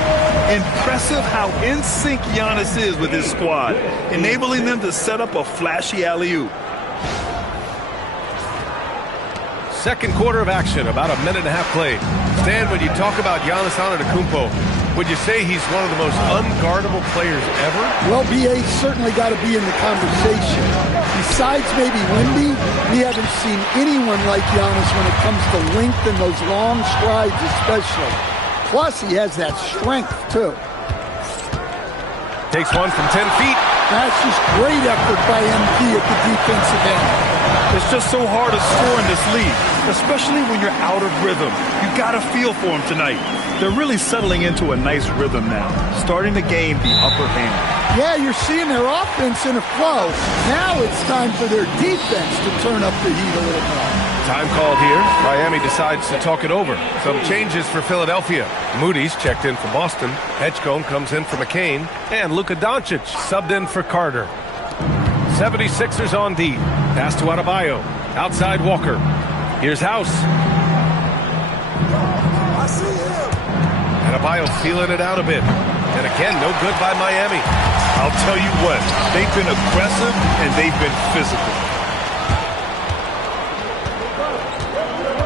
Impressive how in sync Giannis is with his squad, enabling them to set up a flashy alley-oop. Second quarter of action, about a minute and a half played. Stan, when you talk about Giannis Antetokounmpo, would you say he's one of the most unguardable players ever? Well, BA's certainly got to be in the conversation. Besides maybe Wemby, we haven't seen anyone like Giannis when it comes to length and those long strides especially. Plus, he has that strength, too. Takes one from 10 feet. That's just great effort by MP at the defensive end. It's just so hard to score in this league, especially when you're out of rhythm. You got to feel for him tonight. They're really settling into a nice rhythm now, starting to gain the upper hand. Yeah, you're seeing their offense in a flow. Now it's time for their defense to turn up the heat a little more. Time called here. Miami decides to talk it over. Some changes for Philadelphia. Moody's checked in for Boston. Edgecombe comes in for McCain. And Luka Doncic subbed in for Carter. 76ers on D. Pass to Adebayo. Outside Walker. Here's House. Adebayo feeling it out a bit. And again, no good by Miami. I'll tell you what, they've been aggressive and they've been physical.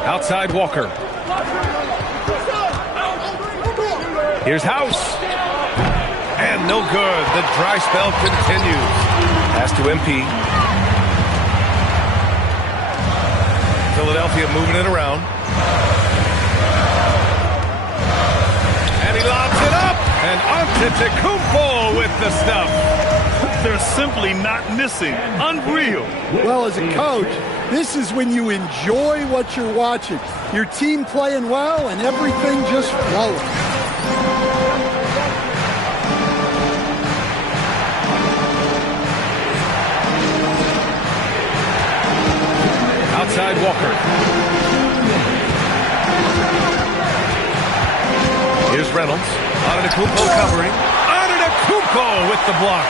Outside Walker. Here's House. And no good. The dry spell continues. Pass to MP. Philadelphia moving it around. And he lobs it up. And Antetokounmpo with the stuff. They're simply not missing. Unreal. Well, as a coach, this is when you enjoy what you're watching. Your team playing well and everything just flowing. Outside Walker. Here's Reynolds. Antetokounmpo covering. Antetokounmpo with the block.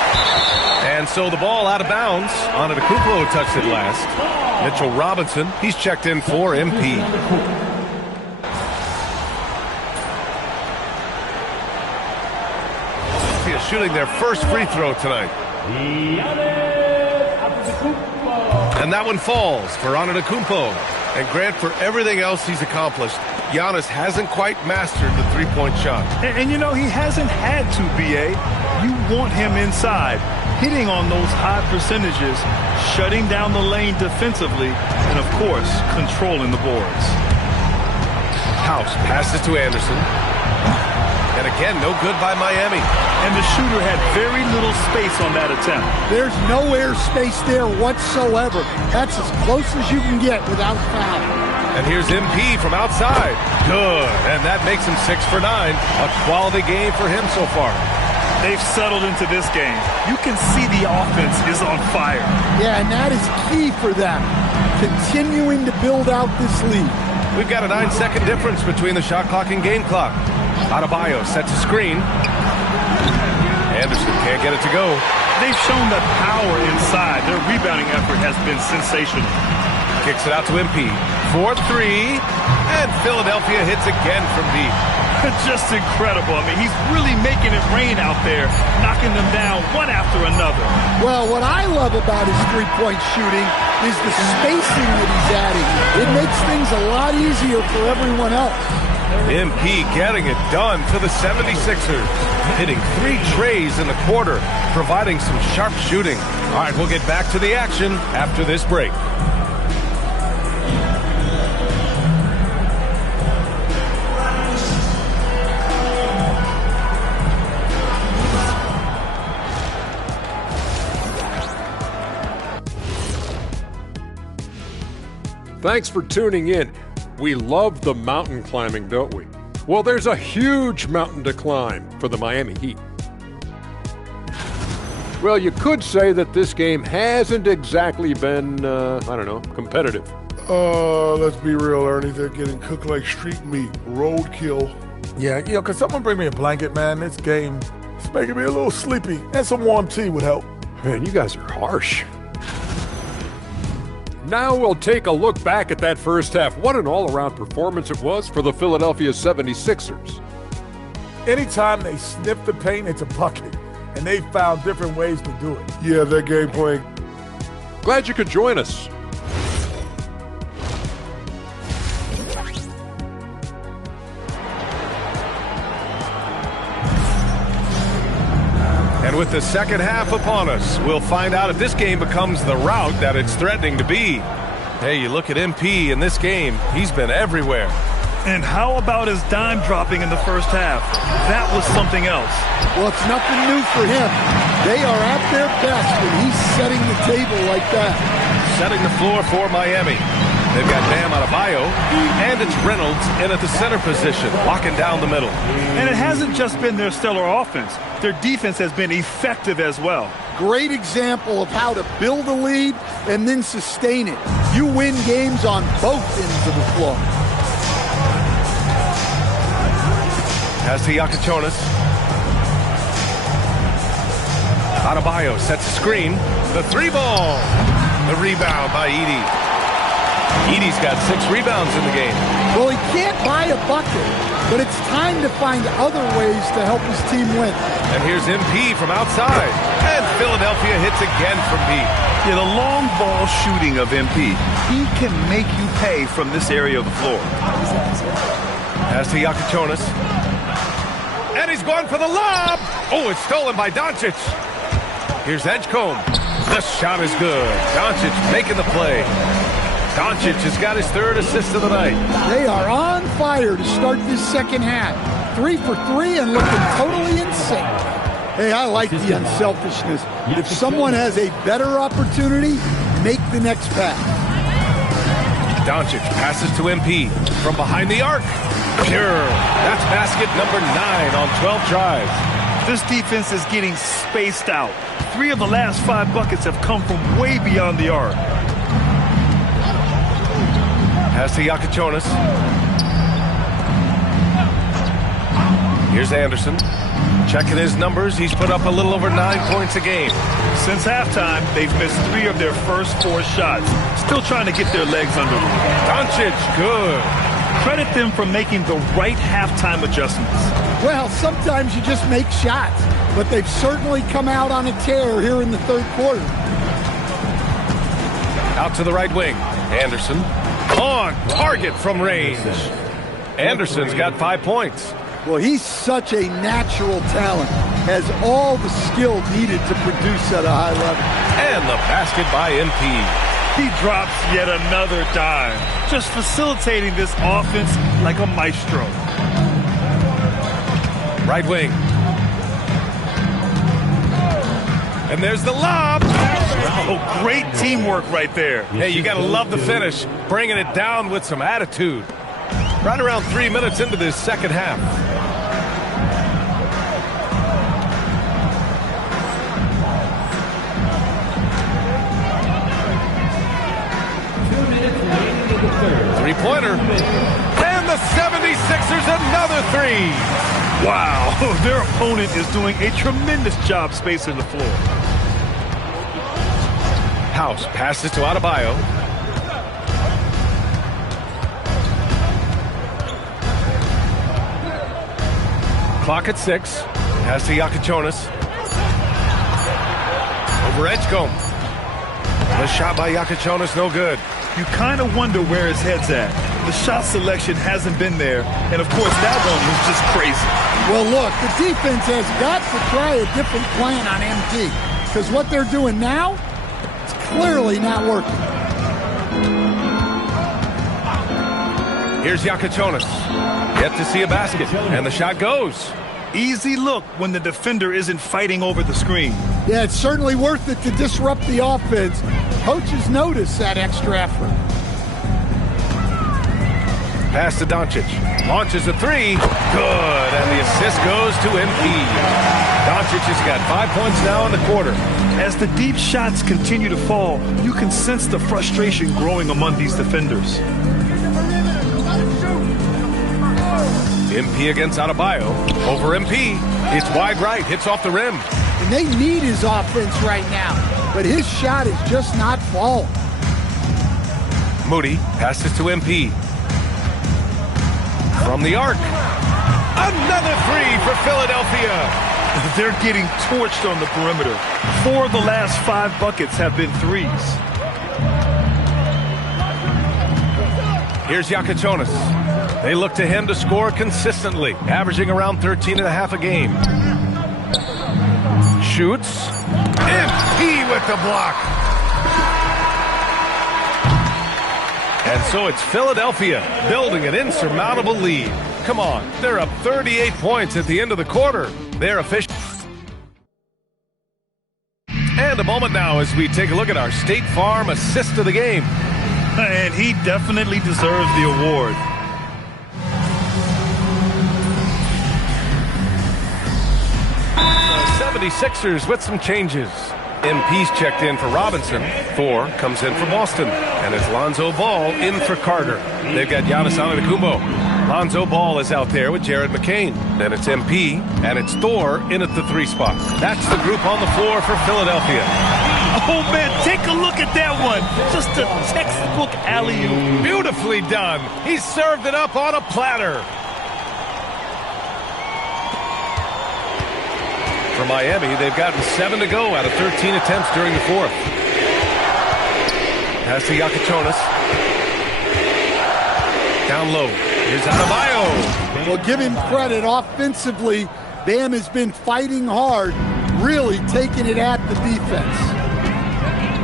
And so the ball out of bounds. Antetokounmpo touched it last. Mitchell Robinson, he's checked in for MP. He is shooting their first free throw tonight. And that one falls for Antetokounmpo. And Grant, for everything else he's accomplished, Giannis hasn't quite mastered the three-point shot. And you know, he hasn't had to, BA. You want him inside, hitting on those high percentages, shutting down the lane defensively, and, of course, controlling the boards. House passes to Anderson. And again, no good by Miami. And the shooter had very little space on that attempt. There's no air space there whatsoever. That's as close as you can get without foul. And here's MP from outside. Good. And that makes him 6 for 9. A quality game for him so far. They've settled into this game. You can see the offense is on fire. Yeah, and that is key for them. Continuing to build out this lead. We've got a 9-second difference between the shot clock and game clock. Adebayo sets a screen. Anderson can't get it to go. They've shown that power inside. Their rebounding effort has been sensational. Kicks it out to MP. 4-3. And Philadelphia hits again from deep. Just incredible. I mean, he's really making it rain out there, knocking them down one after another. Well, what I love about his three-point shooting is the spacing that he's adding. It makes things a lot easier for everyone else. MP getting it done for the 76ers. Hitting 3 trays in the quarter, providing some sharp shooting. All right, we'll get back to the action after this break. Thanks for tuning in. We love the mountain climbing, don't we? Well, there's a huge mountain to climb for the Miami Heat. Well, you could say that this game hasn't exactly been, competitive. Let's be real, Ernie. They're getting cooked like street meat. Roadkill. Yeah, could someone bring me a blanket, man? This game is making me a little sleepy, and some warm tea would help. Man, you guys are harsh. Now we'll take a look back at that first half. What an all-around performance it was for the Philadelphia 76ers. Anytime they sniff the paint, it's a bucket, and they found different ways to do it. Yeah, their game plan. Glad you could join us. And with the second half upon us, we'll find out if this game becomes the rout that it's threatening to be. Hey, you look at MP in this game, he's been everywhere. And how about his dime dropping in the first half? That was something else. Well, it's nothing new for him. They are at their best when he's setting the table like that. Setting the floor for Miami. They've got Bam Adebayo, and it's Reynolds in at the center position, locking down the middle. And it hasn't just been their stellar offense. Their defense has been effective as well. Great example of how to build a lead and then sustain it. You win games on both ends of the floor. As to Yakichonis. Adebayo sets a screen. The three ball. The rebound by Edey. Edey's got 6 rebounds in the game. Well, he can't buy a bucket, but it's time to find other ways to help his team win. And here's MP from outside. And Philadelphia hits again from deep. Yeah, the long ball shooting of MP. He can make you pay from this area of the floor. As to Yakichonis. And he's going for the lob. Oh, it's stolen by Doncic. Here's Edgecombe. The shot is good. Doncic making the play. Doncic has got his 3rd assist of the night. They are on fire to start this second half. 3 for 3 and looking totally in sync. Hey, I like the unselfishness. If someone has a better opportunity, make the next pass. Doncic passes to MP from behind the arc. Pure. That's basket number 9 on 12 drives. This defense is getting spaced out. 3 of the last 5 buckets have come from way beyond the arc. Pass to Yakichonis. Here's Anderson. Checking his numbers, he's put up a little over 9 points a game. Since halftime, they've missed 3 of their first 4 shots. Still trying to get their legs under them. Doncic, good. Credit them for making the right halftime adjustments. Well, sometimes you just make shots, but they've certainly come out on a tear here in the 3rd quarter. Out to the right wing. Anderson. On target from range. Anderson's got 5 points. Well, he's such a natural talent. Has all the skill needed to produce at a high level. And the basket by MP. He drops yet another dime. Just facilitating this offense like a maestro. Right wing. And there's the lob. Oh, great teamwork right there. Hey, you got to love the finish. Bringing it down with some attitude. Right around 3 minutes into this second half. Three-pointer. And the 76ers another 3. Wow, their opponent is doing a tremendous job spacing the floor. House passes to Adebayo. Clock at 6. Pass to Yakichonis. Over Edgecombe. The shot by Yakichonis, no good. You kind of wonder where his head's at. The shot selection hasn't been there. And, of course, that one was just crazy. Well, look, the defense has got to try a different plan on MT. Because what they're doing now, it's clearly not working. Here's Yakichonis. Yet to see a basket. And the shot goes. Easy look when the defender isn't fighting over the screen. Yeah, it's certainly worth it to disrupt the offense. Coaches notice that extra effort. Pass to Doncic. Launches a 3. Good. And the assist goes to MP. Doncic has got 5 points now in the quarter. As the deep shots continue to fall, you can sense the frustration growing among these defenders. MP against Adebayo. Over MP. It's wide right. Hits off the rim. And they need his offense right now, but his shot is just not falling. Moody passes to MP. From the arc. Another three for Philadelphia. They're getting torched on the perimeter. 4 of the last 5 buckets have been threes. Here's Yakatonis. They look to him to score consistently, averaging around 13.5 a game. Shoots. MP with the block. And so it's Philadelphia building an insurmountable lead. Come on, they're up 38 points at the end of the quarter. They're efficient. And a moment now as we take a look at our State Farm assist of the game. And he definitely deserves the award. The 76ers with some changes. MP's checked in for Robinson. Thor comes in for Boston. And it's Lonzo Ball in for Carter. They've got Giannis Antetokounmpo. Lonzo Ball is out there with Jared McCain. Then it's MP, and it's Thor in at the 3 spot. That's the group on the floor for Philadelphia. Oh, man, take a look at that one. Just a textbook alley-oop. Beautifully done. He served it up on a platter. For Miami, they've gotten 7 to go out of 13 attempts during the 4th. Pass to Yakatonis. Down low. Here's Adebayo. Well, give him credit. Offensively, Bam has been fighting hard, really taking it at the defense.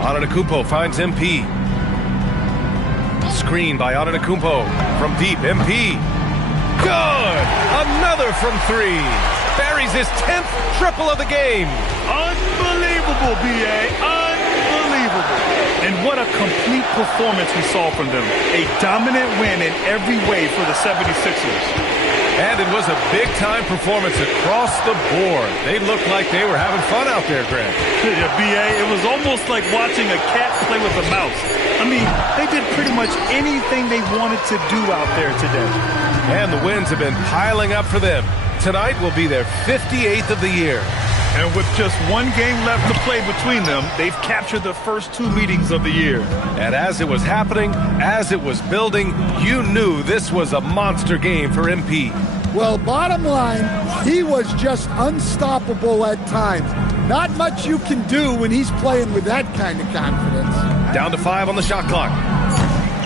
Antetokounmpo finds MP. Screen by Antetokounmpo. From deep, MP. Good! Another from 3. Buries his 10th triple of the game. Unbelievable, B.A. Unbelievable. And what a complete performance we saw from them. A dominant win in every way for the 76ers. And it was a big-time performance across the board. They looked like they were having fun out there, Grant. Yeah, B.A., it was almost like watching a cat play with a mouse. I mean, they did pretty much anything they wanted to do out there today. And the wins have been piling up for them. Tonight will be their 58th of the year. And with just 1 game left to play between them, they've captured the first 2 meetings of the year. And as it was happening, as it was building, you knew this was a monster game for MP. Well, bottom line, he was just unstoppable at times. Not much you can do when he's playing with that kind of confidence. Down to 5 on the shot clock.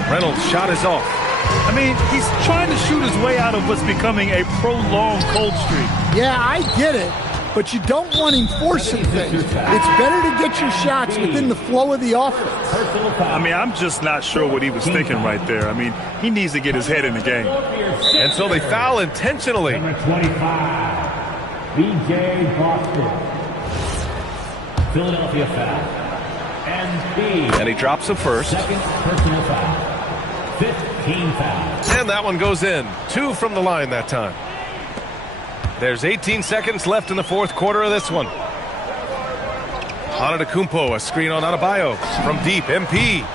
Reynolds' shot is off. I mean, he's trying to shoot his way out of what's becoming a prolonged cold streak. Yeah, I get it. But you don't want him forcing things. It's better to get your shots within the flow of the offense. I mean, I'm just not sure what he was thinking right there. I mean, he needs to get his head in the game. And so they foul intentionally. Number 25, B.J. Boston. Philadelphia foul. And he drops the first. Second personal foul. 15 fouls. And that one goes in. 2 from the line that time. There's 18 seconds left in the 4th quarter of this one. Antetokounmpo, a screen on Adebayo. From deep, MP.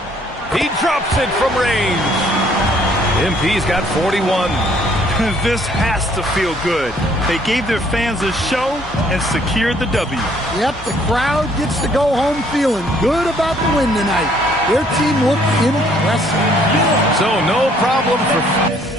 He drops it from range. MP's got 41. This has to feel good. They gave their fans a show and secured the W. Yep, the crowd gets to go home feeling good about the win tonight. Their team looked impressive. So no problem for...